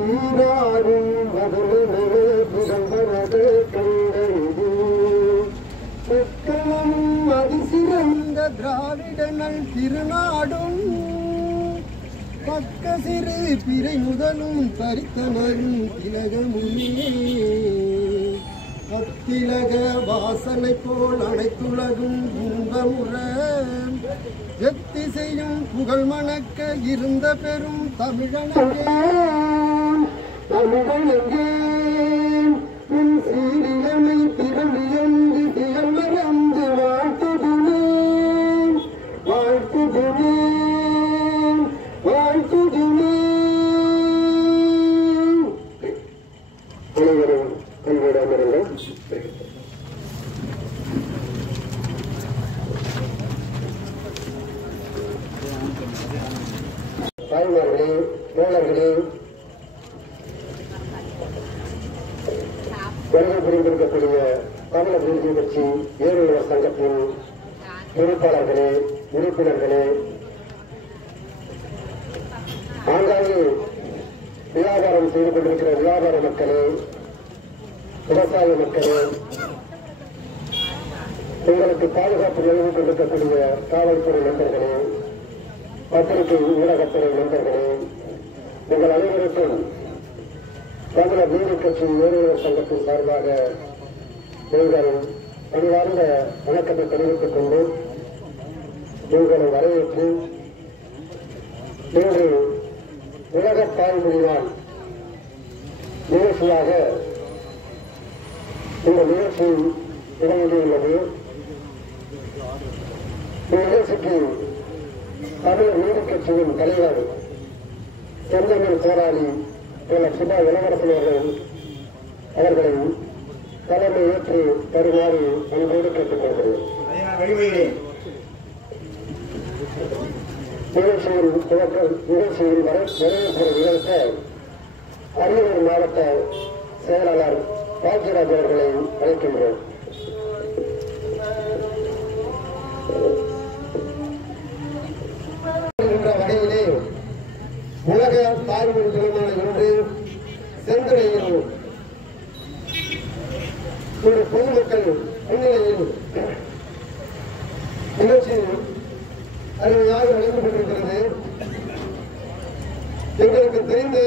சீராரும் மதுமனே புகழ்வரது கண்டறிது புத்தமும் அதிசிறந்த திராவிடனல் திருநாடும் பக்க சிறு பிறை முதலும் தரித்தனரும் திலகமுனே அத்திலக வாசனை போல் அனைத்துலகும் இன்பமுற எத்திசையும் புகழ் மணக்க இருந்த பெரும் தமிழனங்கே உன் சீரியமை திரளியன்று திகழ் மறந்து வாழ்த்துதுமே வாழ்த்துதுமே வாழ்த்துதுமே. அனைவரும் கல்வியிடமிருங்கள். தாய்மார்களே, தோழர்களே, வருகை புரிந்திருக்கக்கூடிய தமிழர் விடுதலை கட்சி ஏழுநர் சங்கத்தின் பொறுப்பாளர்களே, உறுப்பினர்களே, ஆங்காங்கே வியாபாரம் செய்து கொண்டிருக்கிற வியாபார மக்களே, விவசாய மக்களே, உங்களுக்கு பாதுகாப்பு நிலவிக் கொண்டிருக்கக்கூடிய காவல்துறை நண்பர்களே, பத்திரிகை ஊடகத்துறை நண்பர்களே, உங்கள் அனைவருக்கும் தமிழர் நீதி கட்சி ஏழுநர் சங்கத்தின் சார்பாக உங்கள் பணிவார்ந்த வணக்கத்தை தெரிவித்துக் கொண்டு உங்களை வரவேற்று இன்று உலக தாய்மொழி நாள் நிகழ்ச்சியாக இந்த நிகழ்ச்சி தொடங்கியுள்ளது. இந்நிகழ்ச்சிக்கு தமிழர் நீதி கட்சியின் தலைவர் செந்தமிழ் போராளி சுபா இளவரசன் அவர்களை தலைமை ஏற்று தருமாறு அன்போடு கேட்டுக் கொள்கிறேன். நிகழ்ச்சியில் வரவேற்புரை நிகழ்த்த அரியலூர் மாவட்ட செயலாளர் பாக்கியராஜ் அவர்களை அழைக்கின்றோம். என்ற வகையிலே உலக தாய்மொழி தினமான இன்று செந்துறையில் ஒரு பொதுமக்கள் முன்னிலையில் நிகழ்ச்சி அருமையாக நடந்து கொண்டிருக்கிறது. எங்களுக்கு தெரிந்த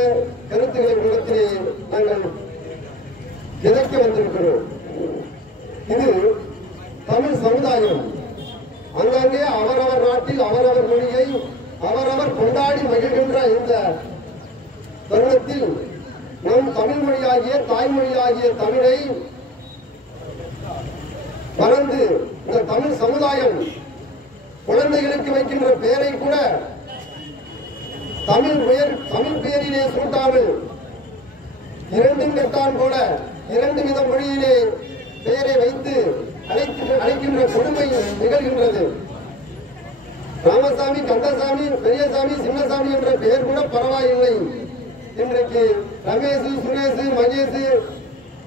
கருத்துக்களை இடத்திலே நாங்கள் விதைக்க வந்திருக்கிறோம். இது தமிழ் சமுதாயம் அங்கங்கே அவரவர் நாட்டில் அவரவர் மொழியை அவரவர் கொண்டாடி மகிழ்கின்ற இந்த தருணத்தில் நம் தமிழ் மொழியாகிய தாய்மொழியாகிய தமிழை மறந்து இந்த தமிழ் சமுதாயம் குழந்தைகளுக்கு வைக்கின்ற பெயரை கூட தமிழ் பெயரிலே சூட்டாமல் இரண்டும் கெட்டான் போல இரண்டு வித மொழியிலே பெயரை வைத்து அழைக்கின்ற கொடுமை நிகழ்கின்றது. ராமசாமி, கந்தசாமி, பெரியசாமி, சின்னசாமி என்ற பெயர் கூட பரவாயில்லை. இன்றைக்கு ரமேஷ், சுரேஷ், மகேஷ்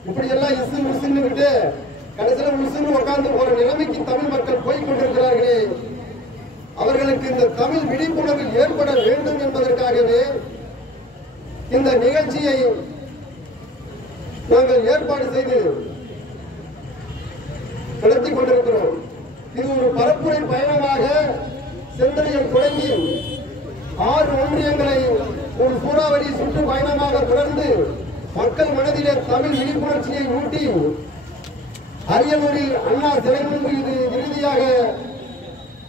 இப்படி எல்லாம் இசு முசுன்னு விட்டு கடைசியில் முசுன்னு உட்கார்ந்து போற நிலைமைக்கு தமிழ் மக்கள் போய் கொண்டிருக்கிறார்களே, அவர்களுக்கு இந்த தமிழ் விழிப்புணர்வு ஏற்பட வேண்டும் என்பதற்காகவே இந்த நிகழ்ச்சியை நாங்கள் ஏற்பாடு செய்து நடத்தி கொண்டிருக்கிறோம். இது ஒரு பரப்புரை பயணமாக செந்தனையில் தொடங்கி 6 ஒன்றியங்களை ஒரு சூறாவளி சுற்று பயணமாக தொடர்ந்து மக்கள் மனதிலே தமிழ் விழிப்புணர்ச்சியை ஊட்டி அரியலூரில் அண்ணா சிலை முன்பு இது இறுதியாக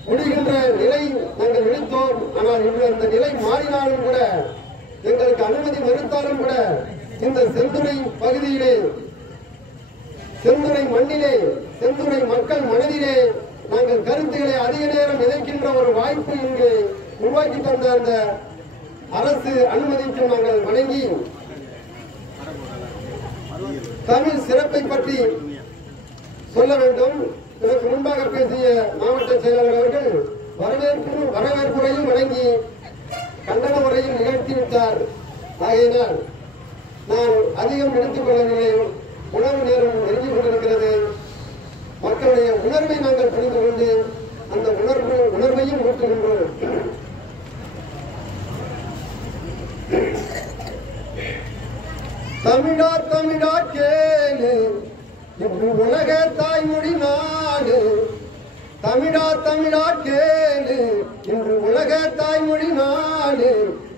முடிகின்ற நிலை நாங்கள் எடுத்தோம். ஆனால் இன்று அந்த நிலை மாறினாலும் கூட எங்களுக்கு அனுமதி மறுத்தாலும் கூட இந்த செந்துறை பகுதியிலே, செந்துறை மண்ணிலே, செந்துறை மக்கள் மனதிலே நாங்கள் கருத்துக்களை அதிக நேரம் விதைக்கின்ற ஒரு வாய்ப்பு இங்கு உருவாக்கி தந்த அந்த அரசு அனுமதிக்கு நாங்கள் வணங்கி தமிழ் சிறப்பை பற்றி சொல்ல வேண்டும். இதற்கு முன்பாக பேசிய மாவட்ட செயலாளர் அவர்கள் வரவேற்புரையும் வழங்கி கண்டன உரையும் நிகழ்த்திவிட்டார். ஆகையினால் நான் அதிகம் எடுத்துக் கொள்ளவில்லை. உணவு நேரம் நெருங்கிக் கொண்டிருக்கிறது. மக்களுடைய உணர்வை நாங்கள் புரிந்து கொண்டு அந்த உணர்வையும் ஊற்றுகின்றோம். தமிழா தமிழா கேளு இன்று உலக தாய்மொழி நாடு. தமிழா தமிழா கேளு இன்று உலக தாய்மொழி நாடு.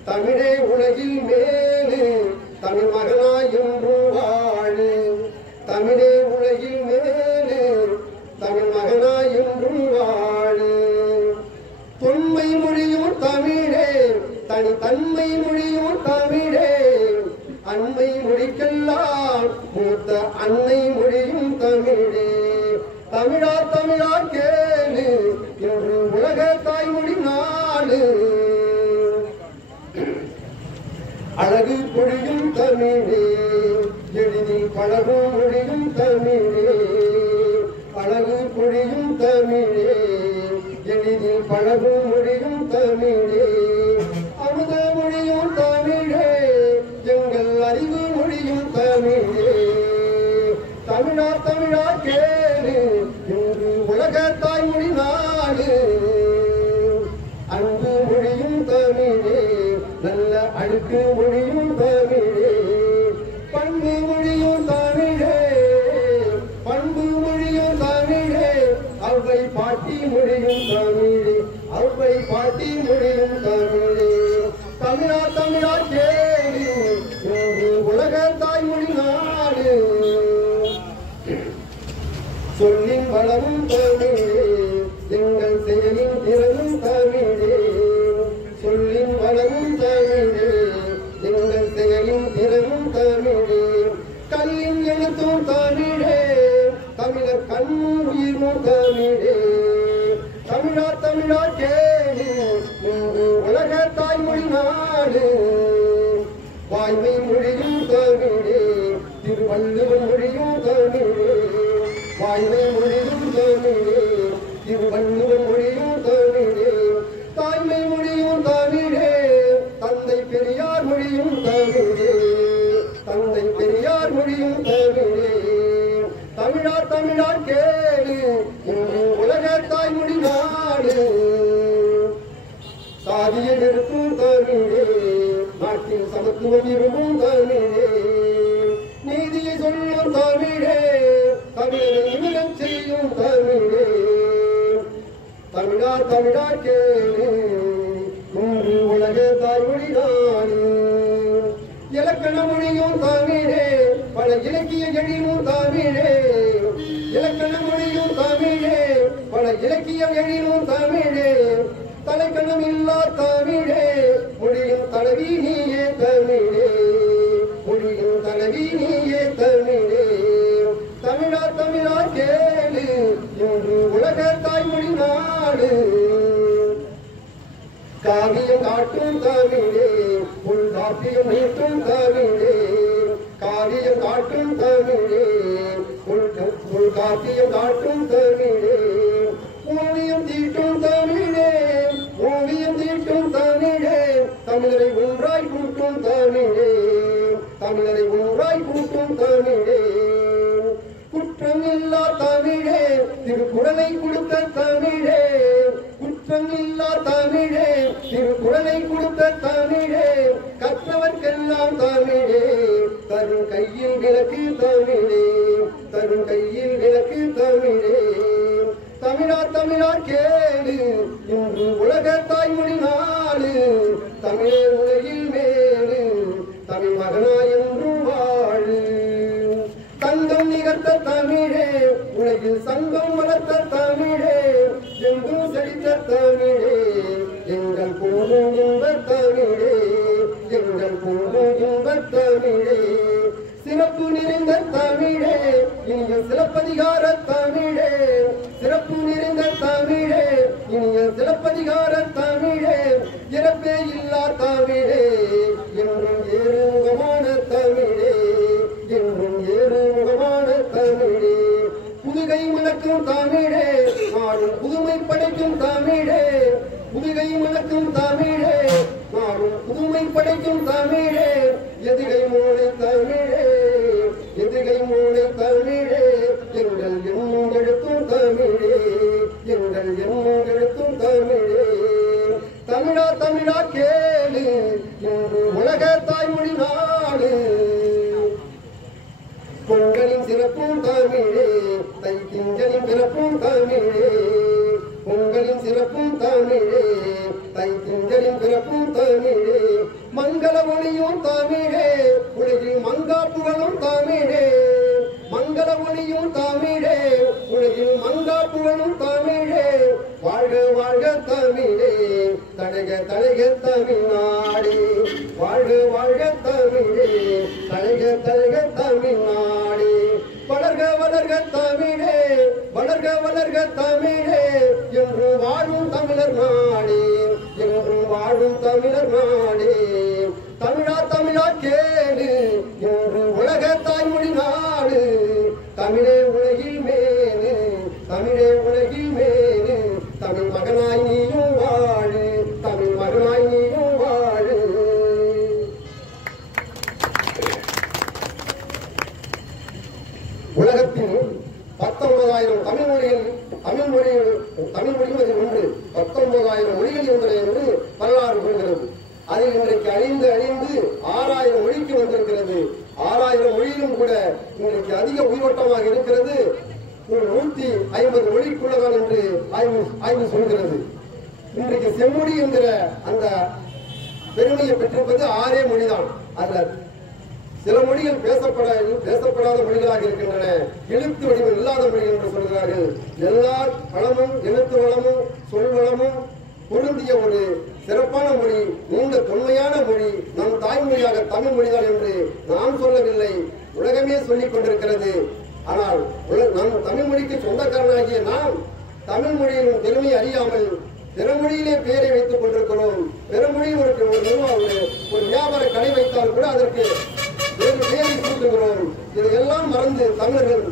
தமிழே உலகில் மேலு தமிழ் மகனாய் என்றும் வாழு. தமிழே உலகில் மேலு தமிழ் மகனாய் என்றும் வாழு. தொன்மை மொழியும் தமிழே தனி தன்மை மொழியும் தமிழே. அன்மை மொழிக்கெல்லாம் மூத்த அன்னை மொழியும் தமிழே. தமிழா தமிழா கேளு இன்று உலக தாய்மொழி நாடு. அழகு பொழியும் தமிழே எளிதில் பழகும் மொழியும் தமிழே. அழகு பொழியும் தமிழே எளிதில் பழகும் மொழியும் தமிழே. அமுத மொழியும் தமிழே எங்கள் அறிவு மொழியும் தமிழே. தமிழா தமிழா கேளு இன்று உலக தாய்மொழி நாடு. அன்பு மொழியும் தமிழே நல்ல அழுக்கு மொழியும் தமிழே. பண்பு மொழியும் தமிழே பண்பு மொழியும் தமிழே. அவ்வை பாட்டி மொழியும் தமிழே அவ்வை பாட்டி மொழியும் தமிழே. தமிழா தமிழா கேளு இன்று உலக தாய்மொழி நாடு. சொல்லின் வளமும் தமிழே எங்கள் செயலின் திறனும் தமிழே. சொல்லின் வளமும் தமிழே எங்கள் செயலின் திறனும் தமிழே. கல்லின் எழுத்தும் தமிழே தமிழர் கண்ணும் உயிரும் தமிழே. தமிழா தமிழா கேளு இன்று உலக தாய்மொழி நாடு. வாய்மை மொழியும் தமிழே திருவள்ளுவர் மொழியும் தமிழே. வாய்மை மொழியும் தமிழே திருவள்ளுவர் மொழியும் தமிழே. தாய்மை மொழியும் தமிழே தந்தை பெரியார் மொழியும் தமிழே. தந்தை பெரியார் மொழியும் தமிழே. தமிழா தமிழா கேளு இன்று உலக தாய்மொழி நாடு. சாதியை நிறுத்தும் தமிழே நாட்டில் சமத்துவம் விரும்பும் தமிழே. நீதியை சொல்லும் தமிழே தமிழரை நிமிடம் செய்யும் தமிழே. தமிழா தமிழா கேளு இன்று உலக தாய்மொழி நாடு. இலக்கண மொழியும் தமிழே பல இலக்கிய எழிலும் தமிழே. இலக்கண மொழியும் தமிழே பல இலக்கியம் எழிலும் தமிழே. தலைக்கணம் இல்லா தமிழே மொழியும் தலைவி நீயே தமிழே. மொழியும் தலைவி நீயே தமிழே. தமிழா தமிழா கேளு இன்று உலக தாய்மொழி நாடு. காவியம் காட்டும் தமிழே உள்காப்பியம் நீட்டும் தமிழே. காவியம் காட்டும் தமிழே உள்காப்பியம் காட்டும் தமிழே. ஓவியம் தீட்டும் தமிழே ஓவியம் தீட்டும் தமிழே. தமிழரை ஒன்றாய் கூட்டும் தமிழே தமிழரை ஒன்றாய் கூட்டும் தமிழே. குற்றம் இல்லா தமிழே திருக்குறளை கொடுத்த தமிழே. குற்றம் இல்லா தமிழே திருக்குறளை கொடுத்த தமிழே. கற்றவர்க்கெல்லாம் தமிழே தரும் கையில் விளக்கு தமிழே. தரும் கையில் விளக்கு தமிழே. தமிழா தமிழா கேளு இன்று உலக தாய்மொழி நாடு. தமிழே உலகில் மேலு தமிழ் மகனாய் என்றும் வாழு. தங்கம் நிகழ்த்த தமிழே உலகில் சங்கம் வளர்த்த தமிழே. எங்கும் செழித்த தமிழே எங்கள் போதும் இன்பத் தமிழே. எங்கள் போதும் இன்பத் தமிழே. சிறப்பு நிறைந்த தமிழே இனிய சிலப்பதிகார தமிழே. சிறப்பு நிறைந்த தமிழே இனிய சிலப்பதிகார தமிழே. இறப்பே இல்லா தமிழே என்றும் ஏறுமுகமான தமிழே. என்றும் ஏறுமுகமான தமிழே. புதுகை முழக்கும் தமிழே நாடும் புதுமை படைக்கும் தமிழே. புதுகை முழக்கும் தமிழே நாடும் புதுமை படைக்கும் தமிழே. எதுகை மூளை தமிழே எதுகை மூளை தமிழே. எங்கள் எண்ணும் எழுத்தும் தமிழே எங்கள் எண்ணும் எழுத்தும் தமிழே. தமிழா தமிழா கேளு இன்று உலக தாய்மொழி நாடு. சிறப்பும் தமிழே தை திங்களின் பிறப்பும் தமிழே பொங்கலின் சிறப்பும் தமிழே தை திங்களின் பிறப்பும் தமிழே மங்கள ஒளியும் தமிழே உலகில் மங்கா புகழும் தமிழே மங்கள ஒளியும் தமிழே உலகில் மங்கா புகழும் தமிழே வாழ்க வாழ்க தமிழே தழைக தழைக தமிழ்நாடு வாழ்க வாழ்க தமிழே தழைக தழைக தமிழ்நாடு வளர்க வளர்க தமிழே வளர்க வளர்க தமிழே என்று வாழும் தமிழர் நாடே என்றும் வாழும் தமிழர் நாடே தமிழா தமிழா கேடு என்று உலக தாய்மொழி நாடு தமிழே உலகில் மேலு தமிழே உலகில் மேலு தமிழ் மகனாய் நீயும் வாழு தமிழ் மகனாய் நீயும் வாழு. உலகத்தில் 19,000 தமிழ் மொழிகள் அதில் ஒன்று 19,000 மொழிகள் இருந்தன என்று வரலாறு கூறுகிறது. அதில் இன்றைக்கு அழிந்து 6,000 மொழிக்கு வந்திருக்கிறது. 6,000 மொழியிலும் கூட இன்றைக்கு அதிக உயிரோட்டமாக இருக்கிறது. ஒரு 150 மொழிக்குள்ளதான் என்று ஆய்வு சொல்கிறது. இன்றைக்கு செம்மொழி என்கிற அந்த பெருமையை பெற்றிருப்பது 6 மொழிதான். அதுல சில மொழிகள் பேசப்படாத மொழிகளாக இருக்கின்றன. எழுத்து வடிவம் இல்லாத மொழிகள் என்று சொல்கிறார்கள். எல்லா வளமும் எழுத்து வளமும் சொல் வளமும் பொருந்திய ஒரு சிறப்பான மொழி, நீண்ட தொன்மையான மொழி நம் தாய்மொழியாக தமிழ் மொழிதான் என்று நாம் சொல்லவில்லை, உலகமே சொல்லிக் கொண்டிருக்கிறது. ஆனால் நம் தமிழ் மொழிக்கு சொந்தக்காரனாகிய நாம் தமிழ் மொழியின் பெருமை அறியாமல் பிற மொழியிலே பெயரை வைத்துக் கொண்டிருக்கிறோம். பிற மொழியில் ஒரு வியாபார கடை வைத்தால் கூட அதற்கு வேறு பெயரை சூட்டுகிறோம். இதையெல்லாம் மறந்து தமிழர்கள்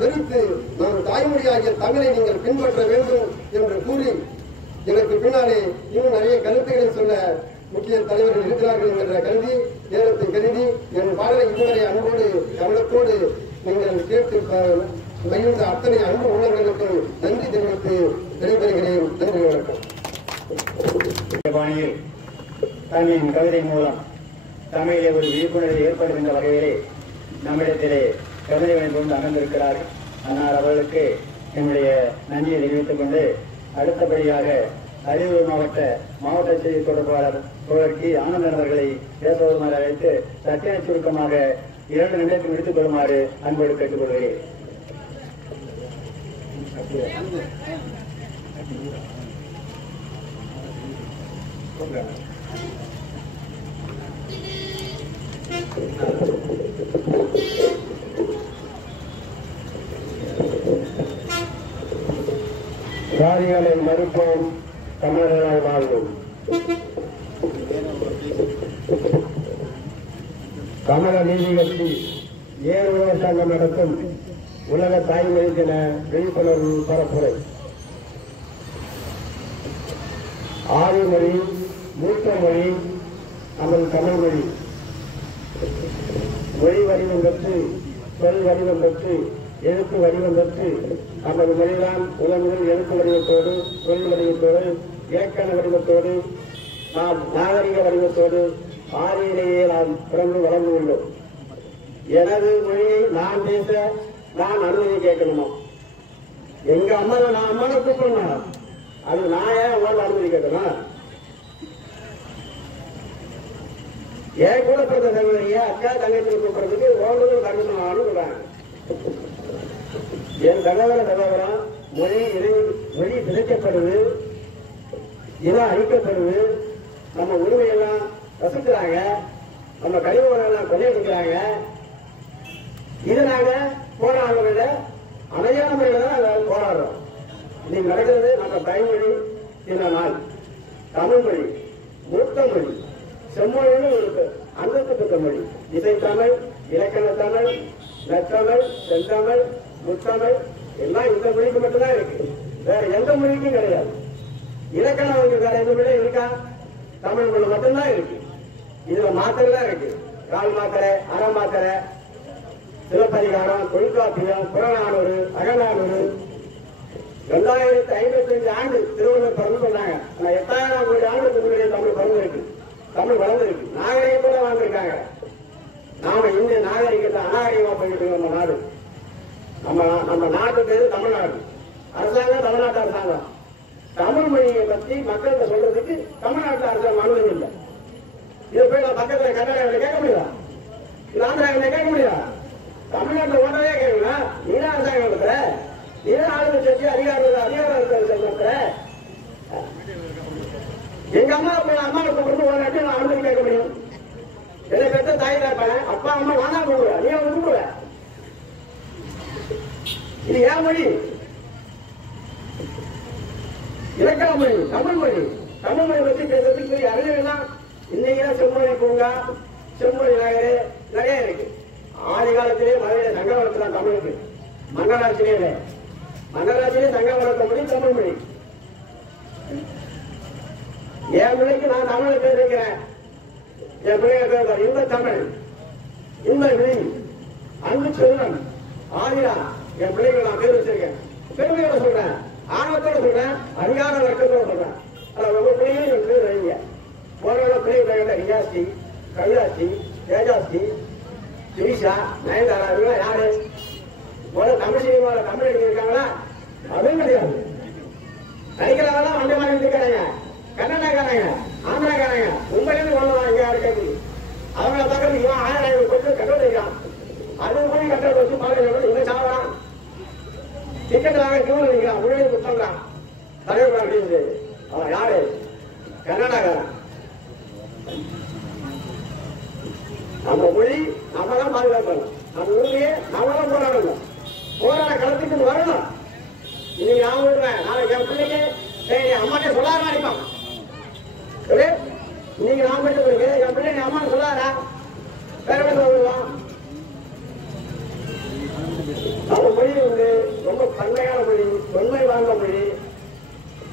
வெறுத்து நம் தாய்மொழியாகிய தமிழை நீங்கள் பின்பற்ற வேண்டும் என்று கூறி, எனக்கு பின்னாலே இன்னும் நிறைய கருத்துக்களை சொல்ல முக்கிய தலைவர்கள் இருக்கிறார்கள் என்ற கருதி நேரத்தை கருதி என் பாடலை இதுவரை அன்போடு கவனத்தோடு நீங்கள் கேட்டு மகிழ்ந்த அத்தனை அன்பு உள்ளவர்களுக்கு நன்றி தெரிவித்து விடைபெறுகிறேன். நன்றி, வணக்கம். பாணியில் தன்னின் கவிதை மூலம் தமிழிலே ஒரு விழிப்புணர்வை ஏற்படுகின்ற வகையிலே நம்மிடத்திலே கவிதைகளை கொண்டு அமர்ந்திருக்கிறார்கள். ஆனால் அவர்களுக்கு என்னுடைய நன்றியை தெரிவித்துக் கொண்டு அடுத்தபடியாக அரியலூர் மாவட்ட செய்தி தொடர்பாளர் தோழர்கி ஆனந்தன் அவர்களை பேசுவதுமாறு அழைத்து சத்திய சுருக்கமாக 2 நிமிடத்தில் முடித்துக் கொள்ளுமாறு அன்போடு கேட்டுக்கொள்கிறேன். சாதிகளை மறுப்போம், தமிழர்களால் வாழ்வோம். தமிழ நீதி கட்சி ஏழு சங்கம் நடத்தும் உலக தாய்மொழி தின விழிப்புணர்வு பரப்புரை. ஆரிய மொழி, மூத்த மொழி நமது தமிழ் மொழி. மொழி வடிவம் பெற்று, சொல் வடிவம் பெற்று, எழுத்து வடிவம் பெற்று நமது மொழிதான் முதல் எழுத்து வடிவத்தோடு, சொல் வடிவத்தோடு, இலக்கண வடிவத்தோடு, நாம் நாகரிக வடிவத்தோடு ஆரியிலேயே நாம் பிறந்து வளர்ந்து உள்ளோம். எனது மொழியை நான் பேச நான் அனுமதி கேட்கணுமா? எங்க அம்மா நான் அம்மாவை கூப்பிடணும், அது நான் ஏன் உங்களால் அனுமதி கேட்கணும்? ஏன் கூட பிறந்த சகோதரிய அக்கா தங்கச்சி கூப்பிடுறதுக்கு ஓடுதல் தங்கணும் சொல்றாங்க. என் சகோதரம் மொழி சிதைக்கப்படுது, இனம் அழிக்கப்படுது, நம்ம உரிமையெல்லாம் வசிக்கிறாங்க, நம்ம கழிவுகளெல்லாம் கொள்ளையடிக்கிறாங்க. இது நாங்க போராடுறத அமைதியான முறையில தான் போராடுறோம். இன்னைக்கு நடக்கிறது நம்ம தாய்மொழி இந்த நாள் தமிழ் மொழி, மூத்த மொழி, செம்மொழின்னு ஒரு அந்தஸ்து பெற்ற மொழி. இசைத்தமிழ், இலக்கண தமிழ், நற்றமிழ், செந்தமிழ், முத்தமிழ் எல்லாம் இந்த மொழிக்கு மட்டும்தான் இருக்கு, வேற எந்த மொழிக்கும் கிடையாது. இலக்கணம் வேற எந்த மொழி இருக்கா? தமிழ் மொழி மட்டும்தான் இருக்கு. இதுல மாத்திரை தான் இருக்கு. கால் மாத்திரை, அரை மாத்திரை, சிலப்பதிகாரம், தொல்காப்பியம், புறநானூறு, அகநானூறு. 2055 ஆண்டு திருவள்ளுவர் பிறந்து சொன்னாங்க. 8000 கோடி ஆண்டுக்கு முன்னாடியே தமிழ் பிறந்து இருக்கு, தமிழ் வளர்ந்து இருக்கு, நாகரிகத்தோட வாழ்ந்திருக்காங்க. நாம இந்த நாகரிகத்தை அநாகரிகமா பண்ணிட்டு நம்ம நாடு. நம்ம நாட்டு பேரு தமிழ்நாடு, அரசாங்கம் தமிழ்நாட்டு அரசாங்கம். தமிழ் மொழியை பற்றி மக்கள்கிட்ட சொல்றதுக்கு தமிழ்நாட்டு அரசாங்கம் அனுமதி இல்லை. இதை போய் நான் பக்கத்துல கர்நாடகாவில் கேட்க முடியாது, ஆந்திராவில் கேட்க முடியாது. தமிழ்நாட்டில் ஓட்டவே கேட்கலாம். நீதான் அரசாங்கம் இருக்கிற, நீதான் ஆளுநர் சர்ச்சை அதிகாரம் இருக்கிற. எங்க அம்மாவை கூப்பிட்டு ஒரு நாட்டு நான் அனுமதி கேட்க முடியும். என்னை பெற்ற தாய் தாப்பேன், அப்பா அம்மா வாங்க கூப்பிடுவ, நீ அவங்க கூப்பிடுவ. இது ஏன் மொழி? இலக்கண மொழி, தமிழ் மொழி. தமிழ் மொழி பற்றி பேசுறதுக்கு பெரிய அறிஞர்கள்லாம் இன்னைக்கு செம்மொழி பூங்கா, செம்மொழி நகரு நிறைய இருக்கு. ஆதி காலத்திலே மதுரையில சங்கம் வளர்க்கலாம் தமிழுக்கு. மன்னராட்சியிலே இல்லை, மன்னராட்சியிலே சங்கம் வளர்க்க மொழி தமிழ் மொழி. என் பிள்ளைக்கு நான் தமிழை பேர் வைக்கிறேன். என் பிள்ளைங்க இந்த தமிழ், இந்த விழி, அன்பு செல்வன், ஆதிரா, என் பிள்ளைகள் நான் பேர் வச்சிருக்கேன். பெருமையோட சொல்றேன், ஆணவத்தோட சொல்றேன், அதிகார வர்க்கத்தோட சொல்றேன். உங்க பிள்ளைகளும் என் பேர் வைங்க. போன பிள்ளைகள் ரியாஸ்தி, கவிதாஸ்தி, தேஜாஸ்தி, திரிஷா, நயன்தாரா, இவங்க யாரு? தமிழ் சினிமாவில தமிழ் எடுத்திருக்காங்களா? அதுவும் கிடையாது. நடிக்கிறவங்க வண்டி மாதிரி இருக்காங்க, கர்நாடகாரங்க, ஆந்திராக்காரங்க, மும்பையிலிருந்து கொள்ளலாம். இங்க இருக்கிறது அவங்கள பக்கத்துக்கு இவன் 1000 கொஞ்சம் கட்ட வைக்கிறான். அது போய் கட்ட வச்சு பாருங்க, இவன் சாவலாம். டிக்கெட் வாங்க கியூல நிற்கிறான், முன்னாடி புத்தங்கிறான் தலைவர் அப்படின்னு. அவன் யாரு? கர்நாடகாரன். நம்ம மொழி நம்ம தான் பாதுகாக்கணும். நம்ம ஊரையே நம்ம தான் போராடணும். போராட களத்துக்கு வரணும். இன்னைக்கு நான் விடுவேன், நாளைக்கு என் பிள்ளைக்கு அம்மாட்டே சொல்லாம அடிப்பான். நீங்க நான் போயிட்டு போறீங்க, என் பிள்ளை நீ அம்மான்னு சொல்லாரா? வேற என்ன சொல்லுவான்? நம்ம மொழி வந்து ரொம்ப பண்டையான மொழி, தொன்மை வாய்ந்த மொழி,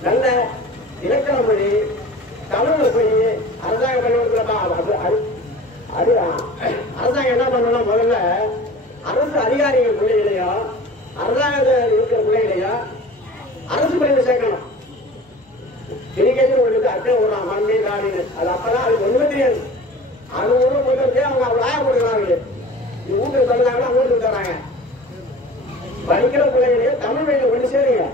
நல்ல இலக்கண மொழி, தமிழ் மொழி. அரசாங்க பள்ளிக்கூடத்துல அரசாங்கம் என்ன பண்ணணும்? முதல்ல அரசு அதிகாரிகள் பிள்ளைகளையும் அரசாங்கத்தில் இருக்கிற பிள்ளைகளையும் அரசு பள்ளியில் சேர்க்கணும். எஜுகேஷன் உங்களுக்கு அட்டை விடுறான், மண்ணி காடின்னு. அது அப்பதான் அது ஒண்ணுமே தெரியாது. அது ஒண்ணு போட்டு அவங்க அவ்வளோ ஆய கொடுக்குறாங்க. இது வீட்டுக்கு தந்தாங்கன்னா வீட்டுக்கு தர்றாங்க. படிக்கிற பிள்ளைகளையே தமிழ் வழியில கொண்டு சேருங்க.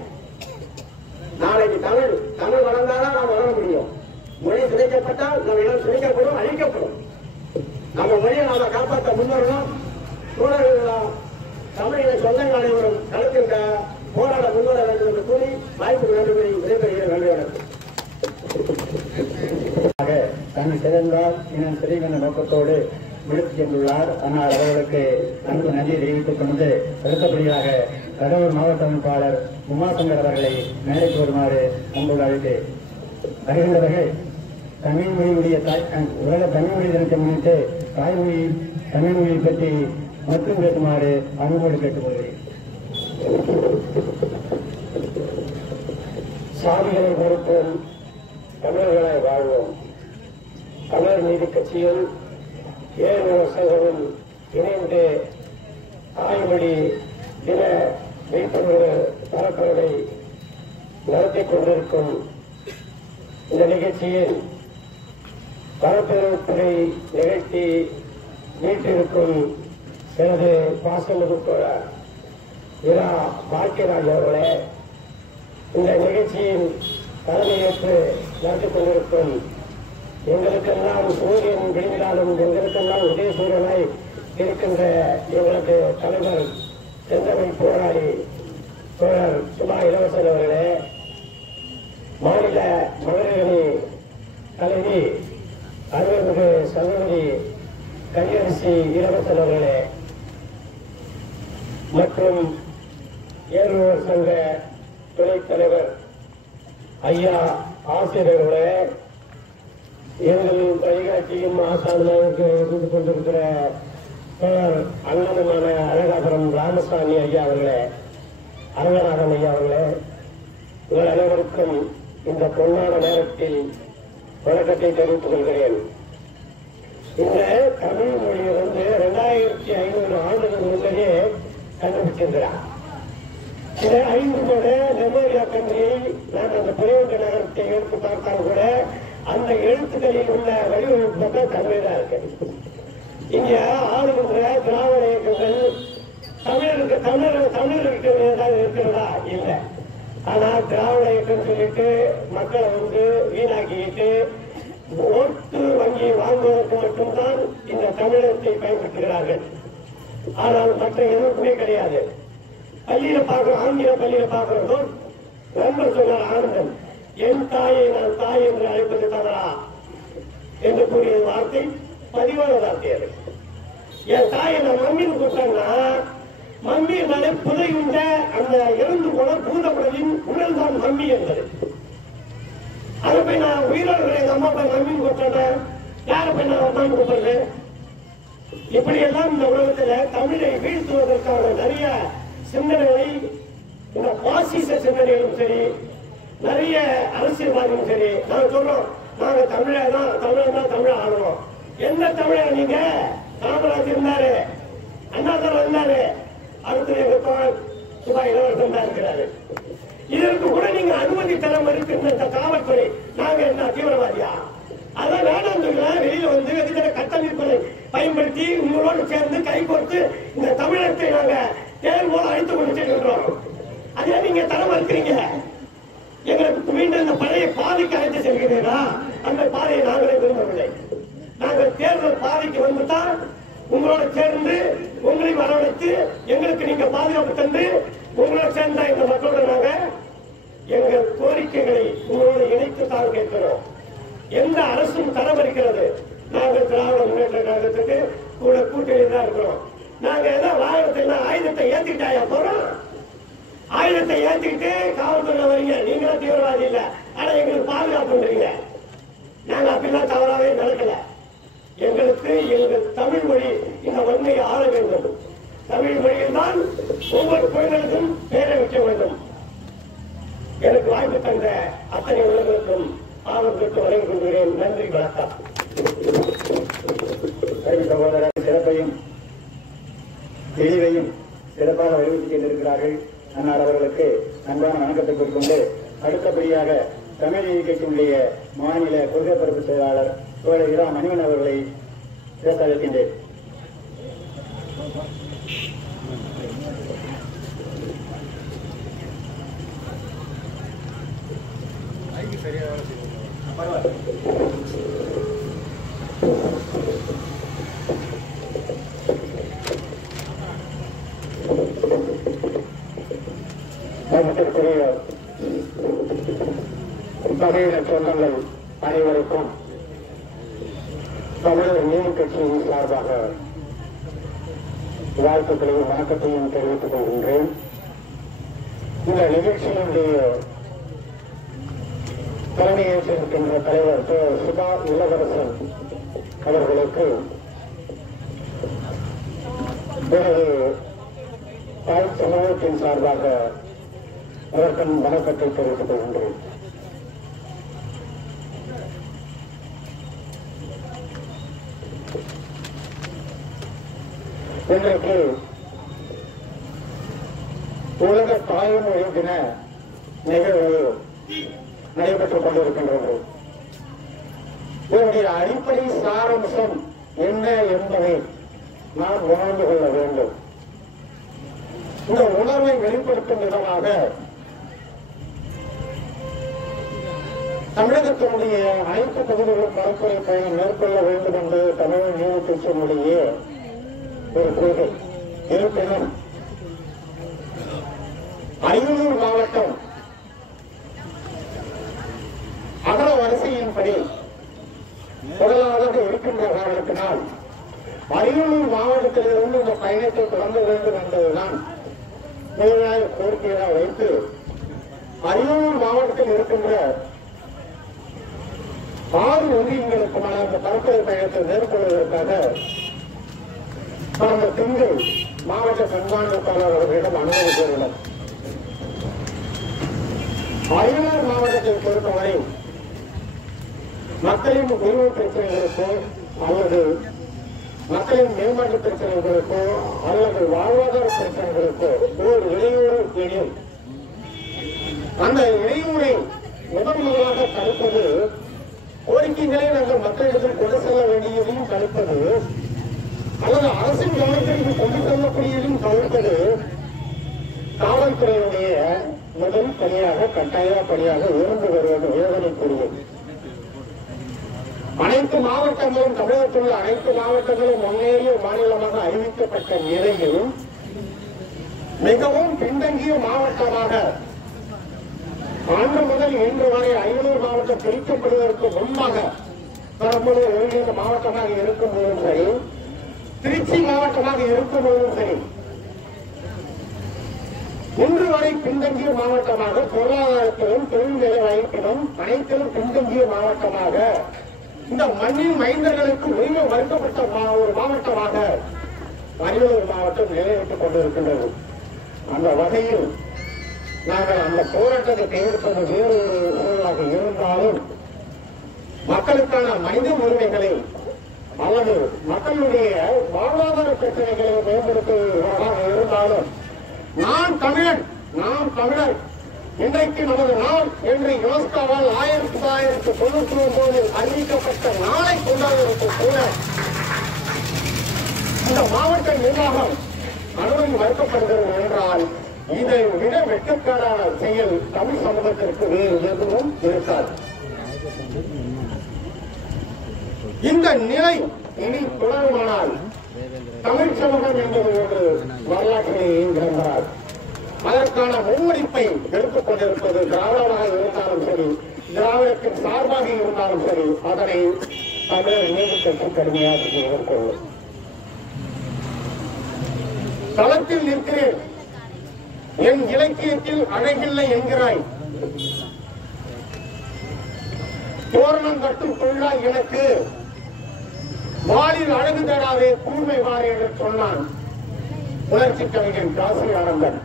நாளைக்கு தமிழ் வளர்ந்தாதான் நாம் வளர முடியும். மொழி சிதைக்கப்பட்டால் நம்ம இடம் சிதைக்கப்படும், அழிக்கப்படும். நம்ம மொழியை நாம காப்பாற்ற முன்வரணும். சூழல்களெல்லாம் தமிழின சொந்தங்கள் அனைவரும் களத்தில் போராட முன்வர வேண்டும் என்று கூறி வாய்ப்பு வேண்டும் விடைபெறுகிற நன்றியாளர். தன்னை சிறந்தால் இனம் சிறைவென்ற நோக்கத்தோடு விடுத்து சென்றுள்ளார். ஆனால் அவர்களுக்கு அன்பு நன்றியை தெரிவித்துக் கொண்டு அடுத்தபடியாக கடலூர் மாவட்ட அமைப்பாளர் உமாசங்கர் அவர்களை மேடைக்கு வருமாறு அன்போடு அழைத்து வருகின்றவர்கள் தமிழ் மொழியுடைய உலக தமிழ் மொழி தினத்தை முன்னிட்டு தாய்மொழி தமிழ் மொழியை பற்றி மட்டும் பேசுமாறு அன்போடு கேட்டுக்கொள்கிறேன். சாதிகளை பொறுப்போம், தமிழர்களை வாழ்வோம். தமிழர் நீதி கட்சியும் ஏழு வருஷங்களும் இணைந்து தாய்மொழி தின விழிப்புணர்வு பரப்புரை நடத்திக் கொண்டிருக்கும் இந்த நிகழ்ச்சியில் பரப்புரை நிகழ்ச்சி வீட்டிற்கும் எனது பாசமிகு தோழர் இரா பாக்கியராஜ் அவர்களே, இந்த நிகழ்ச்சியின் தலைமையேற்று நடத்திக் கொண்டிருக்கும் எங்களுக்கெல்லாம் சூரியன் விழுந்தாலும் எங்களுக்கெல்லாம் உதயசூரியனாய் இருக்கின்ற எங்களது தலைவர் செந்தமை போராளி தோழர் சுபா இளவரசன் அவர்களே, மாநில மகளிரணி தலைவி அருள்மிகு சகோதரி கரியரசி இளவரசன் அவர்களே மற்றும் ஏழுவர் சங்க துணைத் தலைவர் ஐயா ஆசிரியர்களே, எங்கள் வழிகாட்டியும் ஆசானாக இருந்து கொண்டிருக்கிற அண்ணனுமான அழகாபுரம் ராமசாமி ஐயா அவர்களே, அரங்கநாதன் ஐயா அவர்களே, உங்கள் அனைவருக்கும் இந்த பொன்னான நேரத்தில் வணக்கத்தை தெரிவித்துக் கொள்கிறேன். இந்த தமிழ் மொழியை 2500 ஆண்டுகள் முன்னரே கண்டுபிடிச்சிருக்கிறார். சில 5 கூட மெமோரியா கண்ட்ரியை நான் அந்த புரியவங்க நகரத்தை எடுத்து பார்த்தால் கூட அந்த எழுத்துக்களில் உள்ள வடிவமைப்பு தமிழ் தான் இருக்கு. இங்க ஆளுகின்ற திராவிட இயக்கங்கள் தமிழர்களுக்கு ஏதாவது இருக்கிறதா? இல்லை. ஆனா திராவிட இயக்கம் சொல்லிட்டு மக்களை வந்து வீணாக்கிட்டு ஓட்டு வங்கி வாங்குவதற்கு மட்டும்தான் இந்த தமிழகத்தை பயன்படுத்துகிறார்கள். ஆனால் மற்ற எதுவுமே கிடையாது. பள்ளியில பார்க்கிறோம், ஆங்கில பள்ளியில பார்க்கிறோம். நண்பர் சொன்னார் ஆனந்தன், என் தாயை நான் தாய் என்று அழைப்பது தவறா என்று கூறிய வார்த்தை பதிவான வார்த்தை. அது என் தாயை நான் மம்மின்னு கூப்பிட்டேன்னா, மம்மியினாலே புதையுண்ட அந்த இறந்து போன பூதப்படலின் உடல் தான் மம்மி என்பது. அதை போய் நான் உயிரோடு எங்க அம்மா போய் மம்மின்னு கூப்பிட்டேன், யாரை போய் நான் அம்மான்னு கூப்பிடுறேன்? இப்படியெல்லாம் இந்த உலகத்துல தமிழை வீழ்த்துவதற்கான நிறைய சிந்தனைகளை, இந்த பாசிச சிந்தனைகளும் சரி, நிறைய அரசியல்வாதிகளும் சரி, நாங்க சொல்றோம் நாங்க தமிழன் தான் தமிழ ஆடுவோம். எந்த தமிழர் நீங்க? காமராஜ் இருந்தாரு, அண்ணாதுரை இருந்தாரு, அடுத்து எங்க சுபாய் இளவரசன் தான் இருக்கிறாரு. இதற்கு கூட நீங்க அனுமதி தர மறுக்கின்ற இந்த காவல்துறை, நாங்க என்ன தீவிரவாதியா? அதான் வேணாம் வெளியில வந்து வெகுஜன கட்டமைப்புகளை பயன்படுத்தி உங்களோடு சேர்ந்து கை கோர்த்து இந்த தமிழகத்தை நாங்க தேர் போல அழைத்து கொண்டு செல்கின்றோம். அதே நீங்க தர மறுக்கிறீங்க. எங்களுக்கு மீண்டும் இந்த பழைய பாதைக்கு அழைத்து செல்கிறீர்களா? அந்த பாதையை நாங்களே விரும்பவில்லை. நாங்கள் தேர்தல் பாதைக்கு வந்துதான் உங்களோட சேர்ந்து உங்களை வரவழைத்து எங்களுக்கு நீங்க பாதுகாப்பு தந்து உங்களோட சேர்ந்த இந்த மக்களோட நாங்க எங்கள் கோரிக்கைகளை உங்களோட இணைத்து தான் கேட்கிறோம். எந்த அரசும் தரமளிக்கிறது. நாங்கள் திராவிட முன்னேற்ற கழகத்துக்கு கூட கூட்டணி தான் இருக்கிறோம். நாங்க ஏதோ வாகனத்தை ஆயுதத்தை ஏத்திக்கிட்டாயா போறோம்? ஆயுதத்தை ஏத்திக்கிட்டு காவல்துறை வரீங்க, நீங்களும் தீவிரவாதி இல்ல, ஆனா எங்களுக்கு பாதுகாப்புன்றீங்க. நாங்க அப்படிலாம் தவறாவே நடக்கல. எங்களுக்கு எங்கள் தமிழ் மொழி இந்த வன்மையை ஆள வேண்டும். தமிழ் மொழியில் தான் ஒவ்வொரு குழந்தைகளுக்கும் பேரை வைக்க வேண்டும். எனக்கு வாய்ப்பு தந்த அத்தனை உலகங்களுக்கும் ஆர்வத்திற்கு வழங்கிக் கொள்கிறேன். நன்றி, வணக்கம். சகோதரர் சிறப்பையும் தெளிவையும் சிறப்பாக வலியுறுத்தி சென்றிருக்கிறார்கள். அன்னார் அவர்களுக்கு அன்பான வணக்கத்தை கொண்டு அடுத்தபடியாக தமிழ் இயக்கத்தினுடைய மாநில கொள்கை பரப்பு செயலாளர் தோழர் இரா மணிவன் அவர்களை பேச அழைக்கின்றேன். மதிப்பிற்குரிய தமிழக சொந்தங்கள் அனைவருக்கும் தமிழர் நீதி கட்சியின் சார்பாக வாழ்த்துக்களையும் வணக்கத்தையும் தெரிவித்துக் கொள்கின்றேன். இந்த நிகழ்ச்சியினுடைய தலைமையேற்றிருக்கின்ற தலைவர் சுபா இளவரசன் அவர்களுக்கு எனது தாய் சமூகத்தின் சார்பாக அதற்கும் வணக்கத்தை தெரிவித்துக் கொள்கின்றேன். இன்றைக்கு உலக தாய்மொழி தின நிகழ்வு நடைபெற்றுக் கொண்டிருக்கின்றது. இதனுடைய அடிப்படை சாராம்சம் என்ன என்பதை நாம் உணர்ந்து கொள்ள வேண்டும். இந்த உணர்வை வெளிப்படுத்தும் விதமாக தமிழகத்தினுடைய அனைத்து பகுதிகளும் பரப்புரை பயணம் மேற்கொள்ள வேண்டும் என்று தமிழக நீதி கட்சியினுடைய ஒரு கொள்கை. இருப்பினும் அரியலூர் மாவட்டம் அகல வரிசையின்படி முதலாவதாக இருக்கின்ற காரணத்தினால் அரியலூர் மாவட்டத்திலிருந்து இந்த பயணத்தை தொடங்க வேண்டும் என்பதுதான் முதலாக கோரிக்கையாக வைத்து அரியலூர் மாவட்டத்தில் இருக்கின்ற 6 ஒன்றியங்களுக்குமான இந்த பரப்புரை பயணத்தை மேற்கொள்வதற்காக கடந்த திங்கள் மாவட்ட கண்காணிப்பாளர் அவர்களிடம் அனுமதி கோரினர். அரியலூர் மாவட்டத்தை பொறுத்தவரை மக்களின் உரிமை பிரச்சனைகளுக்கோ அல்லது மக்களின் மேம்பாட்டு பிரச்சனைகளுக்கோ அல்லது வாழ்வாதார பிரச்சனைகளுக்கோ ஓர் இடையூறு எனில் அந்த இடையூறை முதலாக தடுப்பது, கோரிக்கைகளை நாங்கள் மக்களிடத்தில் கொண்டு செல்ல வேண்டியதையும் தடுப்பது அல்லது அரசின் கவனத்திற்கு கொண்டு செல்லக்கூடியதையும் தவிர்ப்பது காவல்துறையினுடைய முதல் பணியாக கட்டாய பணியாக இருந்து வருவது வேதனை கூறுவது. அனைத்து மாவட்டங்களும் தமிழகத்தில் உள்ள அனைத்து மாவட்டங்களும் முன்னேறிய மாநிலமாக அறிவிக்கப்பட்ட நிலையிலும் மிகவும் பின்தங்கிய மாவட்டமாக ஆண்டு முதல் இன்று வரை அரியலூர் மாவட்டம் பிரிக்கப்படுவதற்கு முன்பாக தற்போது ஒருங்கிணைந்த மாவட்டமாக இருக்கும் போதும் சரி, திருச்சி மாவட்டமாக இருக்கும் போதும் சரி, இன்று வரை பின்தங்கிய மாவட்டமாக பொருளாதாரத்திலும் தொழில் வேலை வாய்ப்பிலும் அனைத்திலும் பின்தங்கிய மாவட்டமாக இந்த மண்ணின் மைந்தர்களுக்கு உரிமை மறுக்கப்பட்ட ஒரு மாவட்டமாக அரியலூர் மாவட்டம் நிலைநிறுத்திக் கொண்டிருக்கின்றது. அந்த வகையில் நாங்கள் அந்த போராட்டத்தை கையெழுப்பது வேறு ஒரு சூழலாக இருந்தாலும் மக்களுக்கான மனித உரிமைகளை அல்லது மக்களுடைய வாழ்வாதார பிரச்சனைகளை மேம்படுத்துவதாக இருந்தாலும் நான் தமிழன், நாம் தமிழர், இன்றைக்கு நமது நாள் என்று யுனெஸ்கோவால் 1999 அறிவிக்கப்பட்ட நாளை கொண்டாடுவதற்கு கூட இந்த மாவட்ட நிர்வாகம் அனுமதி மறுக்கப்படுகிறது என்றால் இதை விட வெட்கக்கான செயல் தமிழ் சமூகத்திற்கு வேறு எதுவும் இருக்காது. இந்த நிலை இனி தொடருமானால் தமிழ் சமூகம் என்பது ஒரு வரலாற்றிலே இயங்குகின்றார். அதற்கான முன்மொழிப்பை எடுத்துக் கொண்டிருப்பது திராவிடமாக இருந்தாலும் சரி, திராவிடத்தின் சார்பாக இருந்தாலும் சரி, அதனை தமிழர் நீதிக்கட்சி கடுமையாக எதிர்கொள்ளும். களத்தில் நிற்கிறேன், என் இலக்கியத்தில் அழகில்லை என்கிறாய், தோரணம் கட்டும் தொழிலாய் எனக்கு வாளில் அழகு தேடாதே கூர்மை வாரே என்று சொன்னான் புரட்சி கவிஞன் காசி ஆனந்தன்.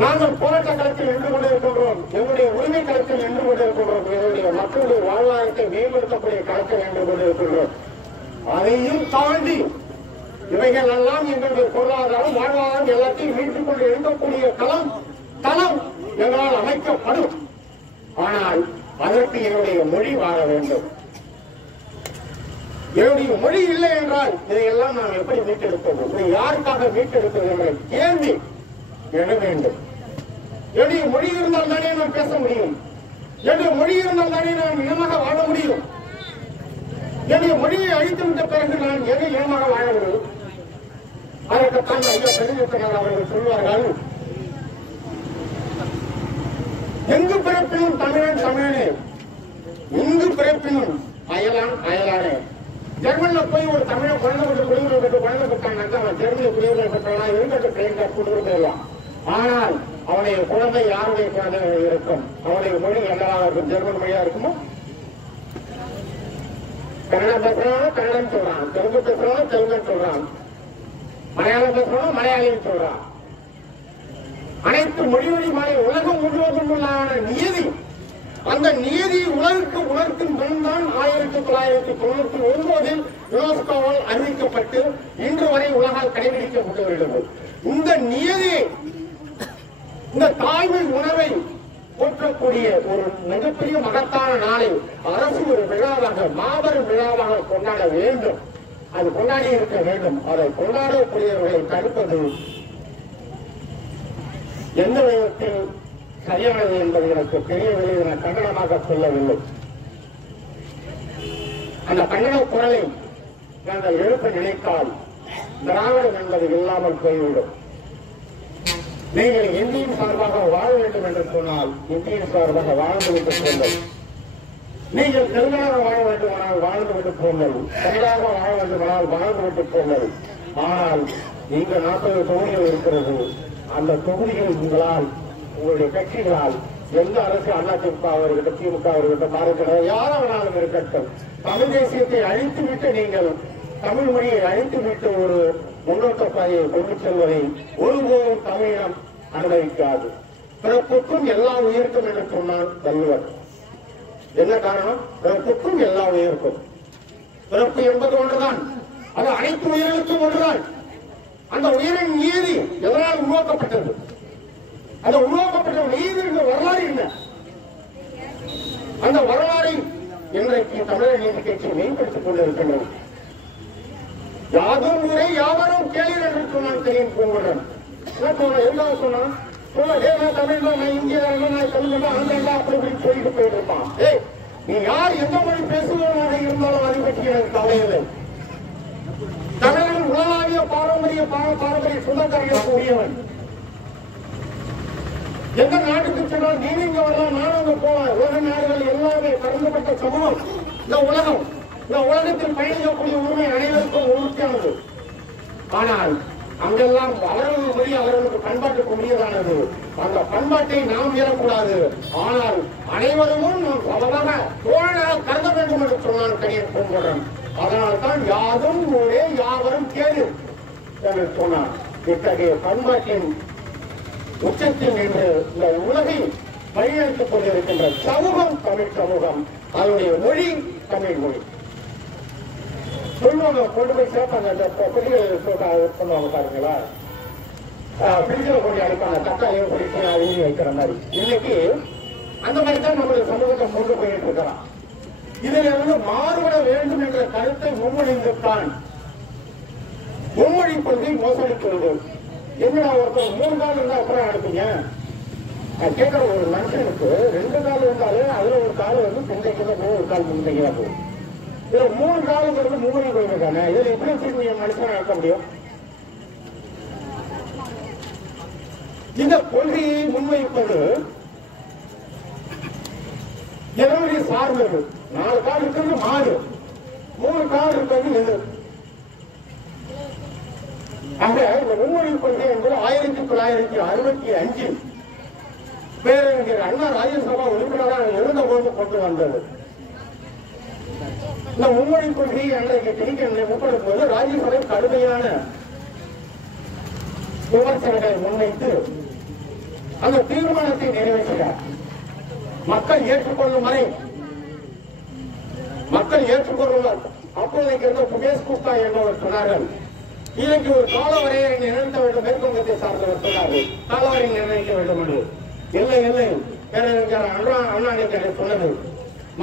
நாங்கள் போராட்ட களத்தில் நின்று கொண்டிருக்கின்றோம், எங்களுடைய உரிமை களத்தில் நின்று கொண்டிருக்கின்றோம், எங்களுடைய மக்களுடைய வாழ்வாதாரத்தை மேம்படுத்தக்கூடிய களத்தில் நின்று கொண்டிருக்கின்றோம். அதையும் தாண்டி இவைகள் எல்லாம் எங்களுடைய பொருளாதாரம் வாழ்வாதாரம் எல்லாத்தையும் மீட்டுக் கொண்டு எழுதக்கூடிய தளம் எங்களால் அமைக்கப்படும். ஆனால் அதற்கு என்னுடைய மொழி வாழ வேண்டும். என்னுடைய மொழி இல்லை என்றால் இதையெல்லாம் நாம் எப்படி மீட்டெடுப்போம், இதை யாருக்காக மீட்டெடுப்பது என்ற கேள்வி எழ வேண்டும். என்னுடைய மொழி இருந்தால் தானே நாம் பேச முடியும், என்னுடைய மொழி இருந்தால் தானே நாம் இனமாக வாழ முடியும். என்னுடைய மொழியை அழித்துவிட்ட பிறகு நான் எதை இனமாக வாழ முடியும்? அதற்குத்தான் ஐயா பெருமைத்தனர் அவர்கள் சொல்வார்கள், எங்கு பிறப்பினும் தமிழன் தமிழனே, இங்கு பிறப்பினும் அயலான் அயலானே. ஜெர்மன்ல போய் ஒரு தமிழை குழந்தை குடியுரிமை பெற்று குழந்தை பெற்றாங்க, அவன் ஜெர்மனி குடியுரிமை பெற்றவனா இருந்தது பிள்ளைங்க குடியுரிமைலாம். ஆனால் அவனுடைய குழந்தை யாருடைய குழந்தையாக இருக்கும்? அவனுடைய மொழி என்னவா இருக்கும்? ஜெர்மன் மொழியா இருக்குமோ? கன்னடம் பேசுறவனும் கன்னடம் சொல்றான், தெலுங்கு பேசுறவனும் தெலுங்குன்னு சொல்றான், மலையாளம் பேசுறவனும் மலையாளின்னு சொல்றான். அனைத்து மொழிவழிமாலை உலகம் முழுவதும் உள்ளான நியதி, அந்த நியதி உலகுக்கு உணர்த்தும் முன்தான் 1999 யுனெஸ்கோவால் அறிவிக்கப்பட்டு இன்று வரை உலகால் கடைபிடிக்கப்பட்டு வருகிறது. இந்த நியதி, இந்த தாய்மை உணர்வை போற்றக்கூடிய ஒரு மிகப்பெரிய மகத்தான நாளை அரசு ஒரு விழாவாக, மாபெரும் விழாவாக கொண்டாட வேண்டும். அது கொண்டாடி இருக்க வேண்டும். அதை கொண்டாடக்கூடியவர்களை தடுப்பது எந்த விதத்தில் சரியானது என்பது எனக்கு தெரியவில்லை. என கண்டனமாக சொல்லவில்லை. அந்த கண்டன குரலை நாங்கள் எழுப்ப நினைத்தால் திராவிடம் என்பது இல்லாமல் போய்விடும். நீங்கள் இந்தியின் சார்பாக வாழ வேண்டும் என்று சொன்னால் இந்தியின் சார்பாக வாழ்ந்துவிட்டு போங்கள். நீங்கள் தெலுங்காக வாழ வேண்டுமானால் வாழ்ந்துவிட்டு போங்கள், தமிழாக வாழ வேண்டுமானால் வாழ்ந்துவிட்டு போங்கள். ஆனால் இங்க 40 தொகுதிகள் இருக்கிறது. அந்த தொகுதிகள் உங்களால், உங்களுடைய கட்சிகளால், எந்த அரசு அதிமுக அவர்கிட்ட, திமுக அவர்கிட்ட, பாரதிய யாராவது இருக்கட்டும், தமிழ் தேசியத்தை அழித்துவிட்டு நீங்கள் தமிழ் மொழியை அழித்துவிட்டு ஒரு முன்னோட்ட பாதையை கொண்டு செல்வதை ஒருபோதும் தமிழகம் அனுமதிக்காது. பிறப்புக்கும் எல்லாம் உயர்க்கும் என்று சொன்னான் வள்ளுவர். என்ன காரணம்? பிறப்புக்கும் எல்லாம் உயர்க்கும். பிறப்பு என்பது ஒன்றுதான், அது அனைத்து உயிர்களுக்கும் ஒன்றுதான். அந்த உயிரின் நீதி எதனால் உருவாக்கப்பட்டது? அந்த உருவாக்கப்பட்ட நீதியின் வரலாறு என்ன? அந்த வரலாறை இன்றைக்கு தமிழக நீதி கட்சி மேம்படுத்திக் கொண்டிருக்கின்றனர். யாதும் ஊரே யாவரும் கேளீர் என்று சொன்னால் தெரியும் பூங்குன்றன். என்ன சொன்னா தமிழ் தான் நான் இந்தியா நான் தமிழ் ஆந்திரா அப்படி இப்படி சொல்லிட்டு போயிட்டு இருப்பான். ஏய், நீ யார் எந்த மொழி பேசுவதாக இருந்தாலும் அதை பற்றி எனக்கு கவலையில்லை. தமிழன் உலகாவிய பாரம்பரிய சுதந்திரக்கூடியவன். எந்த நாட்டுக்கு சொன்னால் நீங்க வரலாம், நானும் அங்க போவேன். உலக நாடுகள் எல்லாமே கடந்தப்பட்ட சமூகம் இந்த உலகம். இந்த உலகத்தில் பயணிக்கக்கூடிய உரிமை அனைவருக்கும் உறுதியானது. ஆனால் அங்கெல்லாம் அவர்கள் மொழி அவர்களுக்கு பண்பாட்டுக்கு உரியதானது. அந்த பண்பாட்டை நாம் மீறக்கூடாது. ஆனால் அனைவரும் நாம் சமமாக தோழனாக கருத வேண்டும் என்று சொன்னான் கணியன் பூங்குன்றன். அதனால்தான் யாதும் ஊரே யாவரும் கேடு என்று சொன்னார். இத்தகைய பண்பாட்டின் உச்சத்தில் நின்று இந்த உலகை வழிநடத்திக் கொண்டிருக்கின்ற சமூகம் தமிழ் சமூகம். அதனுடைய மொழி தமிழ் மொழி. சொல்லுவாங்க, கொண்டு போய் சேர்ப்பாங்க. அந்த பெண்கள் சொல்லுவாங்க பாருங்களா, பிரிட்ஜில் கொண்டு அடிப்பாங்க, தக்காளியும் பிடிச்சி அழுகி வைக்கிற மாதிரி. இன்னைக்கு அந்த மாதிரி தான் நம்முடைய சமூகத்தை கொண்டு போயிட்டு இருக்கிறான். இதில் இருந்து மாறுபட வேண்டும் என்ற கருத்தை முன்மொழிந்துத்தான் மும்மொழி கொள்கை மோசடிக்கிறது. என்னடா ஒருத்தர் 3 கால் இருந்தா அப்புறம் அனுப்புங்க. நான் கேட்கிற ஒரு மனுஷனுக்கு 2 கால் இருந்தாலே அதுல ஒரு கால் பிந்தைக்கு போகும், ஒரு கால் முந்தைக்கு போகும். இதுல 3 காலங்கிறது மும்மொழி கொள்கை தானே. இதுல எப்படி திரும்பி மனுஷனை நடக்க முடியும்? இந்த கொள்கையை முன்வைப்பது எதனுடைய சார்ந்தது? 4 கால் இருக்கிறது மாடு, 3 கால் இருக்கிறது எது? ஆக இந்த மும்மொழி கொள்கை என்பது 1965 பேரறிஞர் அண்ணா ராஜ்யசபா உறுப்பினராக இருந்தபோது கொண்டு வந்தது. இந்த மும்மொழி கொள்கையை அன்றைக்கு திணிக்க முற்படும் போது ராஜ்யசபை கடுமையான விமர்சனங்களை முன்வைத்து அந்த தீர்மானத்தை நிறைவேற்றினார். மக்கள் ஏற்றுக்கொள்ளும் வரை மக்கள் ஏற்றுக்கொள்ளுவார். அப்போதைக்கு இருந்த புகேஷ் குப்தா என்பவர் சொன்னார்கள், இதற்கு ஒரு கால வரையறை நிர்ணயிக்க வேண்டும். மேற்கொங்கத்தை சார்ந்தவர் சொன்னார்கள், கால வரையை நிர்ணயிக்க வேண்டும் என்று. இல்லை இல்லை, பேரறிஞர் அண்ணா சொன்னது,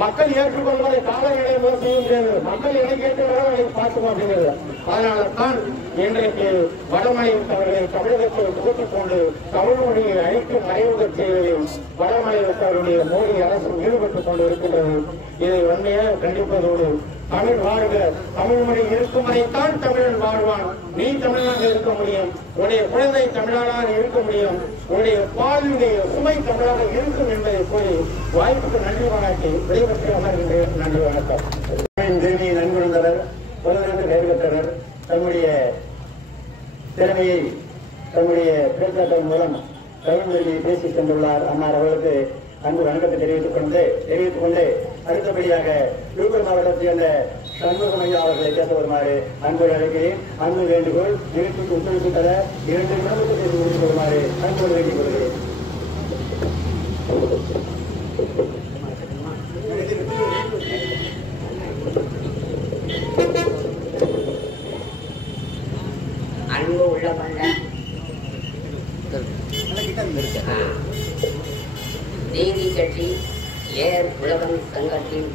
மக்கள் ஏற்றுக்கொள்வதை கால இடையே செய்ய முடியாது. மக்கள் என்னை கேட்டுவதால் அதை பார்க்கும் அப்படிங்கிறது. அதனால்தான் இன்றைக்கு வடமாநிலத்தவர்களை தமிழகத்தில் கூட்டிக் கொண்டு தமிழ் மொழியை அழிக்கும் மறைமுக செய்வதில் வடமாநிலத்தவருடைய மோடி அரசு ஈடுபட்டுக் கொண்டு இருக்கின்றது. இதை உண்மையாக கண்டிப்பதோடு தமிழ் வாழ்க, தமிழ் மொழி இருக்கும் வரைத்தான் தமிழன் வாழ்வான். நீ தமிழனாக இருக்க முடியும், உன்னுடைய குழந்தை தமிழனாக இருக்க முடியும், உன்னுடைய பாலினுடைய சுமை தமிழாக இருக்கும் என்பதை கூறி வாய்ப்புக்கு நன்றி பாராட்டி விடைபெற்று அமர்கின்றேன். நன்றி, வணக்கம். திரும்பியை நன்கொண்டவர், பொருளாதார பெயர் பெற்றவர், தம்முடைய திறமையை தம்முடைய பேச்சாற்றல் மூலம் தமிழ் மொழியை பேசி சென்றுள்ளார். அன்னார் அவர்களுக்கு அன்பு வணக்கத்தை தெரிவித்துக் கொண்டு அடுத்தபடியாக விழுப்புரம் மாவட்டத்தைச் சேர்ந்த சண்முகமையா அவர்களை பேச வருமாறு அன்போடு அழைக்கிறேன். அன்பு வேண்டுகோள், நிகழ்ச்சிக்கு ஒத்துழைப்பு தர 2 நிமிடத்தை பேசி முடித்துக் கொள்ளுமாறு அன்போடு வேண்டிக் கொள்கிறேன். அன்பு உள்ளவங்க நீதி கட்சி ஏர் உழவன் சங்கத்தின்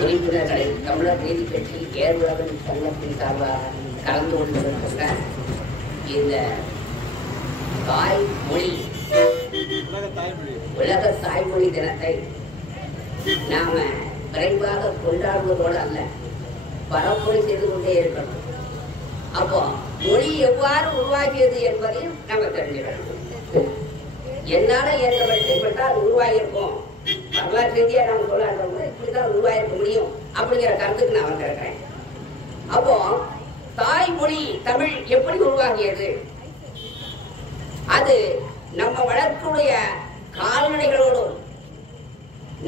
உறுப்பினர்களை தமிழர் நீதி கட்சி ஏர் உழவன் சங்கத்தின் சார்பாக கலந்து கொண்டிருக்கின்ற இந்த உலக தாய்மொழி தினத்தை நாம விரைவாக கொண்டாடுவதோடு அல்ல, பரப்புரை செய்து கொண்டே இருக்கணும். அப்போ மொழி எவ்வாறு உருவாகியது என்பதையும் நம்ம தெரிஞ்சுக்கணும். என்னால ஏற்பட்டால் உருவாகியிருக்கும், வரலாற்று ரீதியா நம்ம சொல்லாடுறவங்க இப்படிதான் உருவாயிருக்க முடியும் அப்படிங்கிற கருத்துக்கு நான் வந்திருக்கிறேன். அப்போ தாய்மொழி தமிழ் எப்படி உருவாகியது? அது நம்ம வளர்ப்புடைய கால்நடைகளோடும்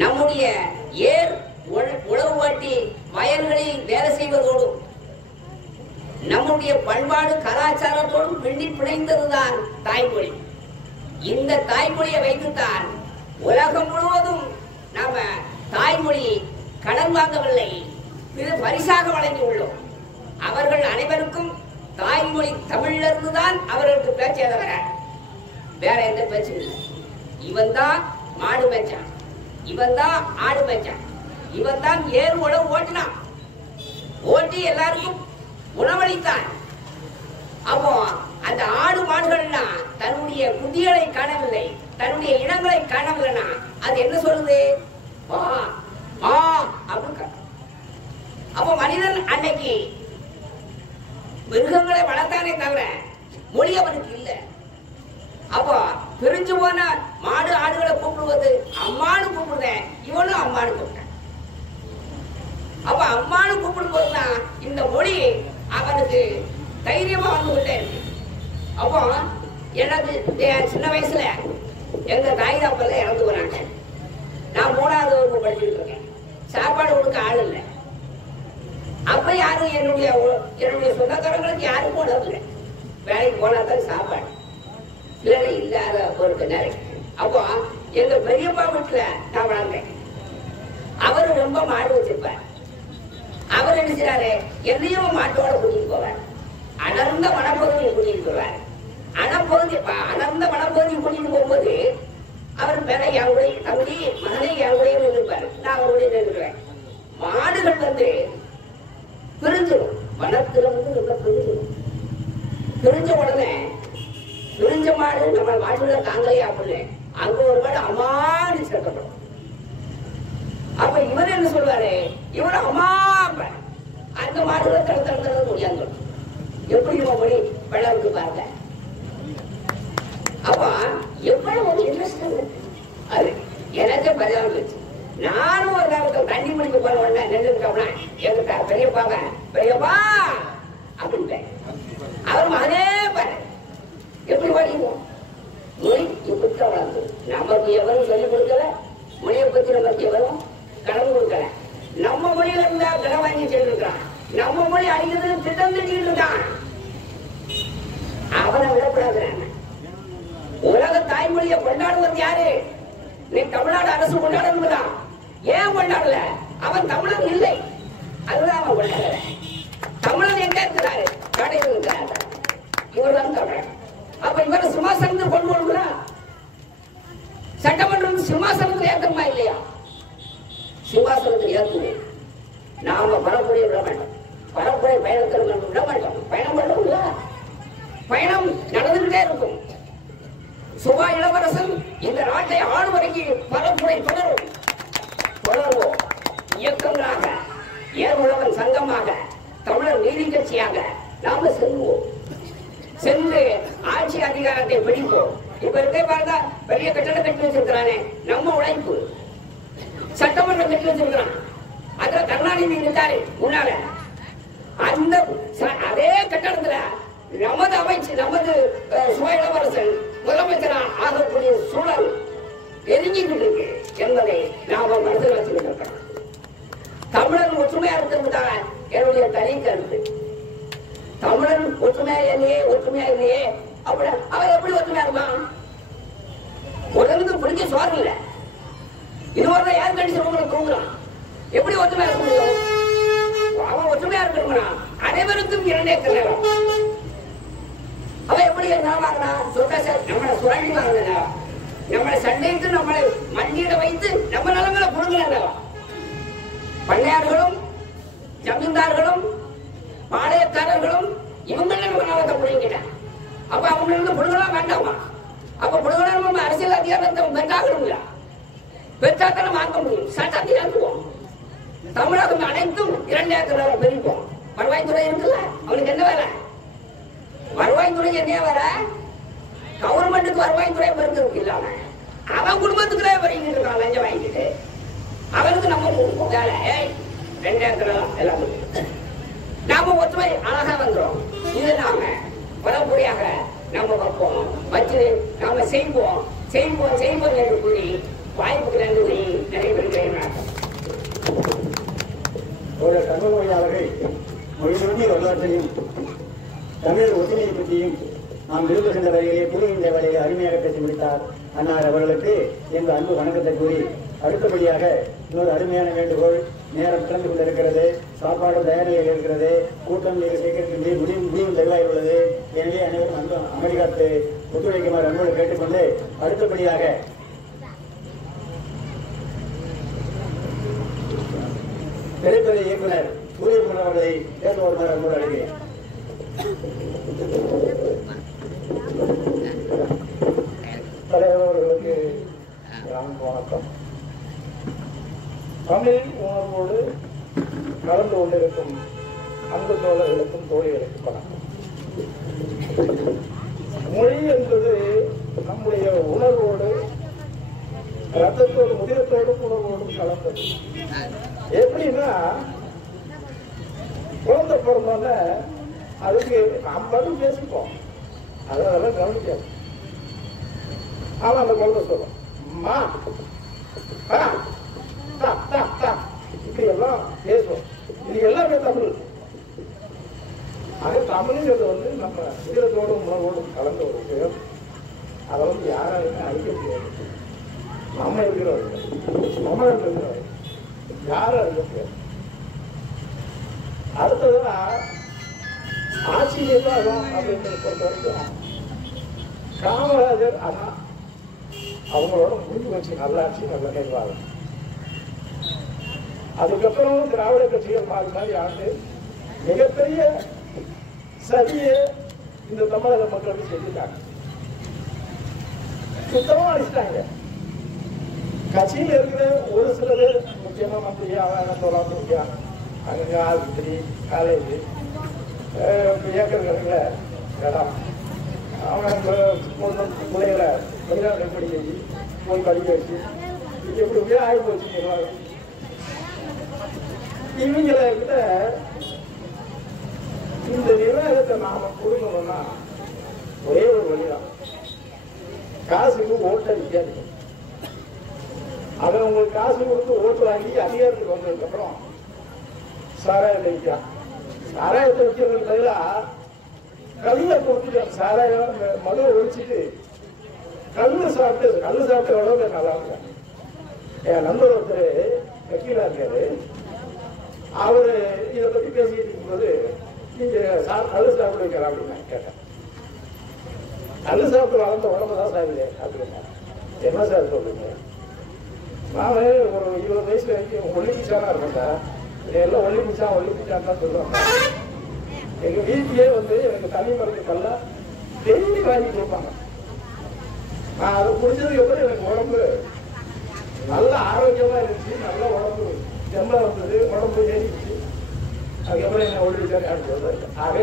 நம்முடைய ஏர் உழவு ஓட்டி வயல்களில் வேலை செய்வதோடும் நம்முடைய பண்பாடு கலாச்சாரத்தோடும் பின்னி பிணைந்ததுதான் தாய்மொழி. இந்த தாய்மொழியை வைத்துத்தான் உலகம் முழுவதும் நாம தாய்மொழி கடன் வாங்கவில்லை, இது பரிசாக வழங்கி உள்ளோம். அவர்கள் அனைவருக்கும் தாய்மொழி தமிழ்ல இருந்துதான் அவர்களுக்கு பேச்சே தவிர வேற எந்த பேச்சும் இல்லை. இவன் தான் மாடு மேய்ச்சான், இவன் தான் ஆடு மேய்ச்சான், இவன் தான் ஏறு உழவு ஓட்டினான், ஓட்டி எல்லாருக்கும் உணவளித்தான். அப்போ அந்த ஆடு மாடுகள்லாம் தன்னுடைய குட்டிகளை காணவில்லை, தன்னுடைய இனங்களை காணவில்லைன்னா அது என்ன சொல்லுது? அப்படின்னு. அப்ப மனிதன் அன்னைக்கு மிருகங்களை வளர்த்தானே தவிர மொழி அவனுக்கு இல்லை. அப்போ பிரிஞ்சு போன மாடு ஆடுகளை கூப்பிடுவது அம்மானு கூப்பிடுறேன், இவனும் அம்மானு கூப்பிட்டேன். அப்ப அம்மானு கூப்பிடும் போதுதான் இந்த மொழி அவனுக்கு தைரியமா வந்துகிட்டே இருக்கு. அப்போ எனக்கு சின்ன வயசுல எங்க தாய் தாப்பெல்லாம் இறந்து போனாங்க. நான் 3வது வகுப்பு படிச்சுட்டு இருக்கேன். சாப்பாடு கொடுக்க ஆள் இல்லை. அப்ப யாரும் என்னுடைய சொந்தக்காரங்களுக்கு யாரும் போனதில்லை. வேலைக்கு போனா தான் சாப்பாடு, இல்லைன்னா இல்லாத ஒரு நேரம். அப்போ எங்க பெரியப்பா வீட்டுல நான் வளர்ந்தேன். அவரு ரொம்ப மாடு வச்சிருப்பார். அவர் என்ன செய்யறாரு, எதையும் மாட்டோட கூட்டிட்டு போவார். அடர்ந்த வனப்பகுதியை கூட்டிட்டு போவார். அடர்ந்த வனப்பகுதியை கூட்டிட்டு போகும்போது அவர் மேல எங்களுடைய தம்பி மகனை எங்களுடைய நின்றுப்பாரு, நான் அவருடைய நின்றுவேன். மாடுகள் பிரிஞ்சிடும். வனத்துல ரொம்ப பிரிஞ்சிடும். பிரிஞ்ச உடனே பிரிஞ்ச மாடு நம்ம மாட்டுல தாங்கலையா அப்படின்னு அங்க ஒரு மாடு அம்மான்னு சேர்க்கப்படும். அப்ப இவர் என்ன சொல்வாரு, இவரு அம்மா அந்த மாடுகளை தடுத்து முடியாது. எப்படி போய் வெள்ளருக்கு பாருங்க. அப்ப எவ்வளவு ஒரு இன்ட்ரெஸ்ட் அது எனக்கு பரிதாபம் வச்சு. நானும் ஒரு காலத்தில் தண்ணி மணிக்கு போன உடனே நின்றுட்டோம்னா எங்க பெரியப்பாங்க பெரியப்பா அப்படின்ட்டேன். அவர் மகனே பாரு எப்படி படிக்கும். மொழி இப்படித்தான் வளர்ந்து நமக்கு எவரும் சொல்லிக் கொடுக்கல. மொழியை பத்தி நமக்கு எவரும் கடந்து கொடுக்கல. நம்ம மொழியில இருந்தா கடை வாங்கி செஞ்சிருக்கான். நம்ம மொழி அழிக்கிறதுக்கு திட்டம் தெரிஞ்சுக்கிட்டு இருக்கான். அவனை விடக்கூடாது. உலக தாய்மொழியை கொண்டாடுவது யாரு? நீ தமிழ்நாடு அரசு கொண்டாடணும். ஏன் கொண்டாடல? அவன் தமிழன் இல்லை, அதுதான் அவன் கொண்டாடல. தமிழன் எங்க இருக்கிறாரு? கடையில் இருக்கிறார். இவர் தான் தமிழன். அப்ப இவரை சிம்மாசனத்தில் கொண்டு வருகிறா. சட்டமன்றம் சிம்மாசனத்தில் ஏற்கமா இல்லையா? சிம்மாசனத்தில் ஏற்கனவே நாம பரப்புரையை விட மாட்டோம். பரப்புரை பயணத்தில் விட மாட்டோம். பயணம் பண்ணல, பயணம் நடந்துகிட்டே இருக்கும். சுபா இளவரசன் இந்த நாட்டை ஆடு வரைக்கும் பரப்புரை தொடர்வோம். இயக்கங்களாக, ஏர்முழவன் சங்கமாக, தமிழர் நீதி கட்சியாக நாம செல்வோம். சென்று ஆட்சி அதிகாரத்தை பிடிப்போம். இப்ப இருக்க பார்த்தா பெரிய கட்டடம் கட்டி வச்சிருக்கிறானே, நம்ம உழைப்பு. சட்டமன்றம் கட்டி வச்சிருக்கிறான். அதுல கருணாநிதி இருந்தாரு முன்னால. அந்த அதே கட்டடத்துல நமது அமைச்சர், நமது சுபா இளவரசன் முதலமைச்சரா ஆகக்கூடிய சூழல் எரிஞ்சிட்டு இருக்கு என்பதை நாம மனசில் வச்சுக்கிட்டு இருக்கோம். தமிழர் ஒற்றுமையா இருக்கிறதுக்காக என்னுடைய தனி கருத்து. தமிழன் ஒற்றுமையா இல்லையே அப்படி அவன் எப்படி ஒற்றுமையா இருப்பான்? உடலுக்கு பிடிச்ச சோறு இல்ல, இதுவரை யார் கண்டிச்சு தூங்குறான். எப்படி ஒற்றுமையா இருக்க முடியும்? அவன் ஒற்றுமையா இருக்கணும்னா அனைவருக்கும் 2 ஏக்கர் நிலம். அவன் எப்படி வாங்கினான்? நம்மளை சுரண்டி வாங்கினா, நம்மளை சண்டைக்கு நம்மளை மண்டியிட வைத்து நம்ம நிலங்களை புடுங்கினா. பண்ணையார்களும் ஜமீன்தார்களும் பாளையக்காரர்களும் இவங்கள நம்ம நிலத்தை புடுங்கிட்டான். அப்ப அவங்க இருந்து புடுங்கலாம் வேண்டாமா? அப்ப புடுங்கலாம் நம்ம அரசியல் அதிகாரத்தை பெற்றாகணுங்களா? பெற்றாத்தான வாங்க முடியும். சட்டத்தை ஏற்றுவோம். தமிழகம் அனைத்தும் 2 ஏக்கர் பிரிப்போம். வருவாய்த்துறை இருக்குல்ல, அவனுக்கு என்ன வேலை? வருவாய்த்துறை என்ன வர? கவர்மெண்ட்டுக்கு வருவாய்த்துறை பெருக்கிறதுக்கு இல்லாம அவன் குடும்பத்துக்குள்ளே வரைக்கிட்டு இருக்கான். லஞ்சம் வாங்கிட்டு அவனுக்கு நம்ம வேலை 2 ஏக்கர் எல்லாம் நாம ஒற்றுமை அழகா வந்துடும். இது நாம பரப்புரையாக நம்ம வைப்போம், வச்சு நாம செய்வோம் என்று கூறி வாய்ப்புக்கு நன்றி நிறைவேறுகிறேன். ஒரு தமிழ் மொழியாளர்கள் மொழிநோக்கிய வரலாற்றையும் தமிழர் ஒற்றுமையை பற்றியும் நாம் விரும்புகின்ற வகையிலே புரிகின்ற வகையை அருமையாக பேசி முடித்தார் அன்னார் அவர்களுக்கு என்ற அன்பு வணக்கத்தை கூறி, அடுத்தபடியாக இன்னொரு அருமையான வேண்டுகோள். நேரம் திறந்து கொண்டிருக்கிறது, சாப்பாடு தயாரில் இருக்கிறது, கூட்டம் கேட்கிறது, முடிவும் தெளிவாக உள்ளது. எனவே அனைவரும் அன்பு அமெரிக்காத்து ஒத்துழைக்குமாறு அன்போடு கேட்டுக்கொண்டு, அடுத்தபடியாக திரைப்பட இயக்குனர் சூரியகுமார் அவர்களை பேச வருமாறு அன்போடு அழைக்கிறேன். வணக்கம். தமிழ் உணர்வோடு கலந்து கொண்டிருக்கும் அன்பு தோழர்களுக்கும் தோழிகளுக்கும் வணக்கம். மொழி என்பது நம்முடைய உணர்வோடு ரத்தத்தோடு உதிரத்தோடும் உணர்வோடும் கலந்தது. எப்படின்னா குழந்தை பிறந்தோன்னே அதுக்கு நாம் மட்டும் பேசிப்போம், அதெல்லாம் கவனிக்காது. ஆனா அந்த குழந்தை சொல்லும் அம்மா இப்படி எல்லாம் பேசுவோம். இது எல்லாமே தமிழ். அது தமிழ்ங்கிறது வந்து நம்ம உதிரத்தோடும் உணர்வோடும் கலந்த ஒரு விஷயம். அதை வந்து யாராலுமே அழிக்க முடியாது. நம்ம இருக்கிறவர்கள் தமிழன் இருக்கிறவர்கள் யாரும் அழிக்க முடியாது. அடுத்ததுதான் ஆட்சி நிர்வாகம் அப்படின்றத பொறுத்த வரைக்கும் காமராஜர் அண்ணா அவங்களோட முடிவு வச்சு நல்லாட்சி நல்ல நிர்வாகம். அதுக்கப்புறம் திராவிட கட்சிகள் மாறி மாறி ஆண்டு மிகப்பெரிய சதியை இந்த தமிழக மக்களுக்கு செஞ்சுட்டாங்க. சுத்தமா அடிச்சிட்டாங்க. கட்சியில் இருக்கிற ஒரு சில பேர் முக்கியமா மந்திரியா தோலாந்திரியா அங்கே ஆஸ்பத்திரி காலேஜ் ஏக்கர் கணக்கில் இடம் அவங்க பிள்ளைகளை வெளிநாட்டை படிக்க வச்சு போய் படிக்க வச்சு எப்படி எப்படியோ ஆகி போச்சு நிர்வாகம். இவங்களை கிட்ட இந்த நிர்வாகத்தை நாம கொடுக்கணும்னா ஒரே ஒரு வழிதான், காசுக்கு ஓட்டு அடிக்காது. அதை உங்களுக்கு காசு கொடுத்து ஓட்டு வாங்கி அதிகாரத்துக்கு வந்ததுக்கு அப்புறம் சாராயத்தை விற்கிறான். சாராயத்தை விற்கிறதுக்கு பதிலாக கல்லை கொடுத்துட்டு சாராயம் மதுவை ஒழிச்சிட்டு கல்லு சாப்பிட்டு எவ்வளவு நல்லா இருக்காங்க. என் நண்பர் ஒருத்தர் வக்கீலா இருக்காரு. அவரு இதை பத்தி பேசிட்டு இருக்கும்போது நீங்க கல்லு சாப்பிட வைக்கலாம் அப்படின்னு நான் கேட்டேன். கல்லு சாப்பிட்டு வளர்ந்த உடம்புதான் சாப்பிடு அப்படின்னு. என்ன சார் சொல்றீங்க? நான் ஒரு 20 வயசு வரைக்கும் ஒல்லிப்பிச்சானா இருக்கேன் சார். எல்லாம் ஒல்லிப்பிச்சான் தான் சொல்லுவாங்க. எங்க வீட்டிலே வந்து எனக்கு தனி மருந்து கல்ல டெய்லி வாங்கி கொடுப்பாங்க. நான் அதை குடிச்சதுக்கு அப்புறம் எனக்கு உடம்பு நல்ல ஆரோக்கியமா இருந்துச்சு, நல்ல உடம்பு செம்ம வந்தது, உடம்பு ஏறிச்சு. அதுக்கப்புறம் என்ன ஒல்லிப்பிச்சானே அப்படின்னு சொல்றாரு. ஆக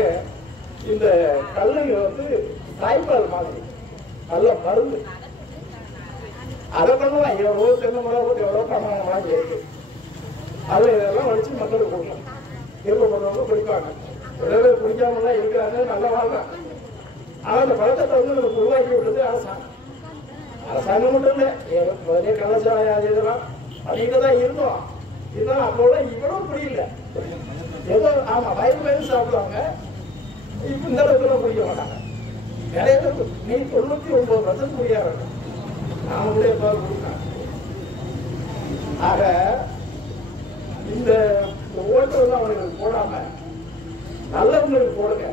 இந்த கல்லுங்க வந்து தாய்ப்பால் மாதிரி நல்ல மருந்து. அதை பண்ணலாம். எவ்வளோ தென்னை மரம் போட்டு எவ்வளோ பணம் வாங்கி இருக்கு. அது இதெல்லாம் வச்சு மக்களுக்கு கொடுக்கணும். விருப்பப்படுறவங்க குடிப்பாங்க. உடனே குடிக்காமலாம் இருக்கிறாங்க, நல்லா வாழ்றாங்க. ஆனா அந்த பழக்கத்தை வந்து நமக்கு உருவாக்கி விடுறது அரசாங்கம். அரசாங்கம் மட்டும் இல்லை, முதலே கலாச்சாரம் இதெல்லாம் பண்ணிட்டு தான் இருந்தோம். இருந்தாலும் அப்போல இவ்வளவு புரியல. ஏதோ ஆமா வயது சாப்பிடுவாங்க, இப்ப இந்த அளவுக்கு குடிக்க மாட்டாங்க. நிறைய பேர் நீ 99% முடியாது. நாமளே குடிக்கலாம். ஆக இந்த ஓட்டு வந்து அவங்களுக்கு போடாம நல்லவங்களுக்கு போடுங்க.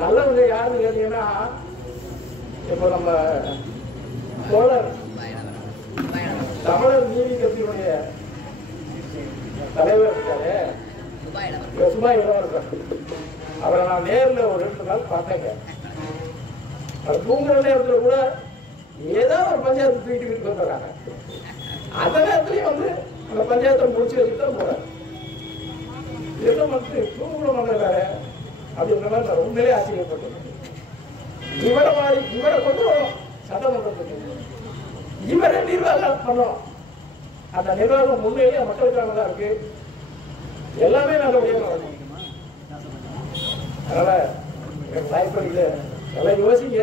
நல்லவங்க யாருன்னு கேட்டீங்கன்னா இப்ப நம்ம தோழர் தமிழர் நீதி கட்சியினுடைய தலைவர் இருக்காரு சும்மா இளவரசர். அவரை நான் நேரில் ஒரு 2 நாள் பார்த்தேங்க. அவர் தூங்குற நேரத்துல கூட ஏதாவது ஒரு பஞ்சாயத்து தூக்கிட்டு வந்துடுறாங்க. அந்த நேரத்துலயும் வந்து அந்த பஞ்சாயத்தை முடிச்சு வச்சுட்டு தான் போறாரு. என்ன வந்து தூங்குற மன்றாரு அப்படின்ற மாதிரி நான் உண்மையிலே ஆச்சரியப்பட்டேன். இவரை கொண்டு சட்டமன்றத்துக்கு இவரை நிர்வாகம் பண்ணோம். அந்த நிர்வாகம் உண்மையிலேயே மக்களுக்காக தான் இருக்கு. எல்லாமே நல்லபடியாக நடக்கும். அதனால வாய்ப்பு நல்லா யோசிங்க.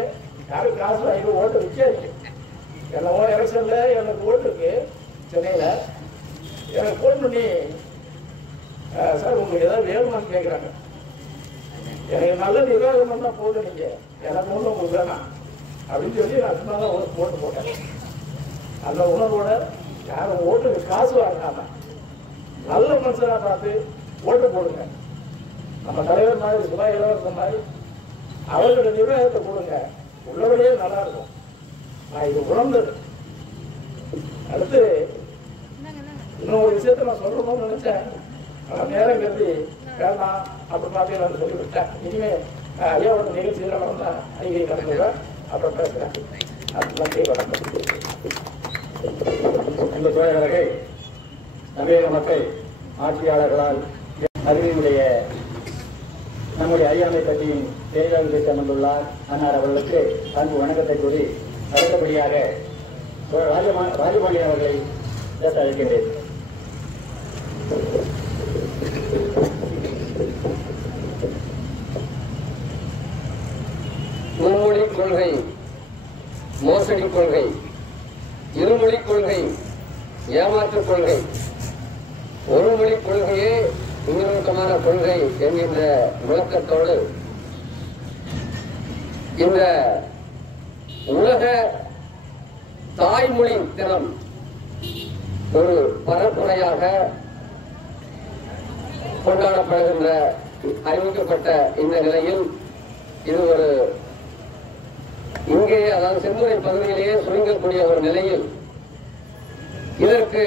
யாருக்கு காசு வாங்கி ஓட்டு விற்காதீங்க. என்னவோ எலெக்ஷன்ல எனக்கு ஓட்டு இருக்கு சென்னையில, எனக்கு போன் பண்ணி சார் உங்களுக்கு ஏதாவது வேணுமான்னு கேட்குறாங்க. எனக்கு நல்ல நிர்வாகம் பண்ணா போதும், நீங்க எனக்கு ஒன்றும் உங்களுக்கு வேணாம் அப்படின்னு சொல்லி நான் சும்மா தான் ஓட்டு போட்டேன். அந்த உணர்வோட யாரும் ஓட்டுக்கு காசு வாங்காம நல்ல மனுஷனா பார்த்து ஓட்டு போடுங்க. நம்ம தலைவர் மாதிரி சுபா இளவரசர் மாதிரி அவர்களோட நிர்வாகத்தை கொடுங்க. உள்ளபடியே நல்லா இருக்கும். நான் இது உணர்ந்தது. அடுத்து இன்னொரு விஷயத்த நான் சொல்லணும்னு நினைச்சேன். நேரம் கருதி வேண்டாம் அப்படி பார்த்தீங்கன்னு சொல்லி விட்டேன். இனிமே ஐயாவோட நிகழ்ச்சியில் வந்தா அறிக்கை கலந்துவேன். அப்புறம் பேசுகிறேன். அது நன்றி, வணக்கம். இந்த தோழர்கள் தமிழக மக்கள் ஆட்சியாளர்களால் அறிவியுடைய நம்முடைய அறியாமை பற்றியும் செயலாளர் பேச அமர்ந்துள்ளார் அன்னார் அவர்களுக்கு அன்பு வணக்கத்தை கூறி அடுத்தபடியாக ராஜபாண்டியன் அவர்களை பேச அழைக்கின்றேன். மும்மொழி கொள்கை, மோசடி கொள்கை, இருமொழி கொள்கை, ஏமாற்றுக் கொள்கை, ஒரு மொழி கொள்கையே உயிரோட்டமான கொள்கை என்கின்ற விளக்கத்தோடு இந்த உலக தாய்மொழி தினம் ஒரு பரப்புரையாக கொண்டாடப்படுகின்ற அறிவிக்கப்பட்ட இந்த நிலையில் இது ஒரு இங்கே அதாவது செந்துறை பகுதியிலேயே சுருங்கக்கூடிய ஒரு நிலையில் இதற்கு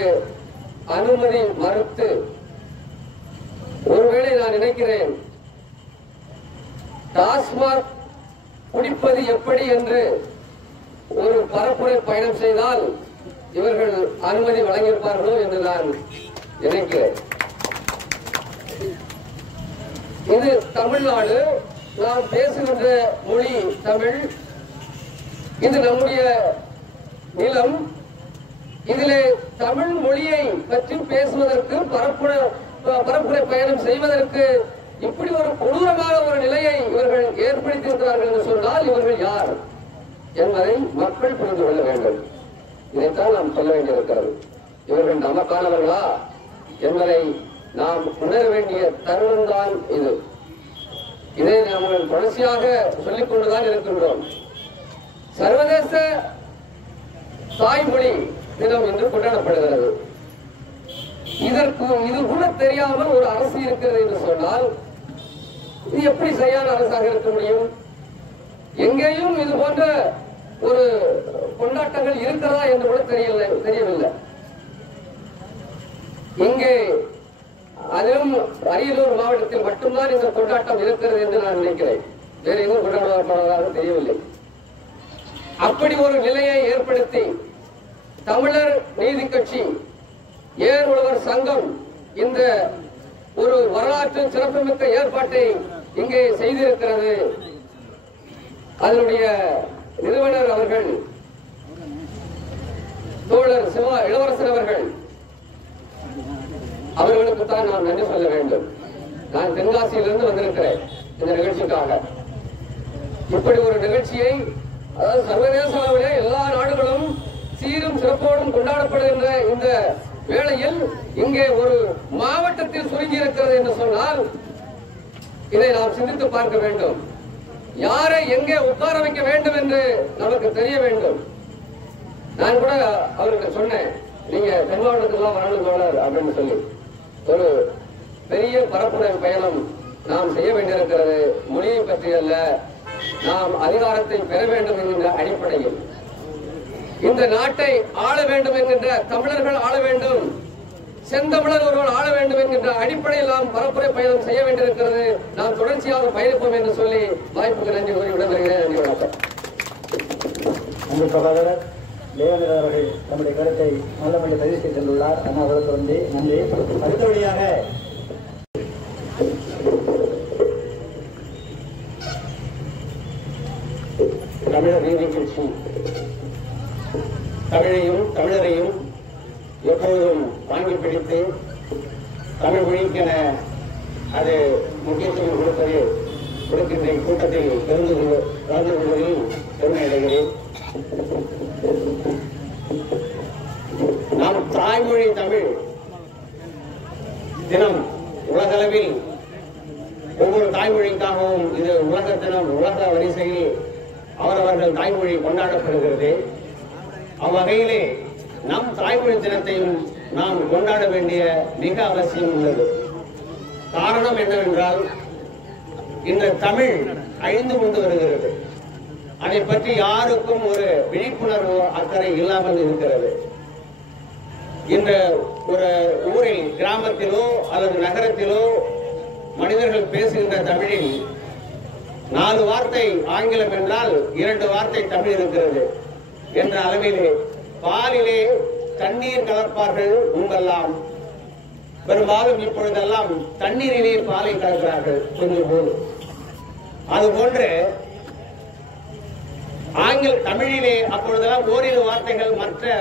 அனுமதி மறுத்து ஒருவேளை நான் நினைக்கிறேன் டாஸ்மாக் குடிப்பது எப்படி என்று ஒரு பரப்புரை பயணம் செய்தால் இவர்கள் அனுமதி வழங்கியிருப்பார்களோ என்று நான் நினைக்கிறேன். இது தமிழ்நாடு, நாம் பேசுகின்ற மொழி தமிழ், இது நம்முடைய நிலம். இதிலே தமிழ் மொழியை பற்றி பேசுவதற்கு பரப்புரை பயணம் செய்வதற்கு இப்படி ஒரு கொடூரமான ஒரு நிலையை இவர்கள் ஏற்படுத்தியிருக்கிறார்கள் என்று சொன்னால் இவர்கள் யார் என்பதை மக்கள் புரிந்து கொள்ள வேண்டும். இதைத்தான் நாம் சொல்ல வேண்டியிருக்கிறது. இவர்கள் நமக்கானவர்களா என்பதை நாம் உணர வேண்டிய தருணம்தான் இது. இதை நாம் தொடர்ச்சியாக சொல்லிக் கொண்டுதான் இருக்கின்றோம். சர்வதேச தாய்மொழி தினம் என்று கொண்டாடப்படுகிறது. இதற்கு இது கூட தெரியாமல் ஒரு அரசு இருக்கிறது என்று சொன்னால் இது எப்படி சரியான அரசாக இருக்க முடியும்? எங்கேயும் இது போன்ற ஒரு கொண்டாட்டங்கள் இருக்கிறதா என்று கூட தெரியவில்லை. இங்கே அதிலும் அரியலூர் மாவட்டத்தில் மட்டும்தான் இந்த கொண்டாட்டம் இருக்கிறது என்று நான் நினைக்கிறேன். வேற எங்கும் கொண்டாடப்படுவதாக தெரியவில்லை. அப்படி ஒரு நிலையை ஏற்படுத்தி தமிழர் நீதி கட்சி, ஏர் உழவர் சங்கம் இந்த ஒரு வரலாற்று சிறப்புமிக்க ஏற்பாட்டை இங்கே செய்திருக்கிறது. அதனுடைய நிறுவனர் அவர்கள் தோழர் சிவா இளவரசர் அவர்களுக்கு தான் நான் நன்றி சொல்ல வேண்டும். நான் தென்காசியிலிருந்து வந்திருக்கிறேன் இந்த நிகழ்ச்சிக்காக. இப்படி ஒரு நிகழ்ச்சியை, அதாவது சர்வதேச அளவிலே எல்லா நாடுகளும் சீரும் சிறப்போடும் கொண்டாடப்படுகின்ற இந்த வேளையில் இங்கே ஒரு மாவட்டத்தில் சுருங்கி இருக்கிறது என்று சொன்னால் இதை நாம் சிந்தித்து பார்க்க வேண்டும். யாரை எங்கே உட்கார வைக்க வேண்டும் என்று நமக்கு தெரிய வேண்டும். நான் கூட அவருக்கு சொன்னேன், நீங்க தென் மாவட்டத்துக்குலாம் வரணும் தோழர் அப்படின்னு சொல்லி. ஒரு பெரிய பரப்புரை பயணம் நாம் செய்ய வேண்டியிருக்கிறது. மொழியை பற்றி அல்ல, நாம் அதிகாரத்தை பெற வேண்டும் என்கின்ற அடிப்படையில் இந்த நாட்டை ஆள வேண்டும் என்கின்ற தமிழர்கள் ஆள வேண்டும், செந்தமிழர் ஒருவர் ஆள வேண்டும் என்கின்ற அடிப்படையில் நாம் பரப்புரை பயணம் செய்ய வேண்டியிருக்கிறது. நாம் தொடர்ச்சியாக பயணிப்போம் என்று சொல்லி வாய்ப்புக்கு நன்றி கூறி விடைபெறுகிறேன். நன்றி, வணக்கம். அன்பு சகோதரர் தேவேந்திர அவர்கள் நம்முடைய கருத்தை நல்ல முறையில் பதிவு செய்து சென்றுள்ளார். அண்ணா அவர்களுக்கு வந்து நன்றி. அடுத்தபடியாக தமிழர் நீதி கட்சி தமிழையும் தமிழரையும் எப்போதும் வாங்கி பிடித்து தமிழ் மொழிக்கென அது முக்கியத்துவம் கொடுக்கின்ற கூட்டத்தில் கலந்து கொள்வதில் பெருமை அடைகிறேன். நாம் தாய்மொழி தமிழ் தினம் உலகளவில் ஒவ்வொரு தாய்மொழிக்காகவும் இது உலக தினம், உலக வரிசையில் அவரவர்கள் தாய்மொழி கொண்டாடப்படுகிறது. அவ்வகையிலே நம் தாய்மொழி தினத்தையும் நாம் கொண்டாட வேண்டிய மிக அவசியம் உள்ளது. காரணம் என்னவென்றால், இந்த தமிழ் அழிந்து கொண்டு வருகிறது. அதை பற்றி யாருக்கும் ஒரு விழிப்புணர்வு அக்கறை இல்லாமல் இருக்கிறது. இந்த ஒரு ஊரில், கிராமத்திலோ அல்லது நகரத்திலோ மனிதர்கள் பேசுகின்ற தமிழில் 4 வார்த்தை ஆங்கிலம் என்றால் 2 வார்த்தை தமிழ் இருக்கிறது என்ற அளவிலே பாலிலே தண்ணீர் கலப்பார்கள் முன்பெல்லாம். பெரும்பாலும் இப்பொழுதெல்லாம் தண்ணீரிலே பாலை கலக்கிறார்கள் கொஞ்சம் போது. அதுபோன்று தமிழிலே அப்பொழுதெல்லாம் ஓரிரு வார்த்தைகள் மற்ற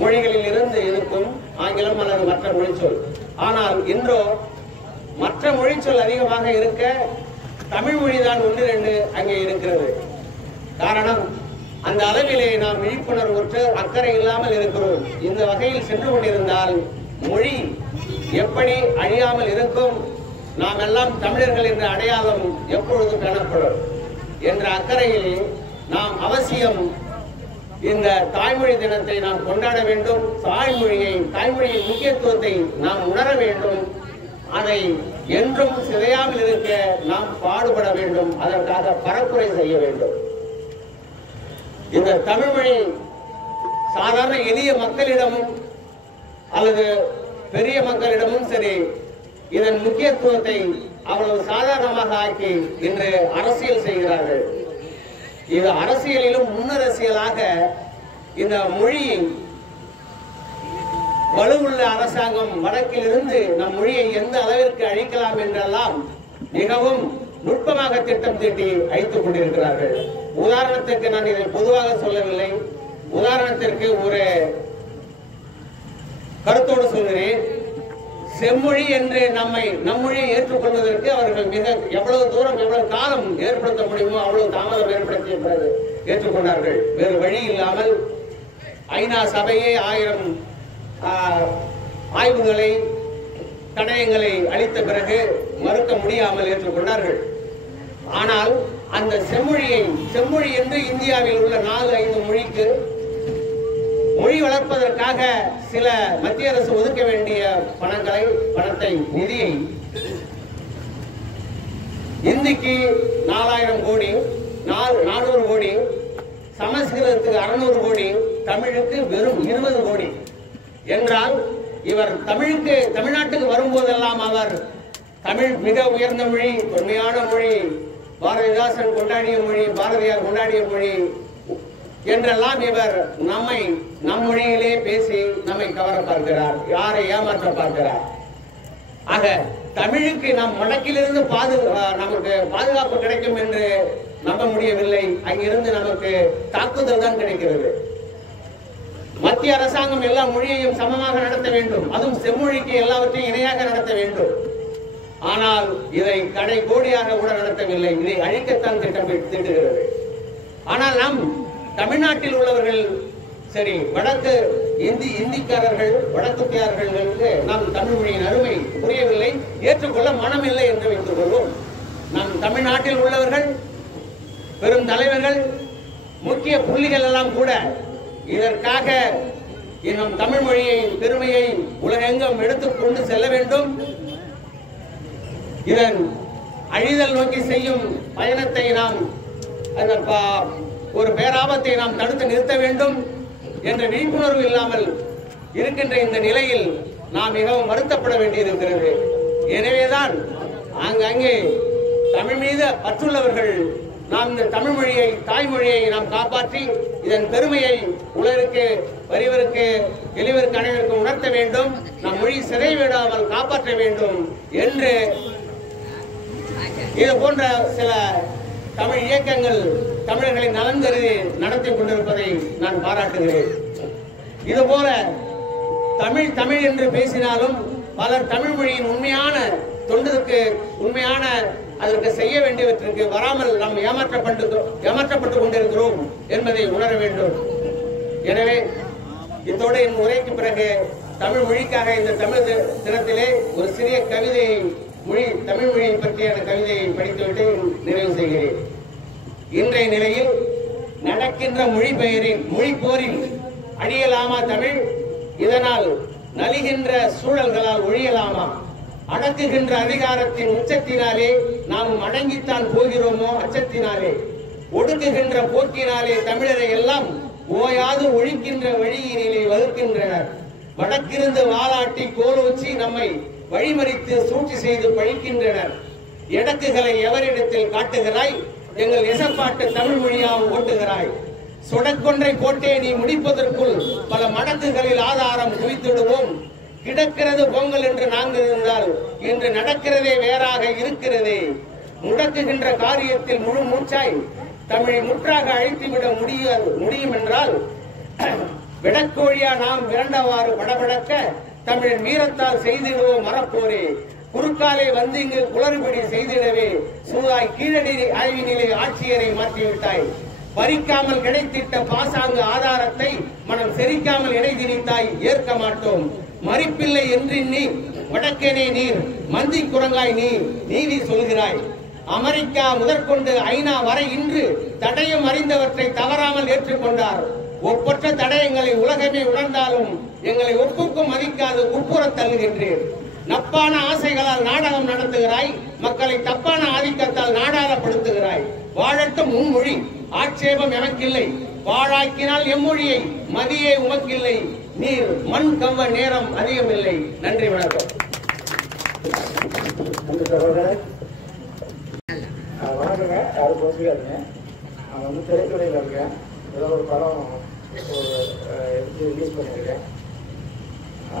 மொழிகளில் இருந்து இருக்கும், ஆங்கிலம் அல்லது மற்ற மொழிச்சொல். ஆனால் இன்றோ மற்ற மொழிச்சொல் அதிகமாக இருக்க தமிழ் மொழிதான் 1-2 அங்கே இருக்கிறது. காரணம், அந்த அளவிலே நாம் விழிப்புணர்வுற்று அக்கறை இல்லாமல் இருக்கிறோம். இந்த வகையில் சென்று கொண்டிருந்தால் மொழி எப்படி அழியாமல் இருக்கும், நாம் எல்லாம் தமிழர்கள் என்ற அடையாளம் எப்பொழுது காணப்படும் என்ற அக்கறையிலே நாம் அவசியம் இந்த தாய்மொழி தினத்தை நாம் கொண்டாட வேண்டும். தாய்மொழியின் முக்கியத்துவத்தை நாம் உணர வேண்டும். அதை என்றும் சிதையாமல் இருக்க நாம் பாடுபட வேண்டும். அதற்காக பரப்புரை செய்ய வேண்டும். இந்த தமிழ்மொழி சாதாரண எளிய மக்களிடமும் அல்லது பெரிய மக்களிடமும் சரி, இதன் முக்கியத்துவத்தை அவ்வளவு சாதாரணமாக ஆக்கி இன்று அரசியல் செய்கிறார்கள். இது அரசியலிலும் முன்னரசியலாக இந்த மொழியின் வலுவுள்ள அரசாங்கம் வடக்கில் இருந்து நம் மொழியை எந்த அளவிற்கு அழிக்கலாம் என்றெல்லாம் மிகவும் நுட்பமாக திட்டம் தீட்டி அழித்துக் கொண்டிருக்கிறார்கள். உதாரணத்திற்கு நான் இதை பொதுவாக சொல்லவில்லை. உதாரணத்திற்கு ஒரு கருத்தோடு சொல்கிறேன். செம்மொழி என்று நம் மொழியை ஏற்றுக்கொள்வதற்கு அவர்கள் எவ்வளவு தூரம் எவ்வளவு காலம் ஏற்படுத்த முடியுமோ அவ்வளவு தாமதம் ஏற்படுத்திய பிறகு ஏற்றுக்கொண்டார்கள். வேறு வழி இல்லாமல் ஐநா சபையே 1000 ஆய்வுகளை தடயங்களை அளித்த பிறகு மறுக்க முடியாமல் ஏற்றுக்கொண்டார்கள். ஆனால் அந்த செம்மொழி என்று இந்தியாவில் உள்ள 4-5 மொழிக்கு மொழி வளர்ப்பதற்காக சில மத்திய அரசு ஒதுக்க வேண்டிய நிதியை இந்திக்கு 4000 கோடி, 400 கோடி, சமஸ்கிருதத்துக்கு 600 கோடி, தமிழுக்கு வெறும் 20 கோடி என்றால் இவர் தமிழ்நாட்டுக்கு வரும்போதெல்லாம் அவர் தமிழ் மிக உயர்ந்த மொழி, தொன்மையான மொழி, பாரதிதாசன் கொண்டாடிய மொழி, பாரதியார் கொண்டாடிய மொழி என்றெல்லாம் இவர் நம் மொழியிலே பேசி நம்மை கவர பார்க்கிறார், யாரை ஏமாற்ற பார்க்கிறார். ஆக தமிழுக்கு நம் வடக்கிலிருந்து நமக்கு பாதுகாப்பு கிடைக்கும் என்று நம்ப முடியவில்லை. அங்கிருந்து நமக்கு தாக்குதல் தான் கிடைக்கிறது. மத்திய அரசாங்கம் எல்லா மொழியையும் சமமாக நடத்த வேண்டும், அதுவும் செம்மொழிக்கு எல்லாவற்றையும் இணையாக நடத்த வேண்டும். ஆனால் இதை கடை கோடியாக கூட நடத்தவில்லை. இதை அழிக்கத்தான் திட்டம் தீட்டுகிறது. ஆனால் நாம் தமிழ்நாட்டில் உள்ளவர்கள் சரி, வடக்கு இந்திக்காரர்கள் வடக்குத்தியார்களுக்கு நாம் தமிழ் மொழியின் அருமை புரியவில்லை, ஏற்றுக்கொள்ள மனமில்லை என்று வைத்துக் கொள்வோம். நம் தமிழ்நாட்டில் உள்ளவர்கள் பெரும் தலைவர்கள் முக்கிய புள்ளிகள் எல்லாம் கூட இதற்காக இன்னும் தமிழ் மொழியின் பெருமையை உலகெங்கும் எடுத்துக்கொண்டு செல்ல வேண்டும். இதன் அழிதல் நோக்கி செய்யும் பயணத்தை நாம் ஒரு பேராபத்தை நாம் தடுத்து நிறுத்த வேண்டும் என்ற விழிப்புணர்வு இல்லாமல் இருக்கின்ற இந்த நிலையில் நாம் மிகவும் வருத்தப்பட வேண்டியிருக்கிறது. எனவேதான் அங்கே தமிழ் மீது பற்றுள்ளவர்கள் நாம் இந்த தமிழ் மொழியை, தாய்மொழியை நாம் காப்பாற்றி இதன் பெருமையை உலகிற்கு, வறியவருக்கு, எளியவருக்கு, அனைவருக்கும் உணர்த்த வேண்டும். நம் மொழி சிதை விடாமல் காப்பாற்ற வேண்டும் என்று இது போன்ற சில தமிழ் இயக்கங்கள் தமிழர்களின் நலன் கருதி நடத்தி கொண்டிருப்பதை நான் பாராட்டுகிறேன். இதுபோல தமிழ் என்று பேசினாலும் பலர் தமிழ் மொழியின் உண்மையான தொண்டுக்கு, உண்மையான அதற்கு செய்ய வேண்டியவற்றிற்கு வராமல் நாம் ஏமாற்றப்பட்டு கொண்டிருக்கிறோம் என்பதை உணர வேண்டும். எனவே இதோடு என் உரைக்கு பிறகு தமிழ் மொழிக்காக இந்த தமிழ் தினத்திலே ஒரு சிறிய கவிதையை, தமிழ் மொழியை பற்றியான கவிதையை படித்துவிட்டு நிறைவு செய்கிறேன். இன்றைய நிலையில் நடக்கின்ற மொழி போரில் அழியலாமா தமிழ்? இதனால் நலிகின்ற சூழல்களால் ஒழியலாமா? அடக்குகின்ற அதிகாரத்தின் உச்சத்தினாலே நாம் அடங்கித்தான் போகிறோமோ அச்சத்தினாலே? ஒடுக்குகின்ற போக்கினாலே தமிழரை எல்லாம் ஓயாது ஒழிக்கின்ற வழியினிலே வகுக்கின்றனர். வடக்கிருந்து வாலாட்டி கோலோச்சி நம்மை வழிமறித்து சூழ்ச்சி செய்து பழிக்கின்றனர். எடக்குகளை எவரிடத்தில் காட்டுகிறாய்? எங்கள் எசப்பாட்டு தமிழ் மொழியாக ஓட்டுகிறாய். சொடக்கொன்றை போட்டே நீ முடிப்பதற்குள் பல மடக்குகளில் ஆதாரம் குவித்திடுவோம். கிடக்கிறது பொங்கல் என்று நாங்கள் இருந்தால் இன்று நடக்கிறதே வேறாக இருக்கிறதே. முடக்குகின்ற காரியத்தில் முழு மூச்சாய் தமிழை முற்றாக அழித்துவிட முடியும் என்றால் விடக்கோழியா நாம் விரண்டவாறு படபடக்க தமிழன் வீரத்தால் செய்திடுவோம் மறப்போரே. குறுக்காலே வந்து இங்கு குளறுபடி செய்திடவே சூதாய் கீழடி ஆய்வினிலே ஆட்சியரை மாற்றிவிட்டாய். பறிக்காமல் கிடைத்திட்ட பாசாங்கு ஆதாரத்தை மனம் செரிக்காமல் இடை திணித்தாய். ஏற்க மாட்டோம். மறிப்பில்லை என்று நீ வடக்கேனே நீர் மந்தி குரங்காய் நீ நீதி சொல்கிறாய். அமெரிக்கா முதற்கொண்டு ஐநா வரை இன்று தடயம் அறிந்தவற்றை தவறாமல் ஏற்றுக்கொண்டார். ஒப்பற்ற தடயங்களை உலகமே உணர்ந்தாலும் எங்களை ஒப்புக்கும் மதிக்காது குப்புற தள்ளுகின்றேன். நப்பான ஆசைகளால் நாடகம் நடத்துகிறாய். மக்களை தப்பான ஆதிக்கத்தால் நாடாளப்படுத்துகிறாய். வாழட்டும் உன்மொழி, ஆட்சேபம் எனக்கில்லை. வாழாக்கினால் எம்மொழியை மதியே உமக்கில்லை. நீர் மண் கவ்வ நேரம் அதிகமில்லை. நன்றி, வணக்கம். வணக்கங்க. யாரும் பேசுகாதீங்க. நான் வந்து திரைத்துறையில் இருக்கேன். ஏதோ ஒரு படம் எடுத்து ரிலீஸ் பண்ணியிருக்கேன்.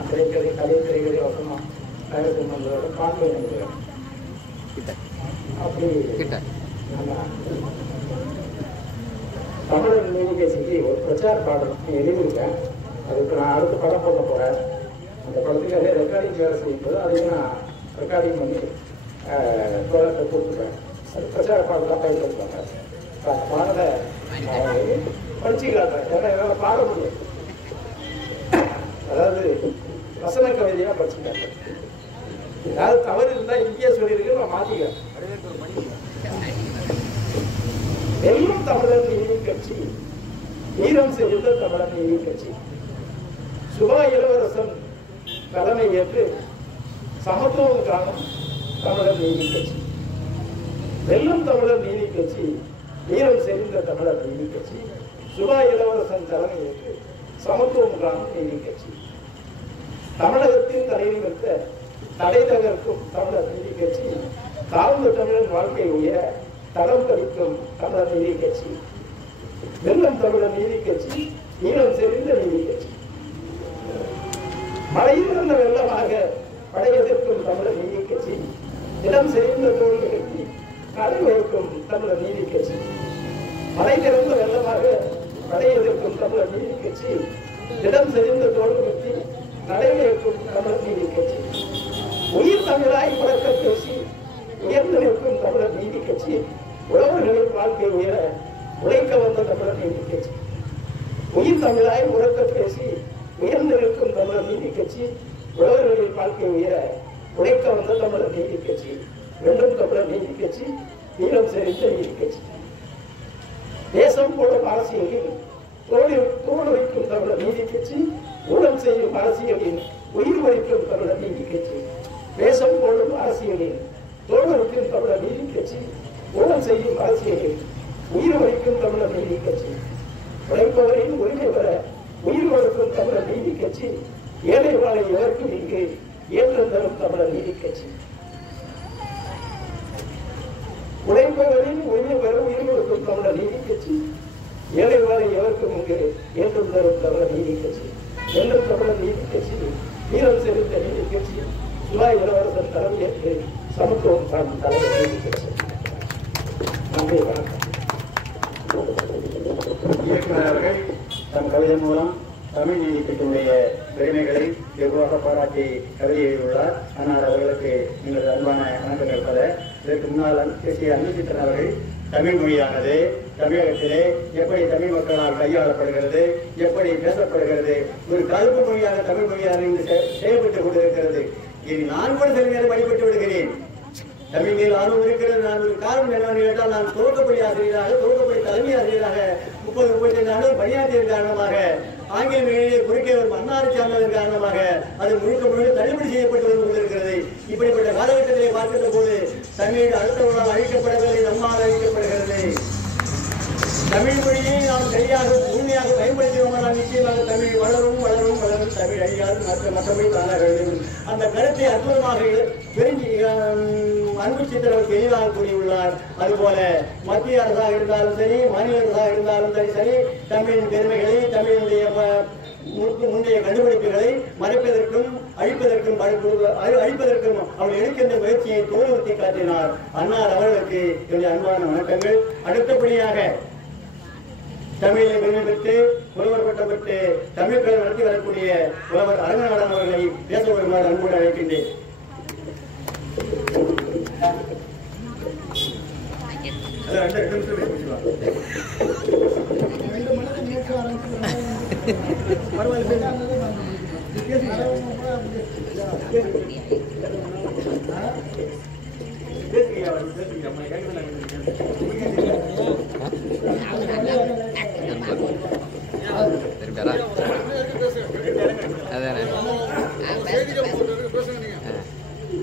திரைக்கதை கதை வசனம் தயாரிப்பு காண்பை நினைக்கிறேன். அப்படி தமிழர் நீதிகட்சிக்கு ஒரு பிரச்சார பாடல் எழுதியிருக்கேன். அதுக்கு நான் அடுத்த படம் போட போகிறேன். அந்த படத்துக்கு அதே ரெக்கார்டிங் வேலை செய்யும்போது அதையும் நான் ரெக்கார்டிங் பண்ணி தோழத்தை கொடுத்துருவேன். அது பிரச்சார பாடலாம் பயன்படுத்துவாங்க. பாடலை படிச்சு காட்டுறேன். ஏன்னா என்னால் பாட முடியும். அதாவது வசன கவிதையாக படிச்சு காட்டுறேன். ஏதாவது தவறு இருந்தால் இங்கேயே சொல்லியிருக்கு, நான் மாற்றிக்கிறேன். வெல்லும் தமிழர் நீதி கட்சி, வீரம் செய்த தமிழர் நீதி கட்சி, சுபா இளவரசன் தலைமை ஏற்று சமத்துவம் காணும் தமிழர் நீதி கட்சி. வெல்லும் தமிழர் நீதி கட்சி, வீரம் செறிந்த தமிழர் நீதி கட்சி, சுபா இளவரசன் தலைமை ஏற்று சமத்துவம் காணும் நீதி கட்சி. தமிழகத்தின் தலைநிமித்த தடை தகர்க்கும் தமிழர் நீதி கட்சி, தாழ்ந்த தமிழர் வாழ்க்கை உயர தடம் கழிக்கும் தமிழர் நீதி கட்சி. வெல்லும் தமிழர் நீதி கட்சி, வீரம் செறிந்த நீதி கட்சி. மழையிலிருந்த வெள்ளமாக படையெதிர்க்கும் தமிழர் நீதி கட்சி, இடம் செறிந்த தோல்வி கட்சி நடை வைக்கும் தமிழர் நீதி கட்சி. மழை திறந்த வெள்ளமாக படையெதிர்க்கும் தமிழர் நீதி கட்சி, இடம் செறிந்த தோல்வி கட்சி நடை வைக்கும் தமிழர் நீதி கட்சி. உயிர் தமிழாய் உறக்க பேசி உயர்ந்து நிற்கும் தமிழர் நீதி கட்சி, உழவர்களின் வாழ்க்கை உயர உழைக்க வந்த தமிழர் நீதி கட்சி. உயிர் தமிழாய் உறக்க பேசி உயர்ந்து நிற்கும் தமிழர் நீதி கட்சி, உழவர்களின் வாழ்க்கை உயர உழைக்க வந்த தமிழர் நீதி கட்சி. வென்றும் தமிழர் நீதி கட்சி, வீரம் செறிந்த நீதி கட்சி. தேசம் போடும் அரசியலில் தோல் வைக்கும் தமிழர் நீதி கட்சி, ஊழல் செய்யும் அரசியலில் உயிர் வைக்கும் தமிழர் நீதி கட்சி. தேசம் போடும் அரசியலில் தோல் வைக்கும் தமிழர் நீதி கட்சி, ஊழல் செய்யும் அரசியலில் உயிர் வைக்கும் தமிழர் நீதி கட்சி. உழைப்பவரின் உரிமை பெற உயிர் கொடுக்கும் தமிழர் நீதி கட்சி, ஏழை வாழை எவருக்கும் இங்கு ஏற்றம் தரும் தமிழர் நீதி கட்சி. உழைப்பவரின் உரிமை பெற உயிர் கொடுக்கும் தமிழர் நீதி கட்சி, ஏழை வாழை எவருக்கும் இங்கு ஏற்றம் தரும் தமிழர் நீதி கட்சி. வெல்லும் தமிழர் நீதி கட்சி, வீரம் செறிந்த நீதி கட்சி, சுபா இளவரசன் தலைமையேற்று சமத்துவம் காணும் தலைவர் நீதி கட்சி. நன்றி, வணக்கம். இயக்குநர்கள் தம் கவிதை மூலம் தமிழ் நீதி கட்சியுடைய பெருமைகளை வெகுவாக பாராட்டி கவிதை எழுதியுள்ளார். ஆனால் அவர்களுக்கு எங்களது அன்பான வணக்கங்கள் பல. இதற்கு முன்னால் பேசிய அன்புச்சித்திரன் அவர்கள் தமிழ் மொழியானது தமிழகத்திலே எப்படி தமிழ் மக்களால் கையாளப்படுகிறது, எப்படி பேசப்படுகிறது, ஒரு கருப்பு மொழியாக தமிழ் மொழியாக செயல்பட்டுக் கொண்டிருக்கிறது. இது நான் கூட சில நேரம் வழிபட்டு விடுகிறேன். தமிழ் மேல் ஆர்வம் இருக்கிறது. நான் ஒரு காரணம் என்னவென்று கேட்டால், நான் துவக்கப்பள்ளி ஆசிரியராக, துவக்கப்பள்ளி தலைமை ஆசிரியராக 30-35 ஆண்டுகள் பணியாற்றியதன் காரணமாக, ஆங்கில மொழியை குறுக்கே ஒரு மன்னாரை சார்ந்ததன் காரணமாக அது முழுக்க தள்ளுபடி செய்யப்பட்டு வந்து கொண்டிருக்கிறது. இப்படிப்பட்ட காலகட்டத்திலே பார்க்கின்ற போது தமிழ் அடுத்தவர்களால் அழிக்கப்படவில்லை, நம்மால் அழிக்கப்படுகிறது. தமிழ் மொழியை நாம் சரியாக உண்மையாக பயன்படுத்தினோம். நிச்சயமாக தமிழ் வளரும் வளரும் வளரும், தமிழ் அழியாது, மற்றபடி தானாக வேண்டும். அந்த கருத்தை அற்புதமாக அன்பு சித்திரவர் தெளிவாக கூறியுள்ளார். அதுபோல மத்திய அரசாக இருந்தாலும் சரி, மாநில அரசாக இருந்தாலும் சரி, தமிழின் பெருமைகளை, தமிழினுடைய முந்தைய கண்டுபிடிப்புகளை மறைப்பதற்கும் அழிப்பதற்கும் அவர் எடுக்கின்ற முயற்சியை தோல்வத்தி காட்டினார். அன்னார் அவர்களுக்கு என்னுடைய அன்பான வணக்கங்கள். அடுத்தபடியாக தமிழை பெருமை பெற்று புலவர் பட்டம் பெற்று தமிழ் கலை நடத்தி வரக்கூடிய புலவர் அரங்கநாதன் அவர்களை பேச வருமாறு அன்போடு அழைக்கின்றேன்.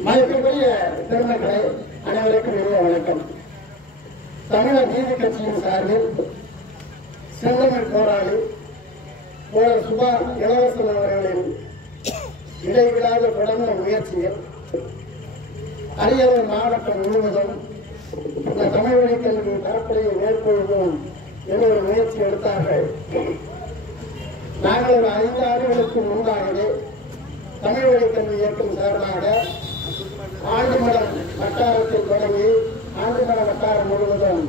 மதிப்பிற்குரிய பெருமக்களே, அனைவருக்கும் இனிய வணக்கம். தமிழர் நீதி கட்சியின் சார்பில் செந்தமிழ் போராளி சுபா இளவரசன் அவர்களின் இடைவிடாத தொடர்ந்த முயற்சியில் அரியலூர் மாவட்டம் முழுவதும் இந்த தமிழ் வழி கல்வி பரப்புரையை மேற்கொள்வோம் என்ற ஒரு முயற்சி எடுத்தார்கள். நாங்கள் ஒரு 5 ஆண்டுகளுக்கு முன்பாகவே தமிழ் வழி கல்வி இயக்கம் சார்பாக ஆண்டிமடம் வட்டாரத்தில் தொடங்கி ஆண்டிமடம் வட்டாரம் முழுவதும்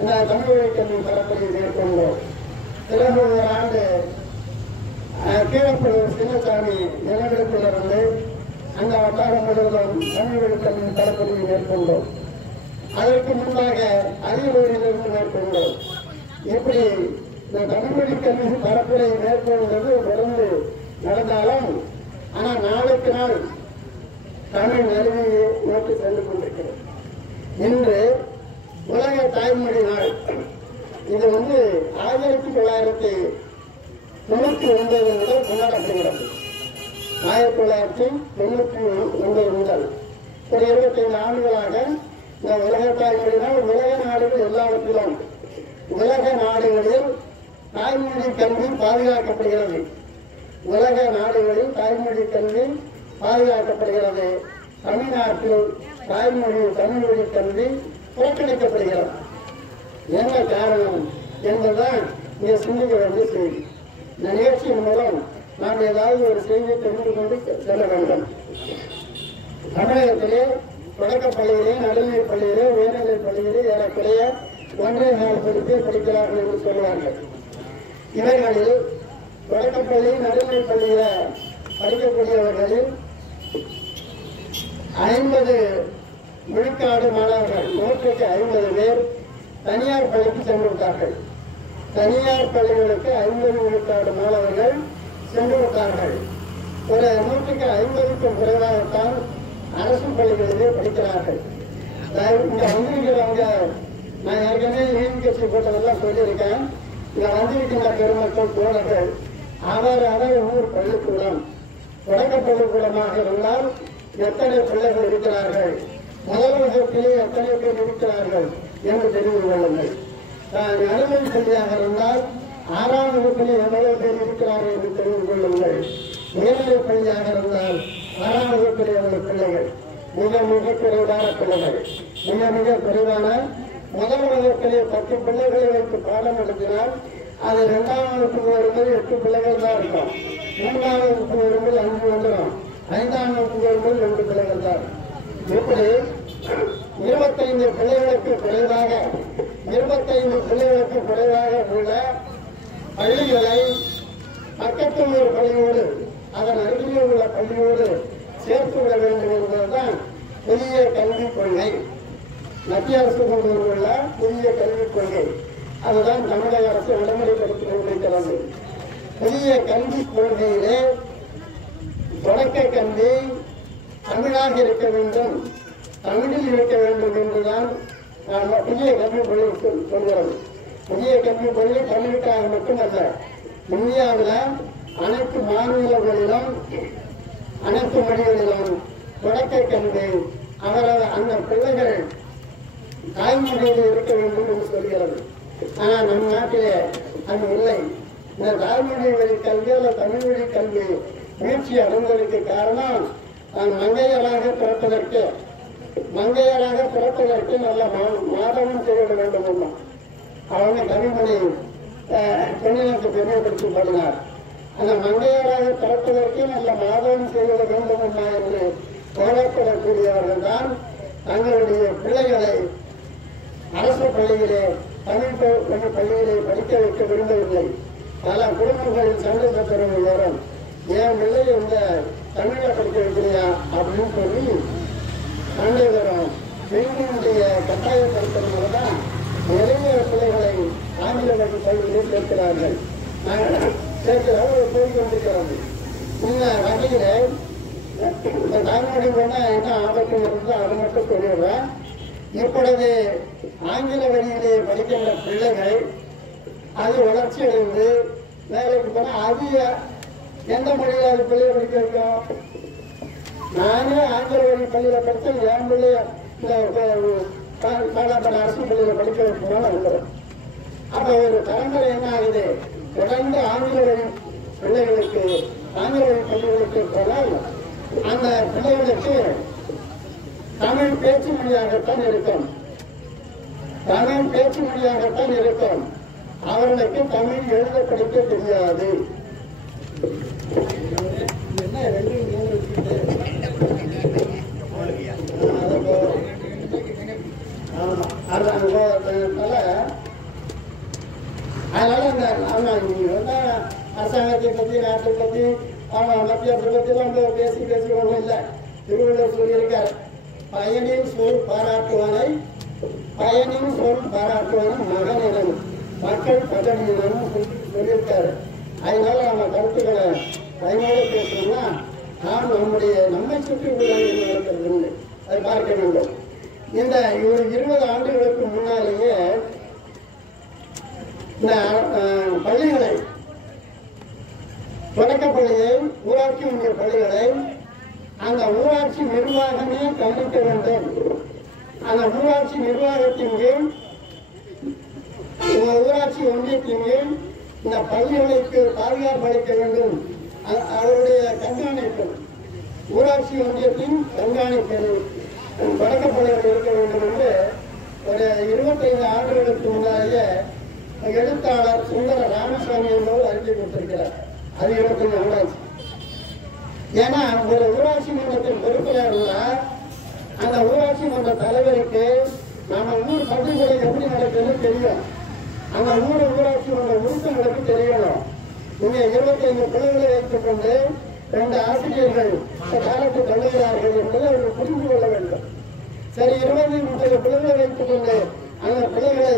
இந்த தமிழ் வழி கல்வி பரப்புரையை மேற்கொண்டோம். பிறகு ஒரு ஆண்டு கீழப்பூர் சின்னசாமி நிலவிடத்திலிருந்து அந்த வட்டாரம் முழுவதும் தமிழ் வழி கல்வி பரப்புரையை மேற்கொண்டோம். அதற்கு முன்பாக அரியலூரிலிருந்து மேற்கொண்டோம். இப்படி இந்த தமிழ் வழி கல்வி பரப்புரையை மேற்கொள்வது தொடர்ந்து நடந்தாலும் ஆனால் நாளுக்கு நாள் தமிழ் நெருங்கியை நோக்கி சென்று கொண்டிருக்கிறது. இன்று உலக தாய்மொழி நாள். இது 1999 முதல் கொண்டாடப்படுகிறது. 1999 முதல் ஒரு 25 ஆண்டுகளாக இந்த உலக தாய்மொழி நாள் உலக நாடுகள் எல்லாவற்றிலும் உலக நாடுகளில் தாய்மொழி கல்வி பாதுகாக்கப்படுகிறது. உலக நாடுகளில் தாய்மொழி கல்வி பாதுகாக்கப்படுகிறது. தமிழ்நாட்டில் தமிழ் மொழி கல்வி புறக்கணிக்கப்படுகிறது. என்ன காரணம் என்பதுதான் இங்கே சிந்திக்க வேண்டிய செய்தி. இந்த நிகழ்ச்சியின் மூலம் நாம் ஏதாவது ஒரு செய்தியை தெரிந்து கொண்டு செல்ல வேண்டும். தமிழகத்திலே தொடக்கப்பள்ளியிலே, நடுநிலைப் பள்ளியிலே, உயர்நிலைப் பள்ளியிலே ஏறக்குறைய 1.25 பேர் படிக்கிறார்கள் என்று சொல்வார்கள். இவர்களில் தொடக்கப்பள்ளி, நடுநிலைப் பள்ளியில படிக்கக்கூடியவர்களில் 50 விழுக்காடு மாணவர்கள், 100க்கு 50 பேர் தனியார் பள்ளிக்கு சென்று விட்டார்கள். தனியார் பள்ளிகளுக்கு 50 விழுக்காடு மாணவர்கள் சென்று விட்டார்கள். ஒரு 100க்கு 50க்கும் குறைவாகத்தான் அரசு பள்ளிகளிலே படிக்கிறார்கள். இங்க வந்திருக்கிறவங்க, நான் ஏற்கனவே நீதி கட்சி கூட்டமெல்லாம் சொல்லியிருக்கேன். இங்க வந்திருக்கின்ற பெருமக்கள் தோழர்கள் அவர் ஊர் பள்ளிக்கூடம், தொடக்க பள்ளிக்கூடமாக இருந்தால் எத்தனை பிள்ளைகள் இருக்கிறார்கள், முதல் வகுப்பிலே எத்தனை பேர் இருக்கிறார்கள் என்று தெரிந்து கொள்ளுங்கள். நடுநிலை பள்ளியாக இருந்தால் 6ஆம் வகுப்பிலே எவ்வளவு பேர் இருக்கிறார்கள் என்று தெரிந்து கொள்ளுங்கள். உயர்நிலை பள்ளியாக இருந்தால் 6ஆம் வகுப்பிலே உள்ள பிள்ளைகள் மிக மிக குறைவான பிள்ளைகள், மிக மிக குறைவான. முதல் வகுப்பிலே 10 பிள்ளைகளை வைத்து பாடம் நடத்தினால் அது 2ஆம் வகுப்புக்கு வரும்போது 8 பிள்ளைகள் தான் இருக்கும். 3ஆம் வகுப்பு வரும்போது 5 வந்துடும். 5ஆம் வகுப்பு வரும்போது 2 பிள்ளைகள் தான். இப்படி 25 பிள்ளைகளுக்கு குறைவாக உள்ள பள்ளிகளை பக்கத்தில் ஒரு பள்ளியோடு, அதன் அருகிலே உள்ள பள்ளியோடு சேர்த்து விட வேண்டும் என்பதுதான் புதிய கல்விக் கொள்கை. மத்திய அரசு கொண்டு வந்துள்ள புதிய கல்விக் கொள்கை. அதுதான் தமிழக அரசு நடைமுறைப்படுத்திக் கொண்டிருக்கிறது. புதிய கல்விக் கொள்கையிலே தொடக்க கல்வி தமிழாக இருக்க வேண்டும், தமிழில் இருக்க வேண்டும் என்றுதான் புதிய கல்விக் கொள்கை சொல்கிறது. புதிய கல்விக் கொள்கை தமிழுக்காக மட்டுமல்ல, இந்தியாவில் அனைத்து மாநிலங்களிலும் அனைத்து மொழிகளிலும் தொடக்க கல்வி அந்த பிள்ளைகள் தாய்மொழியில் இருக்க வேண்டும் என்று சொல்கிறது. ஆனால் நம் நாட்டிலே அது இல்லை. இந்த தாய்மொழி வழி கல்வி அல்ல தமிழ் வழி கல்வி வீழ்ச்சி அடைந்ததற்கு காரணம் மங்கையராக பிறப்பதற்கு மங்கையராக பிறப்பதற்கு நல்ல மாதமும் செய்ய வேண்டும். அவங்க கவிமணி பெண்ணினத்தை பெருமைப்படுத்தி பாடினார். அந்த மங்கையராக பிறப்பதற்கு நல்ல மாதமும் செய்ய வேண்டும் என்று போராடப்படக்கூடியவர்கள் தான் தங்களுடைய பிள்ளைகளை அரசு பள்ளியிலே தமிழ் பள்ளியிலே படிக்க வைக்க விரும்பவில்லை. பல குடும்பங்களில் சண்டை சச்சரவு வரும். என் பிள்ளை இந்த தமிழை படிக்க வைக்கலையா அப்படின்னு சொல்லி சண்டை வரும். பெண்களுடைய கட்டாயப்படுத்துறதுனால தான் நிறைய பிள்ளைகளை ஆங்கில வழி பள்ளியிலே சேர்க்கிறார்கள். போய் கொண்டிருக்கிறது. இந்த வகையில இந்த தாய்மொழி போனா என்ன ஆபத்து இருந்தோ அதை மட்டும் சொல்லிடுறேன். இப்பொழுது ஆங்கில வழியிலே படிக்கின்ற பிள்ளைகள் அது வளர்ச்சி அடைந்து வேலைக்கு போனா அது எந்த மொழியில அது பிள்ளைய படிக்க வைக்கும்? நானே ஆங்கில வழி பள்ளியில படித்தேன். என் பிள்ளைய இந்த அரசு பள்ளியில படிக்க வைக்கணும்னு வந்துடும். அப்ப ஒரு தலைமுறை என்ன ஆகுது? தொடர்ந்து ஆங்கில வழி பிள்ளைகளுக்கு ஆங்கில வழி பள்ளிகளுக்கு போனால் அந்த பிள்ளைகளுக்கு தமிழ் பேச்சு மொழியாகத்தான் இருக்கும். தமிழ் பேச்சு மொழியாகத்தான் இருக்கும். அவர்களுக்கு தமிழ் எழுத படிக்க தெரியாது. அதனால இந்த அரசாங்கத்தை பத்தி நாட்டை பத்தி மத்திய பிரபத்திலாம் பேசி ஒன்றும் இல்லை. திருவள்ளுவர் சொல்லியிருக்கார், பயனின் சொல் பாராட்டுவனை மகனிடம் மக்கள் பதவியிடம் சொல்லியிருக்காரு. அதனால நம்ம கருத்துக்களை பயனோடு பேசணும்னா நாம் நம்மை சுற்றி நடக்கிறது அதை பார்க்க வேண்டும். இந்த 20 ஆண்டுகளுக்கு முன்னாலேயே இந்த பள்ளிகளை, தொடக்கப்பள்ளியை, ஊராட்சி ஒன்றிய பள்ளிகளை அந்த ஊராட்சி நிர்வாகமே கவனிக்க வேண்டும். அந்த ஊராட்சி நிர்வாகத்தின் கீழ், ஊராட்சி ஒன்றியத்தின் கீழ் இந்த பள்ளிகளுக்கு பாதுகாப்பு அளிக்க வேண்டும். அவருடைய கண்காணிப்பு, ஊராட்சி ஒன்றியத்தின் கண்காணிப்பு தொடக்கப்பள்ளிகள் இருக்க வேண்டும் என்று ஒரு 25 ஆண்டுகளுக்கு முன்னாலேயே எழுத்தாளர் சுந்தர ராமசாமி என்பவர் அறிக்கை கொடுத்திருக்கிறார். அது 25 ஆண்டாச்சு. ஏன்னா ஒரு ஊராட்சி மன்றத்தின் பொறுப்பில் இருந்தால் அந்த ஊராட்சி மன்ற தலைவருக்கு நம்ம ஊர் பள்ளிக்கூடம் எப்படி நடக்குதுன்னு தெரியும். அந்த ஊராட்சி மன்ற உறுப்பினருக்கு தெரியணும். இங்க 25 பிள்ளைகளை வைத்துக் கொண்டு 2 ஆசிரியர்கள் காலத்து தள்ளுகிறார்கள் என்பதை அவர்கள் புரிந்து கொள்ள வேண்டும். சரி, 20-30 பிள்ளைகளை வைத்துக் கொண்டு அந்த பிள்ளைகளை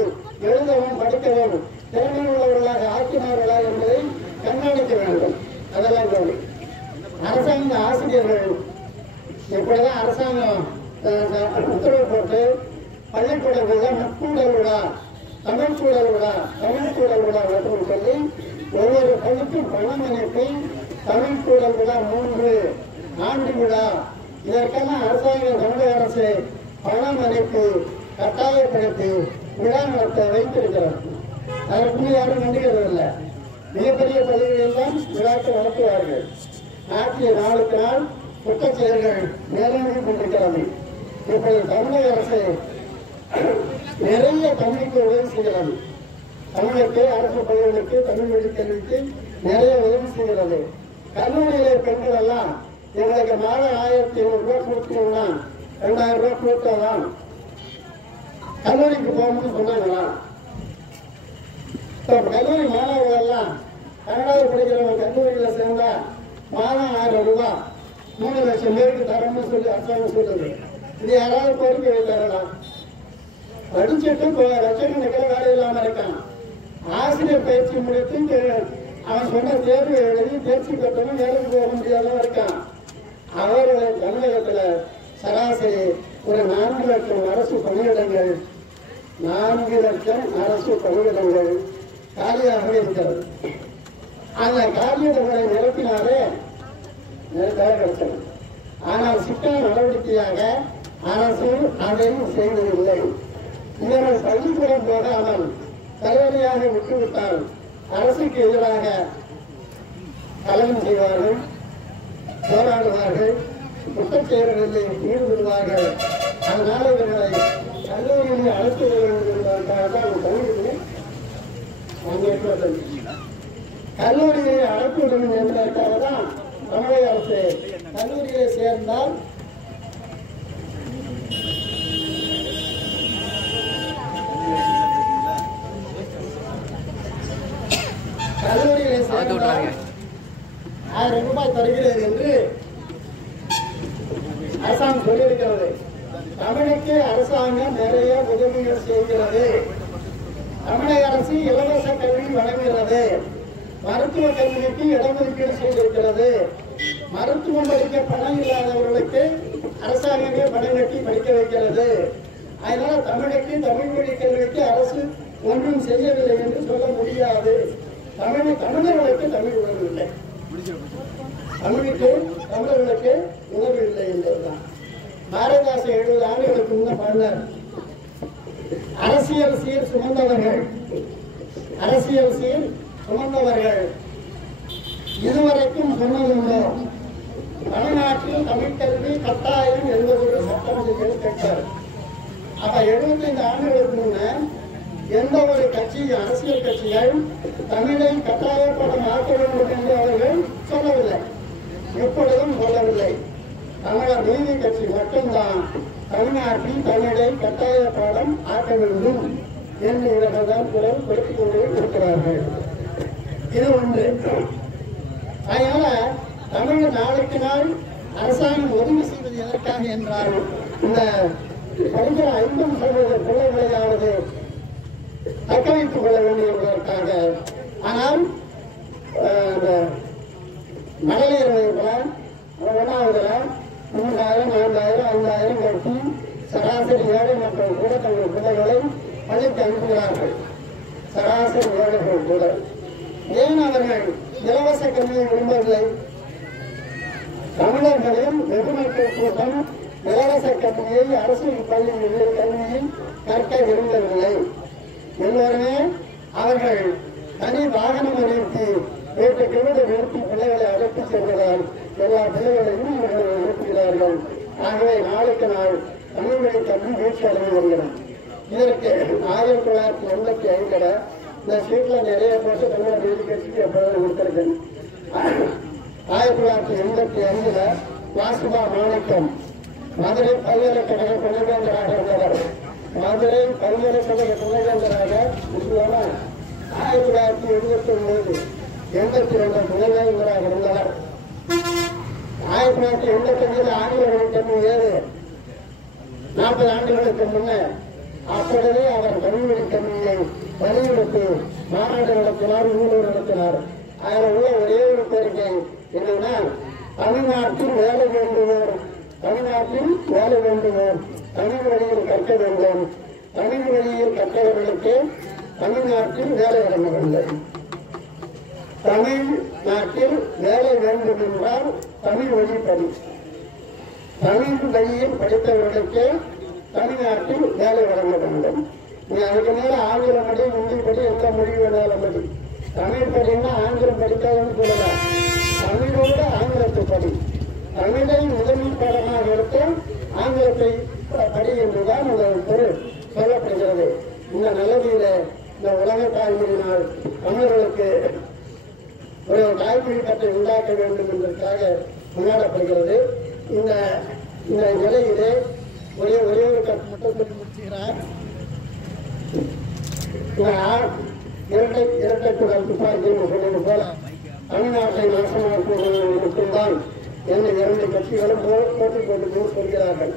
எழுதவும் படிக்கவும் திறமை உள்ளவர்களாக ஆக்கினார்களா என்பதை கண்காணிக்க வேண்டும். அதெல்லாம் தோல்வி. அரசாங்க ஆசிரியர்கள் இப்படிதான் அரசாங்கம் உத்தரவு போட்டு பள்ளிக்கூடங்களில் முக்கூடல் விழா, தமிழ் கூடல் விழா மற்றும் சொல்லி ஒவ்வொரு பள்ளிக்கும் பணம் அனுப்பி தமிழ் கூடல் விழா 3 ஆண்டு விழா இதற்கெல்லாம் அரசாங்கம் தமிழக அரசு பணம் அனுப்பி கட்டாயப்படுத்தி விழா நடத்த வைத்திருக்கிறார். அதற்கு யாரும் கண்டுகிறதில்லை. மிகப்பெரிய பள்ளிகளில் தான் விழாக்கள் நடத்துவார்கள். நாட்டில் நாளுக்கு நாள் குற்றச் செயல்கள் மேலோங்கி கொண்டிருக்கிறது. இப்போது தமிழக அரசு நிறைய தமிழுக்கு உதவி செய்கிறது. தமிழுக்கு, அரசு பள்ளிகளுக்கு, தமிழ் மொழி கல்விக்கு நிறைய உதவி செய்கிறது. கல்லூரியிலே பெண்கள் எல்லாம் எங்களுக்கு மாதம் 1500 ரூபாய் கொடுக்கணும்னா 2000 ரூபாய் கொடுத்தாதான் கல்லூரிக்கு போகணும்னு சொன்னாங்களா? கல்லூரி மாணவர்கள் எல்லாம் கனடாவில் படிக்கிறவங்க கல்லூரியில் சேர்ந்தா மாதம் 1000 ரூபாய் 3 லட்சம் பேருக்கு தரணும்னு சொல்லி அரசாங்கம் சொல்லுது. இது யாராவது கோரிக்கை வைக்கிறாங்களா? படிச்சுட்டு லட்சக்கணக்கில் வேலை இல்லாம இருக்கான். ஆசிரியர் பயிற்சி முடித்து அவன் சொன்ன தேர்வு எழுதி தேர்ச்சி பெற்றவன் வேலைக்கு போக முடியாதவன் இருக்கான். அவர்களை தமிழகத்துல சராசரி ஒரு 4 லட்சம் அரசு பணியிடங்கள் காலியாக இருக்கிறது. அந்த காலியிடங்களை நிரப்பினாலே வேலை கிடைச்சது. ஆனால் சிக்கன நடவடிக்கையாக அரசு அதையும் செய்வதில்லை. இவர்கள் பள்ளிக்கூடம் போகாமல் தலைவலியாக விட்டுவிட்டால் அரசுக்கு எதிராக கலகம் செய்வார்கள், போராடுவார்கள், குற்றச் செயல்களில் ஈடுபடுவார்கள். அதனால இவர்களை கல்லூரியை அழைத்து என்பதற்காக தான் கல்லூரியை அழைத்து விடணும் என்பதற்காக தான் தமிழக அரசு கல்லூரியை சேர்ந்தால் கல்லூரியை சேர்ந்தால் 1000 ரூபாய் தருகிறது என்று அரசாங்கம் சொல்லியிருக்கிறது. தமிழுக்கு அரசாங்கம் நிறைய உதவிகள் செய்கிறது. தமிழக அரசு இலவச கல்வி வழங்குகிறது. மருத்துவ கல்விக்கு இடஒதுக்கீடு செய்திருக்கிறது. மருத்துவம் படிக்க பணம் இல்லாதவர்களுக்கு அரசாங்கமே பணம் கட்டி படிக்க வைக்கிறது. அதனால தமிழுக்கு தமிழ் மொழி கல்விக்கு அரசு ஒன்றும் செய்யவில்லை என்று சொல்ல முடியாது. தமிழர்களுக்கு தமிழ் உணர்வு இல்லை, தமிழுக்கு தமிழர்களுக்கு உணர்வு இல்லை என்பதுதான். பாரதிதாசன் 70 ஆண்டுகளுக்கு முன்ன பாடினார், அரசியல் சீர் சுமந்தவர்கள் இதுவரைக்கும் சொன்னதுண்டோ தமிழ்நாட்டில் தமிழ் கல்வி கட்டாயம் என்பது ஒரு சட்டம் கேட்டார். அப்ப 75 ஆண்டுகளுக்கு முன்ன எந்த ஒரு கட்சி அரசியல் கட்சிகள் தமிழை கட்டாயப்படம் ஆக்க வேண்டும் என்று அவர்கள் சொல்லவில்லை, எப்பொழுதும் சொல்லவில்லை. தமிழர் நீதி கட்சி மட்டும்தான் தமிழ்நாட்டில் தமிழை கட்டாய பாடம் ஆக்க வேண்டும் என்று இவர்கள் தான் குரல் கொடுத்துக் கொண்டே இருக்கிறார்கள். இது ஒன்று. அதனால தமிழ் நாளுக்கு நாள் அரசாங்கம் உதவி செய்வது எதற்காக என்றால் இந்த படிக்கிற 50% பிள்ளைகளையாவது தக்க வைத்துக் கொள்ள வேண்டும் என்பதற்காக. ஆனால் மகளிர் வகுப்பில் 1ஆவதுல 3000, 4000, 5000 கட்டி சராசரி ஏழை மக்கள் கூட தங்கள் பிள்ளைகளை பள்ளிக்கு அனுப்புகிறார்கள். சராசரி ஏழைகள் கூட. ஏன் அவர்கள் இலவச கல்வியை விரும்பவில்லை? தமிழர்களின் வெகுமக்கள் கூட்டம் இலவச கல்வியை அரசு பள்ளிகளில் கல்வியில் கற்க விரும்பவில்லை. எல்லோருமே அவர்கள் தனி வாகனம் நிறுத்தி வீட்டுக்கு வீடு நிறுத்தி பிள்ளைகளை அழைத்து செல்வதால் எல்லா பிள்ளைகளையும் இவர்கள் நிறுத்துகிறார்கள். ஆகவே நாளுக்கு நாள் தமிழ் வழி கல்வி வீழ்ச்சி அடைந்து வருகிறது. இதற்கு 1985 இந்த சீட்ல நிறைய போட்டு தமிழர் நீதி கட்சிக்கு எப்போதும் கொடுத்திருக்கேன். 1985 வாசுபா மாணிக்கம் மதுரை பல்கலைக்கழக துணைவேந்தராக இருந்தவர். மதுரை பல்கலைக்கழக துணைவேந்தராக 1979 82 துணைவேந்தராக இருந்தவர். 1985 ஆங்கில மொழி கல்வி ஏது 40 ஆண்டுகளுக்கு முன்னர் அப்பொழுதே அவர் தமிழ் மொழி கல்வியை வலியுறுத்தி மாநாடு நடத்தினார், நூலூர் நடத்தினார். அதில் உள்ள ஒரே ஒரு கோரிக்கை என்னன்னா, தமிழ்நாட்டில் வேலை வேண்டுவோர் தமிழ் வழியில் கற்க வேண்டும். தமிழ் வழியில் கற்றவர்களுக்கு தமிழ்நாட்டில் வேலை வழங்கவில்லை. தமிழ்நாட்டில் வேலை வேண்டும் என்றால் தமிழ் வழி படி. தமிழ் வழியில் படித்தவர்களுக்கு தமிழ்நாட்டில் வேலை வழங்க வேண்டும். நீ அதுக்கு மேல ஆங்கிலம் படி, ஹிந்தி படி, எந்த மொழி வேணாலும் படி. தமிழ் படினா ஆங்கிலம் படிக்காதுன்னு சொல்லலாம். தமிழோட ஆங்கிலத்தை படி. தமிழை முதன்மை பாடமாக எடுத்து ஆங்கிலத்தை படி என்றுதான் உங்களுக்கு சொல்லப்படுகிறது. இந்த நிலைமையில இந்த உலக தாய்மொழி நாள் தமிழர்களுக்கு ஒரு தாய்மொழி பற்றி உண்டாக்க வேண்டும் என்பதற்காக கொண்டாடப்படுகிறது. இந்த நிலையிலே ஒரே ஒரு கருத்து மட்டும் சொல்லி முடிச்சுகிறார். இரட்டை குடல் துப்பாக்கி சொல்வது போல தமிழ்நாட்டை நாசமாக்குவது மட்டும்தான் என்று 2 கட்சிகளும் போட்டி போட்டு சொல்கிறார்கள்.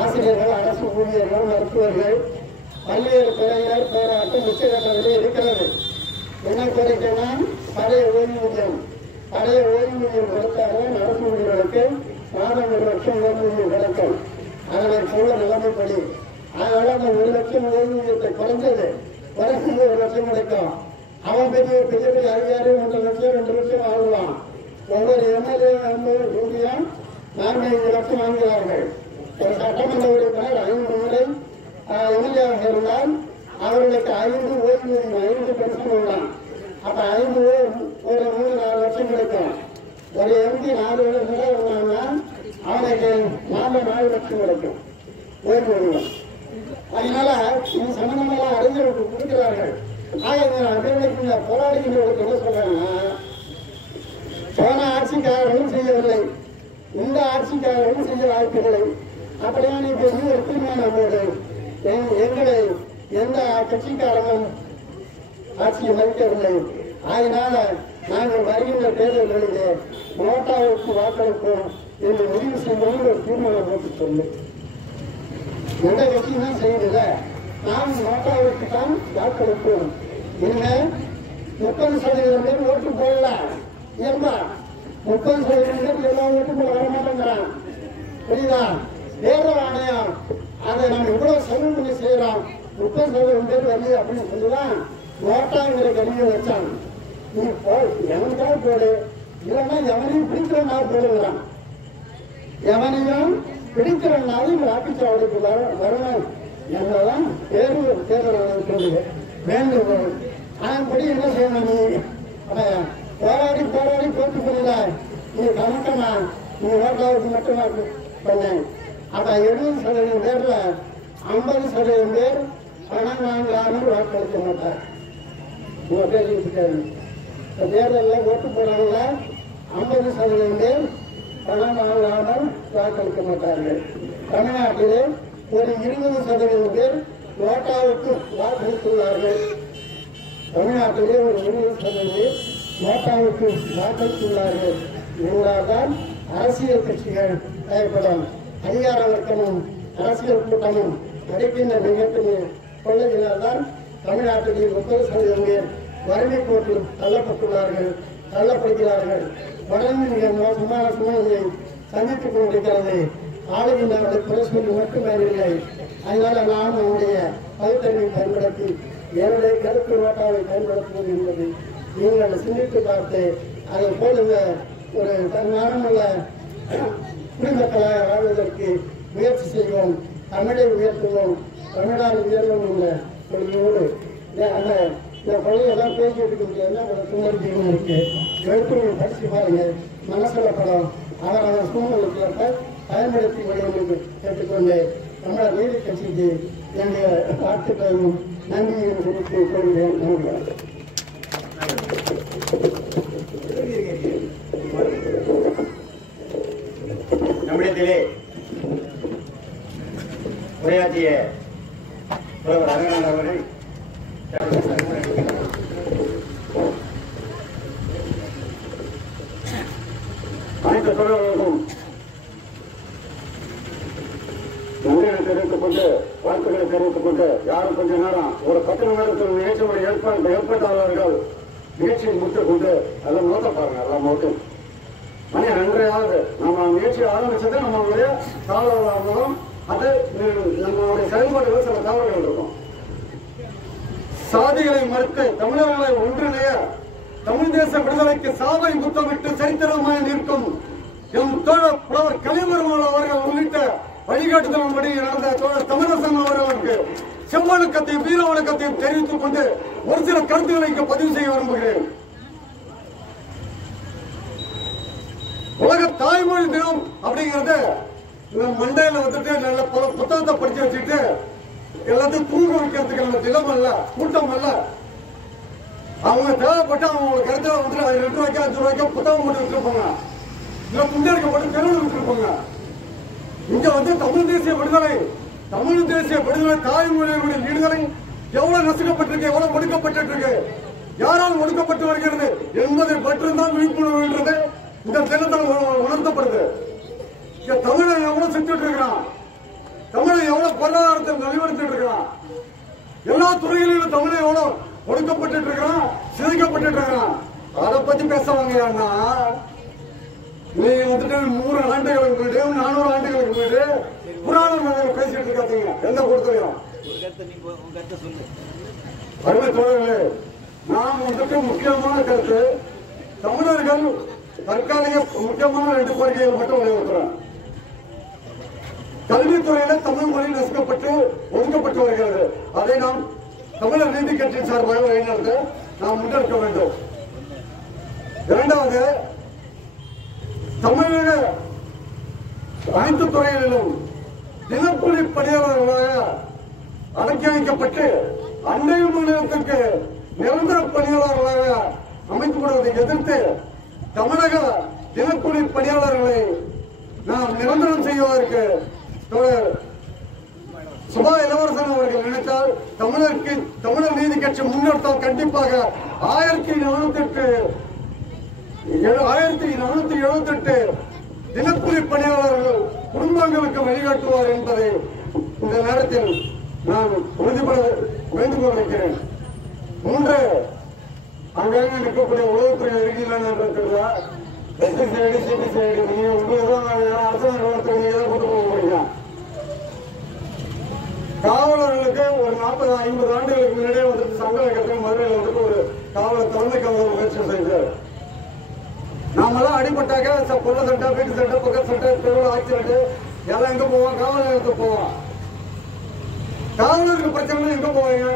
ஆசிரியர்கள், அரசு ஊழியர்கள், மருத்துவர்கள், பல்வேறு துறையினர் போராட்டம் உச்சகட்டத்திலே இருக்கிறது. என்ன கோரிக்கைனா பழைய ஓய்வூதியம் கொடுத்தாலும் அரசு ஊழியர்களுக்கு மாதம் 1 லட்சம் ஓய்வூதியம் கிடைக்கும். அதனை சொல்ல நிலைமைப்படி அதனால அந்த 1 லட்சம் ஓய்வூதியத்தை குறைஞ்சது 1 லட்சம் கிடைக்கும். அவன் பெரிய அதிகாரி 1 லட்சம் 2 லட்சம் வாங்குவான். ஒவ்வொரு எம்எல்ஏ ஊதியம் 4-5 லட்சம் வாங்குகிறார்கள். ஒரு சட்டமன்ற உறுப்பினர் 5 முறை எம்எல்ஏவாக இருந்தால் அவர்களுக்கு 5 ஓய்வூதியம் 5 பென்ஷன் உள்ளான். அப்ப 5 ஒரு 3-4 லட்சம் கிடைக்கும். ஒரு எம்பி 4 முறை இருந்தாங்கன்னா அவனுக்கு 4 லட்சம் கிடைக்கும். ஓய்வு வருவோம். அதனால இந்த சம்பந்தமெல்லாம் அறிஞர்களுக்கு கொடுக்கிறார்கள். போராடுகின்றவர்களுக்கு என்ன சொல்றாங்கன்னா, போன ஆட்சிக்காரர்களும் செய்யவில்லை, இந்த ஆட்சிக்காரர்களும் செய்ய வாய்ப்புகளை அப்படியான பெரிய ஒரு தீர்மானம் போது எங்களை எந்த கட்சிக்காரங்களும் ஆட்சியை மதிக்கவில்லை. அதனால நாங்கள் வருகின்ற தேர்தல்களிலே நோட்டாவுக்கு வாக்களிப்போம் என்று முடிவு செய்வோம் ஒரு தீர்மானம் போட்டு சொல்லு. எந்த கட்சியும் தான் செய்யல, நாம் நோட்டாவுக்கு தான் வாக்களிப்போம். இனிமேல் 30% பேர் ஓட்டு போடலாம். ஏன்பா 30% பேர் எல்லா ஓட்டு போட வரமாட்டேங்கிறான். புரியுதா? தேர்தல் ஆணையம் அதை நம்ம இவ்வளவு செலவு பண்ணி செய்யறோம், 30% பேர் வரல அப்படின்னு சொல்லிதான் நோட்டாங்கிற கருவியை வச்சாங்க. நீ எவனுக்காக போடு, இல்லைன்னா எவனையும் பிடிக்கிறனால போடுகிறான். எவனையும் பிடிக்கிறனாலும் வாக்குச்சாவடிக்கு வரணும் என்பதான் தேர்தல் வேண்டுகோள். அதன்படி என்ன செய்யணும்? நீ போராடி போட்டு பண்ணல, நீ கணக்கமா நீ ஓட்டாவுக்கு மட்டும் பண்ண. அப்ப 70% பேர்ல 50% பேர் பணம் வாங்காமல் வாக்களிக்க மாட்டார். உங்க பேர் தேர்தலில் ஓட்டு போடுறவங்க 50% பேர் பணம் வாங்காமல் வாக்களிக்க மாட்டார்கள். தமிழ்நாட்டிலே ஒரு 20% பேர் நோட்டாவுக்கு வாக்களித்துள்ளார்கள். தமிழ்நாட்டிலே ஒரு 20% பேர் நோட்டாவுக்கு வாக்களித்துள்ளார்கள். இருந்தால்தான் அரசியல் கட்சிகள் தேவைப்படும். அதிகார வர்க்கமும் அரசியல் கூட்டமும் அடிக்கின்ற நிகழ்ச்சி கொள்ளையினால்தான் தமிழ்நாட்டில் 30% பேர் வறுமை கோட்டில் தள்ளப்படுகிறார்கள். தொடர்ந்து மிக மோசமான சூழ்நிலையை சந்தித்துக் கொண்டிருக்கிறது. ஆளுநர்களுடைய குறை சொல்லி மட்டுமே இல்லை. அதனால நான் நம்முடைய பகுத்தறிவை பயன்படுத்தி என்னுடைய கருத்து நோட்டாவை பயன்படுத்துவது என்பது நீங்கள் சிந்தித்து பார்த்து அதை போல ஒரு தன்மானமுள்ள குடிமக்களாக வாழ்வதற்கு முயற்சி செய்வோம். தமிழை உயர்த்துவோம், தமிழ்நாடு உயர்வோம் என்ற கொள்கையோடு அந்த இந்த கொள்கையெல்லாம் பேசிட்டு சுமர்ஜீவன் இருக்கு. எழுத்துக்கள் படிச்சு பாருங்க, மனசுல படம் அவர் சூழ்நிலைக்கு ஏற்ப பயன்படுத்தி விடும் என்று கேட்டுக்கொண்டு தமிழர் நீதி கட்சிக்கு என்னுடைய வாழ்த்துக்களையும் நன்றியையும் குறித்து கொள்கிறேன். நம்மிடத்திலே உரையாற்றிய புலவர் அரங்கநாதன் அவர்கள் அனைத்து தொடர்களுக்கும் நன்றிகளை தெரிவித்துக் கொண்டு வாழ்த்துக்களை தெரிவித்துக் கொண்டு யாரும் கொஞ்ச நேரம் ஒரு 10 நிமிடத்தில் நிகழ்ச்சியுடைய ஏற்பாட்டாளர்கள் நிகழ்ச்சியை முடித்துக் கொண்டு எல்லாம் நோக்க பாருங்க. எல்லாம் நோக்கம் மணி 2:30 நம்ம நிகழ்ச்சி ஆரம்பிச்சது நம்மளுடைய காலம். அது நம்மளுடைய செயல்பாடுகள் சில தவறுகள் இருக்கும். சாதிகளை மறுத்து தமிழர்களை ஒன்றிணைய தமிழ் தேச விடுதலைக்கு சாவை முத்தமிட்டு சரித்திரமாய் நிற்கும் எம் தோழர் புலவர் கலிபெருமாள் அவர்கள் உள்ளிட்ட வழிகாட்டுதலின்படி நடந்த தோழர் தமிழரசன் அவர்களுக்கு செவ்வணக்கத்தையும் வீர வணக்கத்தையும் தெரிவித்துக் கொண்டு ஒரு சில கருத்துக்களை இங்கு பதிவு செய்ய விரும்புகிறேன். உலக தாய்மொழி தினம் அப்படிங்கறது மண்டையில வந்துட்டு நல்ல புத்தகத்தை படிச்சு வச்சுட்டு எல்லாத்தையும் தூங்க வைக்கிறதுக்கு தினம் அல்ல, கூட்டம் அல்ல. அவங்க தேவைப்பட்டு அவங்க கருத்துல வந்து 2 ரூபாய்க்கு 5 ரூபாய்க்கு புத்தகம் போட்டு விட்டுருப்பாங்க, இல்ல முன்னெடுக்கப்பட்டு தெருவில் விட்டுருப்பாங்க. இங்க வந்து தமிழ் தேசிய விடுதலை தாய்மொழிகளுடைய விடுதலை எவ்வளவு நசுக்கப்பட்டிருக்கு, எவ்வளவு ஒடுக்கப்பட்டு இருக்கு, யாரால் ஒடுக்கப்பட்டு வருகிறது என்பதை பற்றிதான் விழிப்புணர்வுன்றது இந்த தினத்தில் உணர்த்தப்படுது. தமிழன் எவ்வளவு செஞ்சுட்டு இருக்கிறான், தமிழன் எவ்வளவு பொருளாதாரத்தை நலிவடுத்திட்டு இருக்கிறான், எல்லா துறைகளிலும் தமிழை எவ்வளவு ஒடுக்கப்பட்டு இருக்கிறான், சிதைக்கப்பட்டு இருக்கிறான். அதை பத்தி பேசுவாங்கன்னா நீங்க வந்துட்டு 100 ஆண்டுகளுக்கு முன்னாடி 400 ஆண்டுகளுக்கு முன்னாடி புராணம் பேசிட்டு இருக்காங்க. எந்த கூட்டத்திலையும் அருமை தோழர்களே, நாம் வந்துட்டு முக்கியமான கருத்து தமிழர்கள் தற்காலிக முக்கியமான 2 கோரிக்கைகள் மட்டும் வலியுறுத்துறோம். கல்வித்துறையில தமிழ் மொழி நசுக்கப்பட்டு ஒதுக்கப்பட்டு வருகிறது. அதை நாம் தமிழர் நீதி கட்சியின் சார்பாக வழிநடத்த நாம் முன்னெடுக்க வேண்டும். இரண்டாவது, தமிழக அனைத்து துறைகளிலும் தினக்கூலி பணியாளர்களாக அடக்கி வைக்கப்பட்டு அண்டை மாநிலத்திற்கு நிரந்தர பணியாளர்களாக அமைக்கப்படுவதை எதிர்த்து தமிழக தினக்கூலி பணியாளர்களை நாம் நிரந்தரம் செய்வதற்கு சுபா இளவரசன் அவர்கள் நினைத்தால் தமிழர் நீதி கட்சி முன்னெடுத்தால் கண்டிப்பாக 1478 தினக்கூலி பணியாளர்கள் குடும்பங்களுக்கு வழிகாட்டுவார் என்பதை இந்த நேரத்தில் நான் உறுதிபட வேண்டுகோள் வைக்கிறேன். 3 அங்கங்க நிற்கக்கூடிய உளவுத்துறை இருக்கிறான் இருக்கிறதா SSID CPCID நீங்க உங்களுக்குதான் அரசு நிறுவனத்தை நீங்க தான் கொண்டு போக முடியும். காவலர்களுக்கு ஒரு 40-50 ஆண்டுகளுக்கு முன்னாடியே வந்துட்டு சங்க வைக்கிறதுக்கு மதுரையில் வந்துட்டு ஒரு காவலர் திறந்த காவலர் முயற்சி செய்தார். நாமெல்லாம் அடிபட்டாக்க பொருள சட்டை வீட்டு சட்டை பக்கத்து சட்டை பெருவில் ஆக்சிடென்ட் எல்லாம் எங்க போவோம்? காவல் நிலையத்துக்கு போவோம். காவலருக்கு பிரச்சனை எங்க போவீங்க?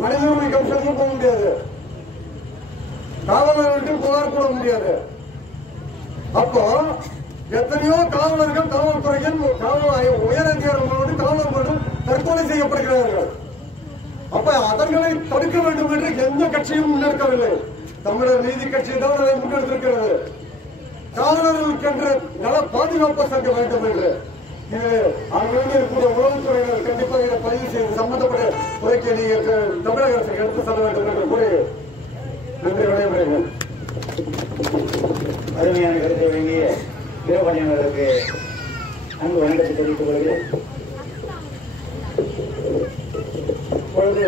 மனித உரிமை கமிஷனுக்கு போக முடியாது, காவலர்களுக்கு புகார் போட முடியாது. அப்போ எத்தனையோ காவலர்கள் காவல்துறையில் உயர் அதிகாரிகளோடு காவலர் மற்றும் தற்கொலை செய்யப்படுகிறார்கள். அப்ப அதர்களை தடுக்க வேண்டும் என்று எந்த கட்சியும் முன்னெடுக்கவில்லை. தமிழர் நீதி கட்சி தான் அதை முன்னெடுத்திருக்கிறது. காவலர்களுக்கு என்று நல பாதுகாப்பு சங்க வேண்டும் என்று இது அங்கிருந்து இருக்கக்கூடிய உளவுத்துறையினர் கண்டிப்பாக இதை பதிவு செய்து சம்பந்தப்பட்ட துறைக்கு நீங்கள் தமிழக அரசு எடுத்து செல்ல வேண்டும் என்று கூறி நன்றி விடைபெறுகிறேன். அருமையான கருத்தை வழங்கிய வீரபணியாளர்களுக்கு அன்பு வணக்கத்தை தெரிவித்துக் கொள்கிறேன். இப்பொழுது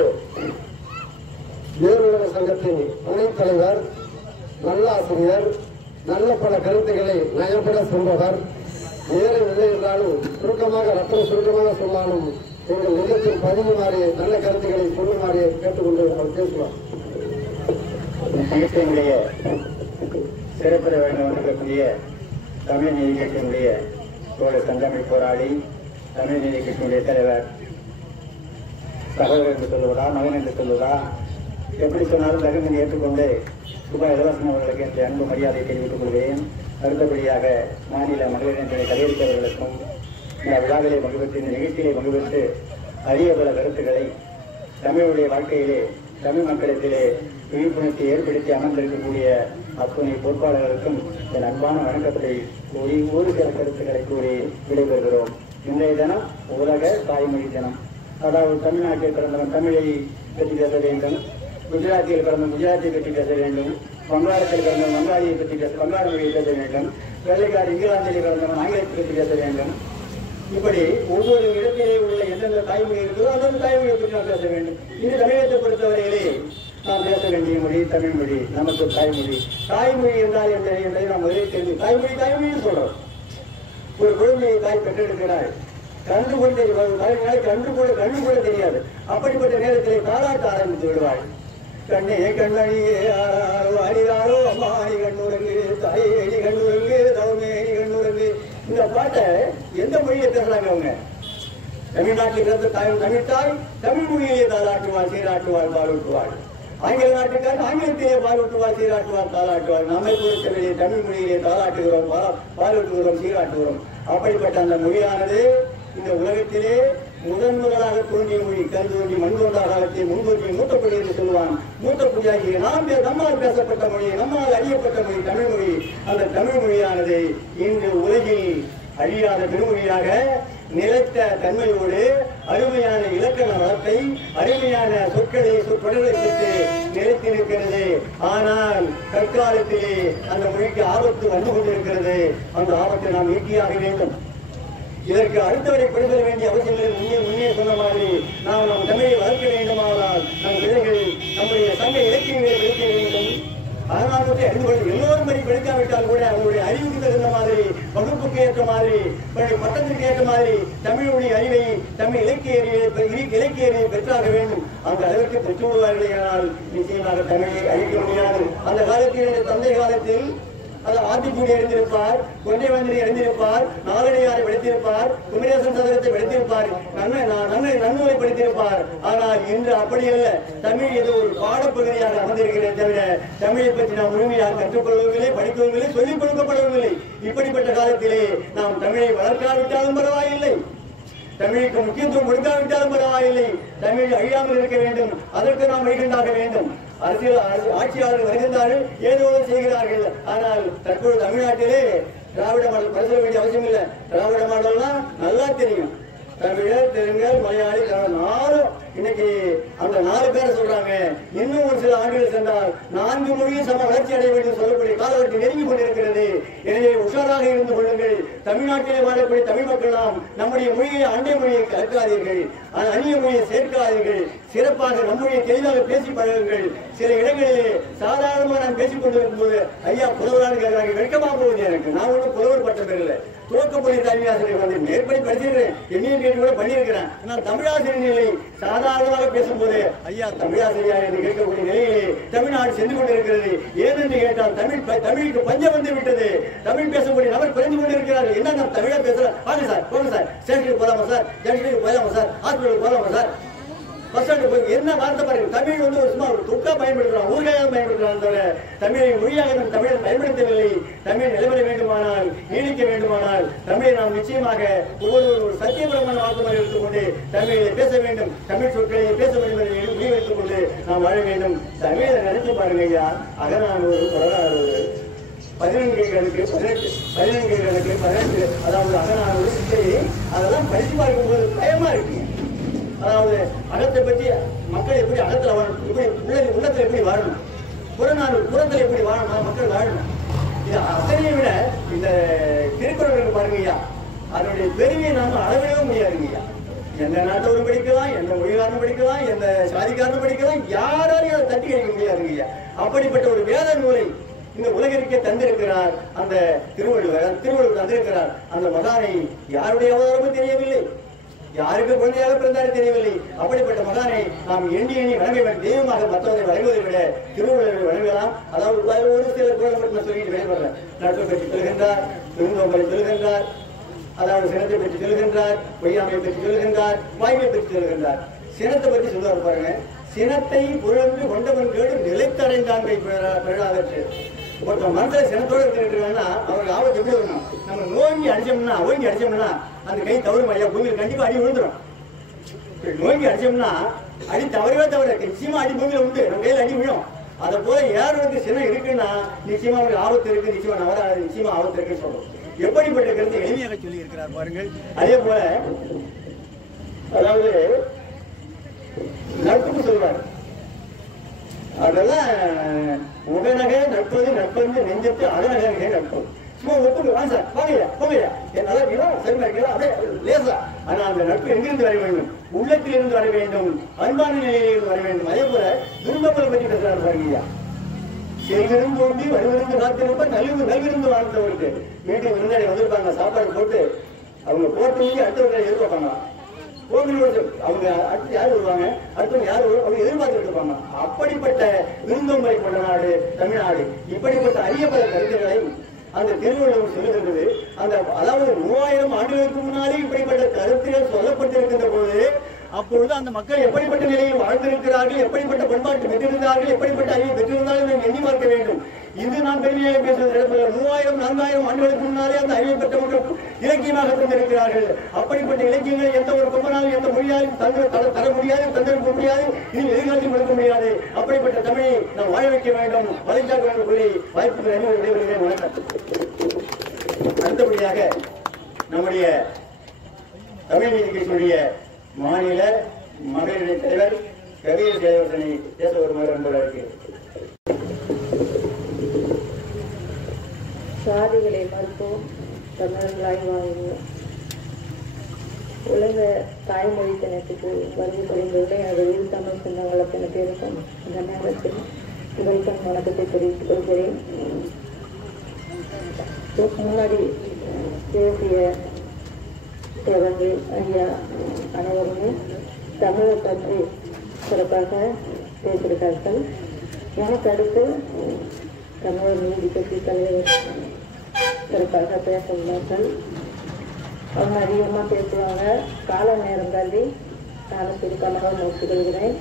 நேருலக சங்கத்தின் துணைத் தலைவர், நல்ல ஆசிரியர், நல்ல பல கருத்துக்களை நயப்பட சொல்பவர், நேரம் இல்லை என்றாலும் சுருக்கமாக சொன்னாலும் எங்கள் நிலத்தில் பதிவுமாறி நல்ல கருத்துக்களை சொல்லுமாறி கேட்டுக்கொண்டு அவர் பேசுவார். சங்கத்தினுடைய சிறப்பிட வேண்டும் இருக்கக்கூடிய தமிழ் நீதி கட்சியினுடைய தோழர் சங்கமை போராளி, தமிழ் நீதி கட்சியினுடைய தலைவர், சகோதரர் என்று சொல்லுவதா, மகன் என்று சொல்லுவதா, எப்படி சொன்னாலும் தகுதி ஏற்றுக்கொண்டு சுபா இளவரசன் அவர்களுக்கு என்ற அன்பு மரியாதை தெரிவித்துக் கொள்கிறேன். அடுத்தபடியாக மாநில மகளிர் என்ற தலைவர்களுக்கும் இந்த விழாவிலே பங்குபெற்று இந்த நிகழ்ச்சியிலே பங்குபெற்று அரிய பல கருத்துக்களை தமிழுடைய வாழ்க்கையிலே தமிழ் மக்களிடத்திலே விழிப்புணர்ச்சி ஏற்படுத்தி அமர்ந்திருக்கக்கூடிய அத்துணை பொறுப்பாளர்களுக்கும் என் அன்பான வணக்கத்தை கூறி ஒரு சில கருத்துக்களை கூறி விடைபெறுகிறோம். இன்றைய தினம் உலக தாய்மொழி தினம். அதாவது தமிழ்நாட்டில் பிறந்தவன் தமிழை பற்றி பேச வேண்டும், குஜராத்தில் பிறந்தவன் குஜராத்தை பற்றி பேச வேண்டும், வங்காளத்தில் பிறந்தவன் வங்காளியை பற்றி வங்காள மொழியை பேச வேண்டும், வெள்ளைக்காடு இங்கிலாந்தில் பிறந்தவன் ஆங்கிலத்தை பற்றி பேச வேண்டும். இப்படி ஒவ்வொரு இடத்திலே உள்ள எந்தெந்த தாய்மொழி இருக்கிறதோ அந்தந்த தாய்மொழியை பற்றி நாம் பேச வேண்டும். இந்த தமிழகத்தை பொறுத்தவரையிலே நாம் பேச வேண்டிய மொழி தமிழ் மொழி, நமக்கு தாய்மொழி. தாய்மொழி என்றால் என்ன என்பதை நாம் முதலில் தெரிந்து தாய்மொழின்னு சொல்றோம். ஒரு குழந்தையை தாய் பெற்றெடுக்கிறாள், கண்டு கூட தெரியும், கண்ணு கூட தெரியாது. அப்படிப்பட்ட நேரத்திலே தாளாட்ட ஆரம்பித்து விடுவாள். கண்ணே கண்ணழியே அடிதாரோ அம்மாடி கண்ணுரங்கு, தாயேடி கண்ணுரங்கு, தவமேடி கண்ணுரங்கு. இந்த பாட்டை எந்த மொழியை பேசுறாங்க அவங்க? தமிழ்நாட்டில் பிறந்த தமிழ்தாய் தமிழ் மொழியிலே தாளாட்டுவாள், சீராட்டுவாள், பாலூட்டுவாள். ஆங்கில நாட்டுக்காரன் ஆங்கிலத்திலே பாலூட்டுவாள், சீராட்டுவாள், தாளாட்டுவாள். நம்மை பொறுத்தவரையிலே தமிழ் மொழியிலே தாளாட்டுகிறோம், பாலூட்டுகிறோம், சீராட்டுகிறோம். அப்படிப்பட்ட அந்த மொழியானது இந்த உலகத்திலே முதலாக தோன்றிய மொழி. கல் தோன்றி மண் தோன்றா காலத்தில் முன்தோன்றி மூத்தப்படி என்று சொல்லுவான். மூத்தப்படியாகிய நம்மால் பேசப்பட்ட மொழி, நம்மால் அறியப்பட்ட மொழி தமிழ் மொழி. அந்த தமிழ் மொழியானது இன்று உலகில் அழியாத பெருமொழியாக நிலைத்த தன்மையோடு அருமையான இலக்கண வளத்தை, அருமையான சொற்களை பெற்று நிலைத்திருக்கிறது. ஆனால் தற்காலத்திலே அந்த மொழிக்கு ஆபத்து வந்து கொண்டிருக்கிறது. அந்த ஆபத்தை நாம் நீக்கியாக வேண்டும். இதற்கு அடுத்தவரை படிக்க வேண்டிய அவசியம் முன்னே சொன்ன மாதிரி நாம் நம் தமிழை வளர்க்க வேண்டுமானால் நம் பிள்ளைகள் நம்முடைய சங்க இலக்கியங்களை படிக்க வேண்டும். அதனால் மட்டும் அறிந்து கொள்ள எல்லோரும் படி படிக்காவிட்டால் கூட அவங்களுடைய அறிவுக்கு தகுந்த மாதிரி, வகுப்புக்கு ஏற்ற மாதிரி, பட்டத்திற்கு ஏற்ற மாதிரி தமிழுடைய அறிவை, தமிழ் இலக்கிய அறிவை பெற்றாக வேண்டும். அந்த அளவிற்கு பெற்று விடுவார்களேயானால் நிச்சயமாக தமிழை அழிக்க முடியாது. அந்த காலத்தில் தந்தை காலத்தில் ஆத்திச்சூடி அறிந்திருப்பார், கொண்டை வந்திரி அறிந்திருப்பார், நாலடியாரை படித்திருப்பார், குமரேசன் சதகத்தை படித்திருப்பார், நன்னூலை படித்திருப்பார். ஆனால் இன்று அப்படி அல்ல. தமிழ் ஏதோ ஒரு பாடப்பகுதியாக அமர்ந்திருக்கிறதே தவிர தமிழை பற்றி நாம் முழுமையாக கற்றுக்கொள்வதில்லை, படிக்கவில்லை, சொல்லிக் கொடுக்கப்படவில்லை. இப்படிப்பட்ட காலத்திலே நாம் தமிழை வளர்க்காவிட்டாலும் பரவாயில்லை, தமிழுக்கு முக்கியத்துவம் கொடுக்காவிட்டாலும் பரவாயில்லை, தமிழ் அழியாமல் இருக்க வேண்டும். அதற்கு நாம் வழிகண்டாக வேண்டும். அரசியல் ஆட்சியாளர்கள் வருகின்றார்கள், ஏதோ செய்கிறார்கள். ஆனால் தற்போது தமிழ்நாட்டிலே திராவிட மாடல் பரிசீல வேண்டிய அவசியம் இல்லை. திராவிட மாடல்னா நல்லா தெரியும். தமிழர், தெலுங்கர், மலையாளி, நாலும் இன்னைக்கு அந்த 4 பேரை சொல்றாங்க. இன்னும் ஒரு சில ஆண்டுகள் சென்றால் 4 மொழியும் சம வளர்ச்சி அடைய வேண்டும் சொல்லக்கூடிய காலகட்டம் நெருங்கி கொண்டிருக்கிறது. எனவே உஷாராக இருந்து கொள்ளுங்கள். தமிழ்நாட்டிலே வாழக்கூடிய தமிழ் மக்கள் நாம் நம்முடைய மொழியை அண்டை மொழியை கற்காதீர்கள், அந்நிய மொழியை சேர்க்காதீர்கள். சிறப்பாக நம்முடைய தெளிவாக பேசி பழகுங்கள். சில இடங்களிலே சாதாரணமாக நான் பேசிக் கொண்டிருக்கும் போது ஐயா புலவரான கேட்கிறாங்க, வெட்கமா போகுது எனக்கு. நான் ஒன்றும் புலவர் பட்டம் பெறல, துவக்கப்பள்ளி தலைமை ஆசிரியர் வந்து மேற்படி படிச்சிருக்கிறேன், எம்ஏ கூட பண்ணியிருக்கிறேன். ஆனால் தமிழாசிரியர் நிலை சாதாரணமாக பேசும்போது ஐயா தமிழாசிரியா என்று கேட்கக்கூடிய நிலையிலே தமிழ்நாடு சென்று கொண்டிருக்கிறது. ஏனென்று கேட்டால் தமிழுக்கு பஞ்சம் வந்து விட்டது. தமிழ் பேசக்கூடிய நபர் குறைந்து கொண்டிருக்கிறார்கள். என்ன நம்ம தமிழா பேசுறோம், வாங்க சார், போங்க சார், ஸ்டேஷனுக்கு போலாமா சார், ஜங்ஷனுக்கு போலாமா சார், ஹாஸ்பிட்டலுக்கு போலாமா சார், பஸ் ஸ்டாண்டு போய் என்ன வார்த்தை பாருங்க. தமிழ் வந்து ஒரு சும்மா ஒரு தொக்கா பயன்படுத்துறான், ஊர்காயாக பயன்படுத்துறான் தவிர தமிழை மொழியாக நம் தமிழர் பயன்படுத்தவில்லை. தமிழ் நிலைமை வேண்டுமானால், நீடிக்க வேண்டுமானால் தமிழை நாம் நிச்சயமாக ஒரு சத்தியபிரமான வாக்குமாக எடுத்துக்கொண்டு தமிழை பேச வேண்டும், தமிழ் சொற்களை பேச வேண்டும் என்று முடிவு வைத்துக் கொண்டு நாம் வாழ வேண்டும். தமிழை நினைச்சு பாருங்க ஐயா, அகநானூறு, புறநானூறு, 14 கணக்கு 18 அதாவது அகநானூறு, சித்திரை, அதெல்லாம் படித்து பார்க்கும்போது பயமா இருக்கு. அதாவது அகத்தை பற்றி மக்கள் எப்படி அகத்துல வாழணும், எப்படி உள்ளத்துல எப்படி வாழணும், புறநானூறு புறத்துல எப்படி வாழணும், மக்கள் வாழணும். இது அத்தனையை விட இந்த திருக்குறள் பாருங்க ஐயா, அதனுடைய பெருமையை நாம அளவிடவே முடியாதுங்க. எந்த நாட்டவரும் படிக்கலாம், எந்த மொழிக்காரனும் படிக்கலாம், எந்த சாதிக்காரனும் படிக்கலாம், யாராலையும் அதை தட்டி கழிக்க முடியாதுங்க. அப்படிப்பட்ட ஒரு வேத நூலை இந்த உலகிற்கே தந்திருக்கிறார் அந்த திருவள்ளுவர் தந்திருக்கிறார். அந்த மகானை யாருடைய அவதாரமும் தெரியவில்லை, யாருக்கு குழந்தையாக பிறந்தாலும் தெரியவில்லை. அப்படிப்பட்ட மகானை நாம் எண்ணி வணங்க வேண்டும். தெய்வமாக மற்றவரை வழங்குவதை விட திருவள்ளுவரை வழங்கலாம். அதாவது ஒரு சில குழந்தை சொல்லிட்டு வெளிப்படுறேன். நட்பை பற்றி சொல்கின்றார், பெருந்தோம்பலை சொல்கின்றார், அதாவது சினத்தை பற்றி சொல்கின்றார், பொய்யாமை பற்றி சொல்கின்றார், வாய்மை பற்றி சொல்கின்றார். சினத்தை பற்றி சொல்லுவார் பாருங்க, சினத்தை புழந்து கொண்டவன் கேடு நிலைத்தடைந்தான் பெறாதற்று. ஒருத்தன் மனசுல சினத்தோடு இருக்கிறாங்கன்னா அவருக்கு ஆபத்து எப்படி வரணும், நம்ம நோங்கி அடிச்சோம்னா அந்த கை தவறும் ஐயா, பூமியில் கண்டிப்பா அடி விழுந்துடும். நோங்கி அடிச்சோம்னா அடி தவறவே தவறு, நிச்சயமா அடி பூமியில உண்டு, நம்ம கையில் அடி விழும். அதை போல யாருக்கு சினம் இருக்குன்னா நிச்சயமா அவருக்கு ஆபத்து இருக்கு, நிச்சயமா ஆபத்து இருக்குன்னு சொல்றோம். எப்படிப்பட்ட கருத்தை எளிமையாக சொல்லி இருக்கிறார் பாருங்கள். அதே போல அதாவது நட்புக்கு சொல்வார், அதெல்லாம் உடனக நட்பது நட்பு நெஞ்சத்து அகநகே நட்பு. சும்மா ஒப்புங்க வாங்க சார், வாங்கய்யா போங்கய்யா, நல்லா இருக்கீங்களா, சரிமா இருக்கீங்களா, அப்படியே லேசா. ஆனா அந்த நட்பு எங்கிருந்து வர வேண்டும், உள்ளத்தில் இருந்து வர வேண்டும், அன்பான நிலையிலிருந்து வர வேண்டும். அதே போல துன்பங்களை பற்றி பேசுறாரு பாருங்கய்யா, செல்விருந்து தோண்டி வலுவிருந்து காத்திருப்ப நல்விருந்து வாழ்ந்தவருக்கு வீட்டுக்கு விருந்தாடி வந்திருப்பாங்க, சாப்பாடு போட்டு அவங்க போட்டு அடுத்தவங்க எதிர்பார்ப்பாங்க. அவங்க அடுத்து யார் வருவாங்க, அடுத்தவங்க யார் அவங்க எதிர்பார்த்துட்டு இருப்பாங்க. அப்படிப்பட்ட விருந்தோம்பலை கொண்ட நாடு தமிழ்நாடு. இப்படிப்பட்ட அரிய பல கருத்துக்களை அந்த திருவள்ளுவர் சொல்லுகின்றது. அந்த அதாவது 3000 ஆண்டுகளுக்கு முன்னாலே இப்படிப்பட்ட கருத்துகள் சொல்லப்பட்டிருக்கின்ற போது அப்பொழுது அந்த மக்கள் எப்படிப்பட்ட நிலையில் வாழ்ந்திருக்கிறார்கள், எப்படிப்பட்ட பண்பாட்டு பெற்றிருந்தார்கள், எப்படிப்பட்ட அறிவை பெற்றிருந்தாலும் எண்ணி பார்க்க வேண்டும். இது நான் பெருமையாக பேசுவது இடத்துல 3000-4000 ஆண்டுகளுக்கு முன்னாலே அந்த அறிவை பெற்ற மக்கள் இலக்கியமாக தந்திருக்கிறார்கள். அப்படிப்பட்ட இலக்கியங்களை எந்த ஒரு கொம்பனாலும் எந்த மொழியாலும் தர முடியாது, தந்திருக்க முடியாது, இனி எதிர்காலத்தில் கொடுக்க முடியாது. அப்படிப்பட்ட தமிழை நாம் வாழ வைக்க வேண்டும், வளர்ச்சாக்க வேண்டும் சொல்லி வாய்ப்புகள் அறிவுறுகிறேன். வணக்கம். அடுத்தபடியாக நம்முடைய தமிழ் நீதி கட்சியினுடைய மாநில மகளிர் தலைவர் கவியர் தேவசனை பேச வருமாறு என்பதற்கு சாதிகளை மறுப்போம், தமிழர்களாய் வாழ்வோம். உலக தாய்மொழி தினத்துக்கு வருகை புரிந்துள்ள எனது உயிர் தமிழ் சொந்தங்கள் அத்தனை பேருக்கும் இந்த நேரத்தில் உங்களுக்கும் வணக்கத்தை தெரிவித்துக் கொள்கிறேன். முன்னாடி பேசிய தேவர்கள் ஐயா அனைவருமே தமிழை பற்றி சிறப்பாக பேசியிருக்கார்கள். எனக்கு அடுத்து தமிழர் நீதி கட்சி தலைவர் சிறப்பாக பேச உள்ளார்கள். அவங்க அதிகமாக பேசுவாங்க. கால நேரம் கல்வி நான் சுருக்கமாக நோக்கிக் கொள்கிறேன்.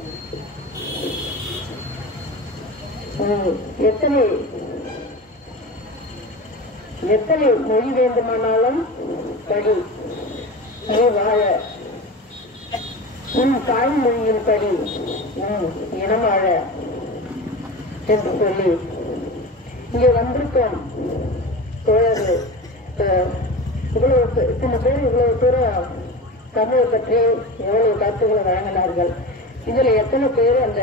எத்தனை மொழி வேண்டுமானாலும் படி, நீ வாழ உன் தாய்மொழியின்படி இனமாழ என்று சொல்லி இங்கே வந்திருக்கோம் தோழர்கள். இவ்வளவு இத்தனை பேர் இவ்வளவு தூரம் தமிழை பற்றி எவ்வளவு கருத்துக்களை வழங்கினார்கள். இதுல எத்தனை பேர் அந்த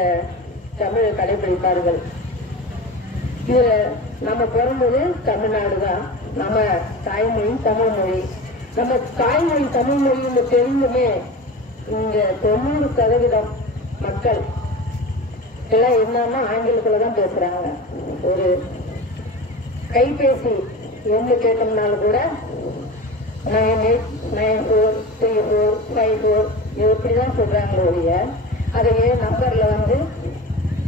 தமிழை கடைபிடிப்பார்கள்? இதுல நம்ம பிறந்தது தமிழ்நாடு தான். நம்ம தாய்மொழி தமிழ் மொழி. நம்ம தாய்மொழி தமிழ் மொழின்னு தெரிந்துமே இங்க 90% மக்கள் எல்லாம் என்னன்னா ஆங்கிலத்துலதான் பேசுறாங்க. ஒரு கைபேசி எங்க கேட்டோம்னாலும் கூட 98943454 இப்படிதான் சொல்றாங்களே ஒழிய அதையே நம்பர்ல 98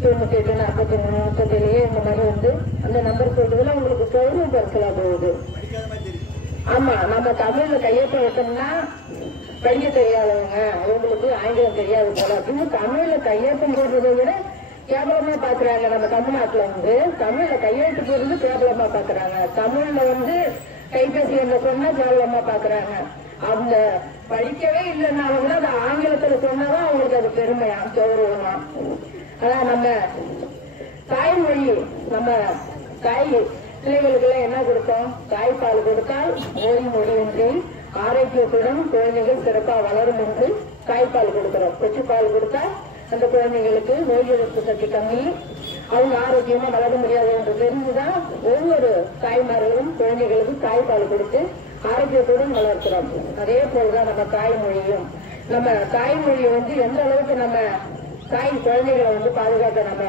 43 37 இந்த மாதிரி அந்த நம்பர் சொல்றதுல உங்களுக்கு சௌரியம் பரிசலா போகுது. ஆமா, நம்ம தமிழ்ல கையெழுத்து வைக்கணும்னா படிக்க தெரியாதவங்க, அவங்களுக்கு ஆங்கிலம் தெரியாது போல அப்படின்னு தமிழ்ல கையெழுத்து போடுறதை விட கேவலமா பாக்குறாங்க. நம்ம தமிழ்நாட்டுல தமிழ்ல கையெழுத்து போடுறது கேவலமா பாக்குறாங்க. தமிழ்ல கைபேசி என்ன சொன்னா கேவலமா பாக்குறாங்க. அவங்க படிக்கவே இல்லைன்னாலும் கூட அது ஆங்கிலத்துல சொன்னாதான் அவங்களுக்கு அது பெருமையா கௌரவமா. அதான் நம்ம தாய்மொழி, நம்ம தாய் பிள்ளைகளுக்கு எல்லாம் என்ன கொடுத்தோம்? தாய்ப்பால் கொடுத்தால் நோய் மொழியின்றி ஆரோக்கியத்துடன் குழந்தைகள் சிறப்பாக வளரும் என்று தாய்ப்பால் கொடுக்கிறோம். கொச்சுப்பால் கொடுத்தா அந்த குழந்தைகளுக்கு நோய் எதிர்ப்பு சக்தி கம்மி, அவங்க ஆரோக்கியமா வளர முடியாது என்று தெரிந்துதான் ஒவ்வொரு தாய்மார்களும் குழந்தைகளுக்கு தாய்ப்பால் கொடுத்து ஆரோக்கியத்துடன் வளர்க்கிறோம். அதே போலதான் நம்ம தாய்மொழியும். நம்ம தாய்மொழியை எந்த அளவுக்கு நம்ம தாய் குழந்தைகளை பாதுகாக்க நம்ம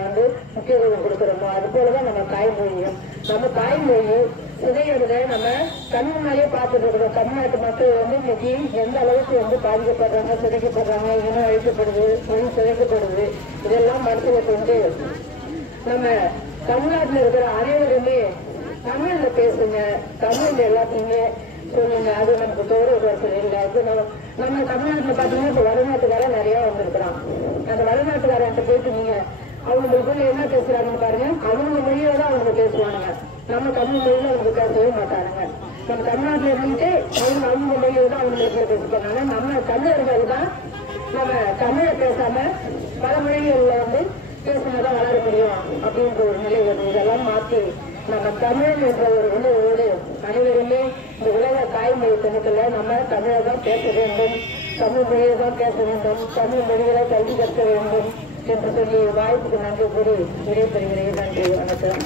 முக்கியத்துவம் கொடுக்கிறோமோ அது போலதான் நம்ம தாய்மொழியும். நம்ம தாய்மொழி சிதையறத நம்ம கண் முன்னாலே பார்த்துட்டு இருக்கிறோம். தமிழ்நாட்டு மக்கள் இன்னைக்கு எந்த அளவுக்கு பாதிக்கப்படுறாங்க, சிதைக்கப்படுறாங்க, இனம் அழிக்கப்படுது, மொழி சிதைக்கப்படுது. இதெல்லாம் மனசுல கொண்டு நம்ம தமிழ்நாட்டில் இருக்கிற அனைவருமே தமிழ்ல பேசுங்க, தமிழ்ல எல்லாத்தையுமே சொல்லுங்க. அது நமக்கு தோறுவர்கள் இல்லை. நம்ம தமிழ்நாட்டுல பாத்தீங்கன்னா இப்ப வடநாட்டுக்காரன் நிறைய வந்திருக்கிறான். அந்த வடநாட்டுக்காரன் போயிட்டு நீங்க அவங்களுக்குள்ள என்ன பேசுறாங்கன்னு பாருங்க. அவங்க மொழியில தான் அவங்க பேசுவானுங்க. நம்ம தமிழ் மொழியில அவங்க பேசவே மாட்டானுங்க. நம்ம தமிழ்நாட்டுல இருந்துட்டு அவங்க மொழியில தான் அவங்க பேசிக்கிறாங்க. நம்ம தமிழர்கள் தான் நம்ம தமிழை பேசாம பல மொழிகள்ல பேசினாதான் வளர முடியும் அப்படின்ற ஒரு நிலை வருது. இதெல்லாம் மாற்றி நம்ம தமிழ் என்ற ஒரு அனைவருமே இந்த உலக தாய்மொழி தினத்துல நம்ம தமிழை தான் பேச வேண்டும், தமிழ் மொழியை தான் பேச வேண்டும், தமிழ் மொழிகளை கல்வி கற்க வேண்டும் என்று சொல்லி வாய்ப்புக்கு நன்றி கூறி விடைபெறுகிறேன். நன்றி, வணக்கம்.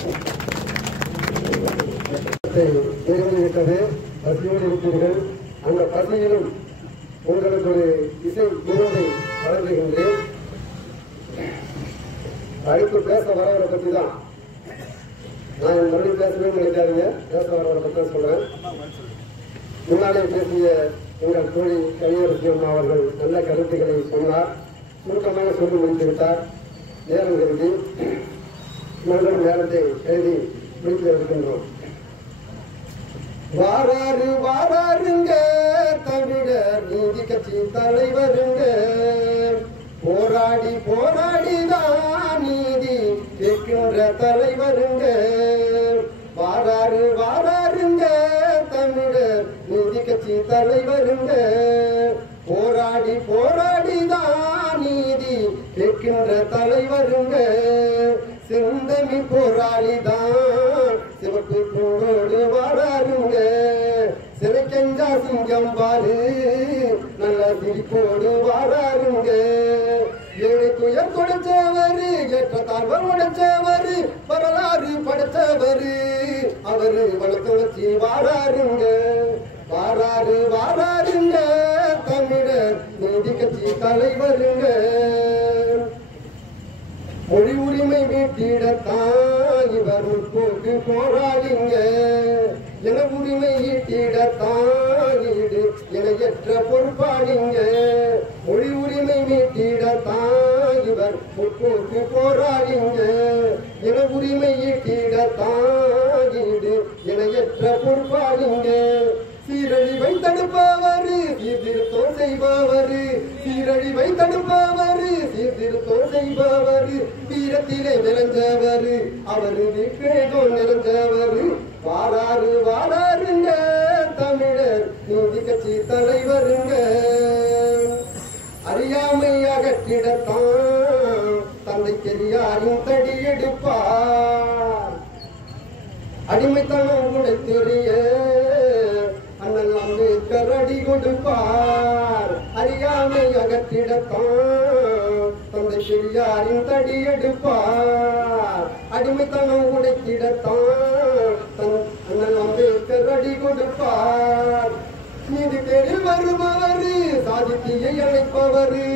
நிறைவேறிவிட்டது. பசியோடு இருப்பீர்கள். அந்த பசியிலும் உங்களுக்கு ஒரு இசை விருதை வழங்குகின்றேன். அடுத்து பேச வரவரை பற்றி தான் நான் மறுபடியும் பேசவே நினைக்காதீங்க. பேச வரவரை பற்றி சொல்றேன். முன்னாலே பேசிய எங்கள் தோழி கவியரசி அம்மா அவர்கள் நல்ல கருத்துக்களை சொன்னார். சுருக்கமாக சொல்லி முடித்துவிட்டார். நேரம் கருதி நாங்கள் நேரத்தை எழுதி முடித்து இருக்கின்றோம். வாராரு வாராருங்க தமிழர் நீதி கட்சி தலைவருங்க, போராடி போராடிதான் நீதி கேட்கின்ற தலைவருங்க. வாராரு வாராருங்க தமிழர் நீதி கட்சி தலைவருங்க, போராடி போராடிதான் நீதி கேட்கின்ற தலைவருங்க. செந்தமி போராளிதான் சிவப்பு பூண்டோடு வாராருங்க, சிறை கஞ்சா சிங்கம் பாரு நல்ல சிரிப்போடு வாராருங்க. ஏழை துயர் கொடுத்தவரு, ஏற்ற தாழ்வு உடைச்சவரு, வரலாறு படைச்சவரு, அவரு வளர்த்து வச்சு வாராருங்க. வாராரு வாராருங்க தமிழர் நீதி கட்சி தலைவருங்க. மொழி உரிமை வீட்டிடத்தான் இவர் முற்போக்கு போராளிங்க, என உரிமை ஈட்டிடத்தான் ஈடு இணையற்ற பொறுப்பாளிங்க. மொழி உரிமை மீட்டிடத்தான் இவர் முற்போக்கு போராளிங்க, என உரிமை ஈட்டிடத்தான் ஈடு இணையற்ற பொறுப்பாளிங்க. சீரழிவை தடுப்பவரு சீர்திருத்தம் செய்பவரு, சீரழிவை தடுப்பவரு சீர்திருத்தம் செய்பவரு, வீரத்திலே விளைஞ்சவரு அவரு விவேகம் நிறைஞ்சவரு. வாராரு வாராருங்க தமிழர் நீதி கட்சி தலைவருங்க. அறியாமை அகற்றிடத்தான் தந்தை பெரியாரின் தடி எடுப்பார். அடிமைத்தனம் கூட தெரிய அண்ணல் அம்பேத்கர் அடி கொடுப்பார். அறியாமை அகற்றிடத்தான் தந்தை பெரியாரின் தடி எடுப்பார். அடிமைத்தனம் உடைத்திடத்தான் அண்ணல் அம்பேத்கர் அடி கொடுப்பார். நீதி பேரில் வருபவரு சாதித்தியை அழைப்பவரு,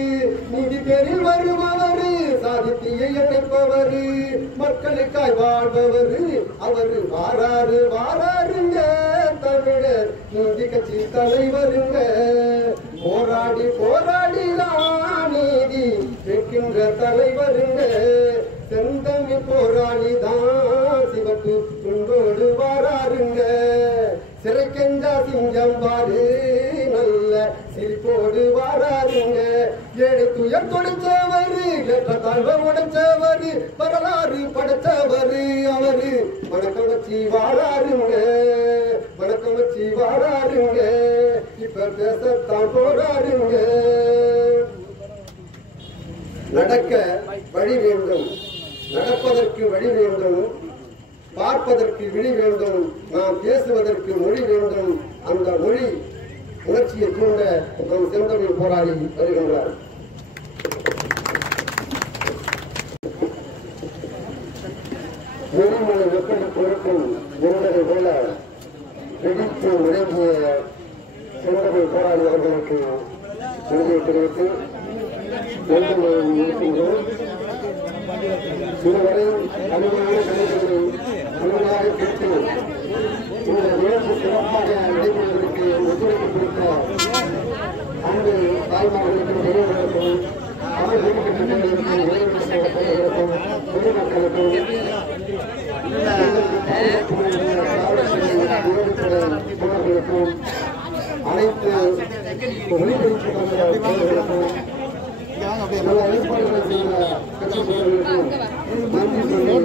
நீதி பேரில் வருபவரு சாதித்தியை அழைப்பவரு, மக்களுக்காய் வாழ்பவரு அவரு வாராரு வாராருங்க. தமிழர் நீதி கட்சி தலைவருங்க. போராடி போராடிதான் நீதி கேட்கின்ற தலைவருங்க. செந்தமிழ் போராளிதான் சிவப்பு துண்டோடு வாராருங்க. சிறைக்கெஞ்சா சிங்கம் பாரு நல்ல சிரிப்போடு வாராருங்க. ஏழை துயர் தொடைச்சவரு ஏற்ற தாழ்வ உடைச்சவரு வரலாறு படைச்சவரு அவரு. வணக்கம் வச்சு வாராருங்க, வணக்கம் வச்சு வாராருங்க. இப்ப பேசத்தான் போராருங்க. நடக்க வழி வேண்டும், நடப்பதற்கு வழி வேண்டும், பார்ப்பதற்கு விழி வேண்டும், நாம் பேசுவதற்கு மொழி வேண்டும். அந்த மொழி உணர்ச்சியை தூண்ட நம் செந்தமிழ் போராளி வருகின்றார். மொழிமொழி எப்படி பொறுக்கும் என்பதை போல பிடித்து விளங்கிய செந்தமிழ் போராளி அவர்களுக்கு நன்றியை தெரிவித்து இதுவரை அனுமான கலைகளை முழுமையாக கேட்டு இந்த நிகழ்ச்சி சிறப்பாக நடைபெறுவதற்கு ஒத்துழைப்பு கொடுத்த அன்பு தாய்மார்களுக்கும் பெரியவர்களுக்கும் அவர்களுக்கும் பொதுமக்களுக்கும் தோழர்களுக்கும் அனைத்து ஒளிபரப்பு ஏற்பாடுகளை செய்த கட்சி நன்றி சொல்லி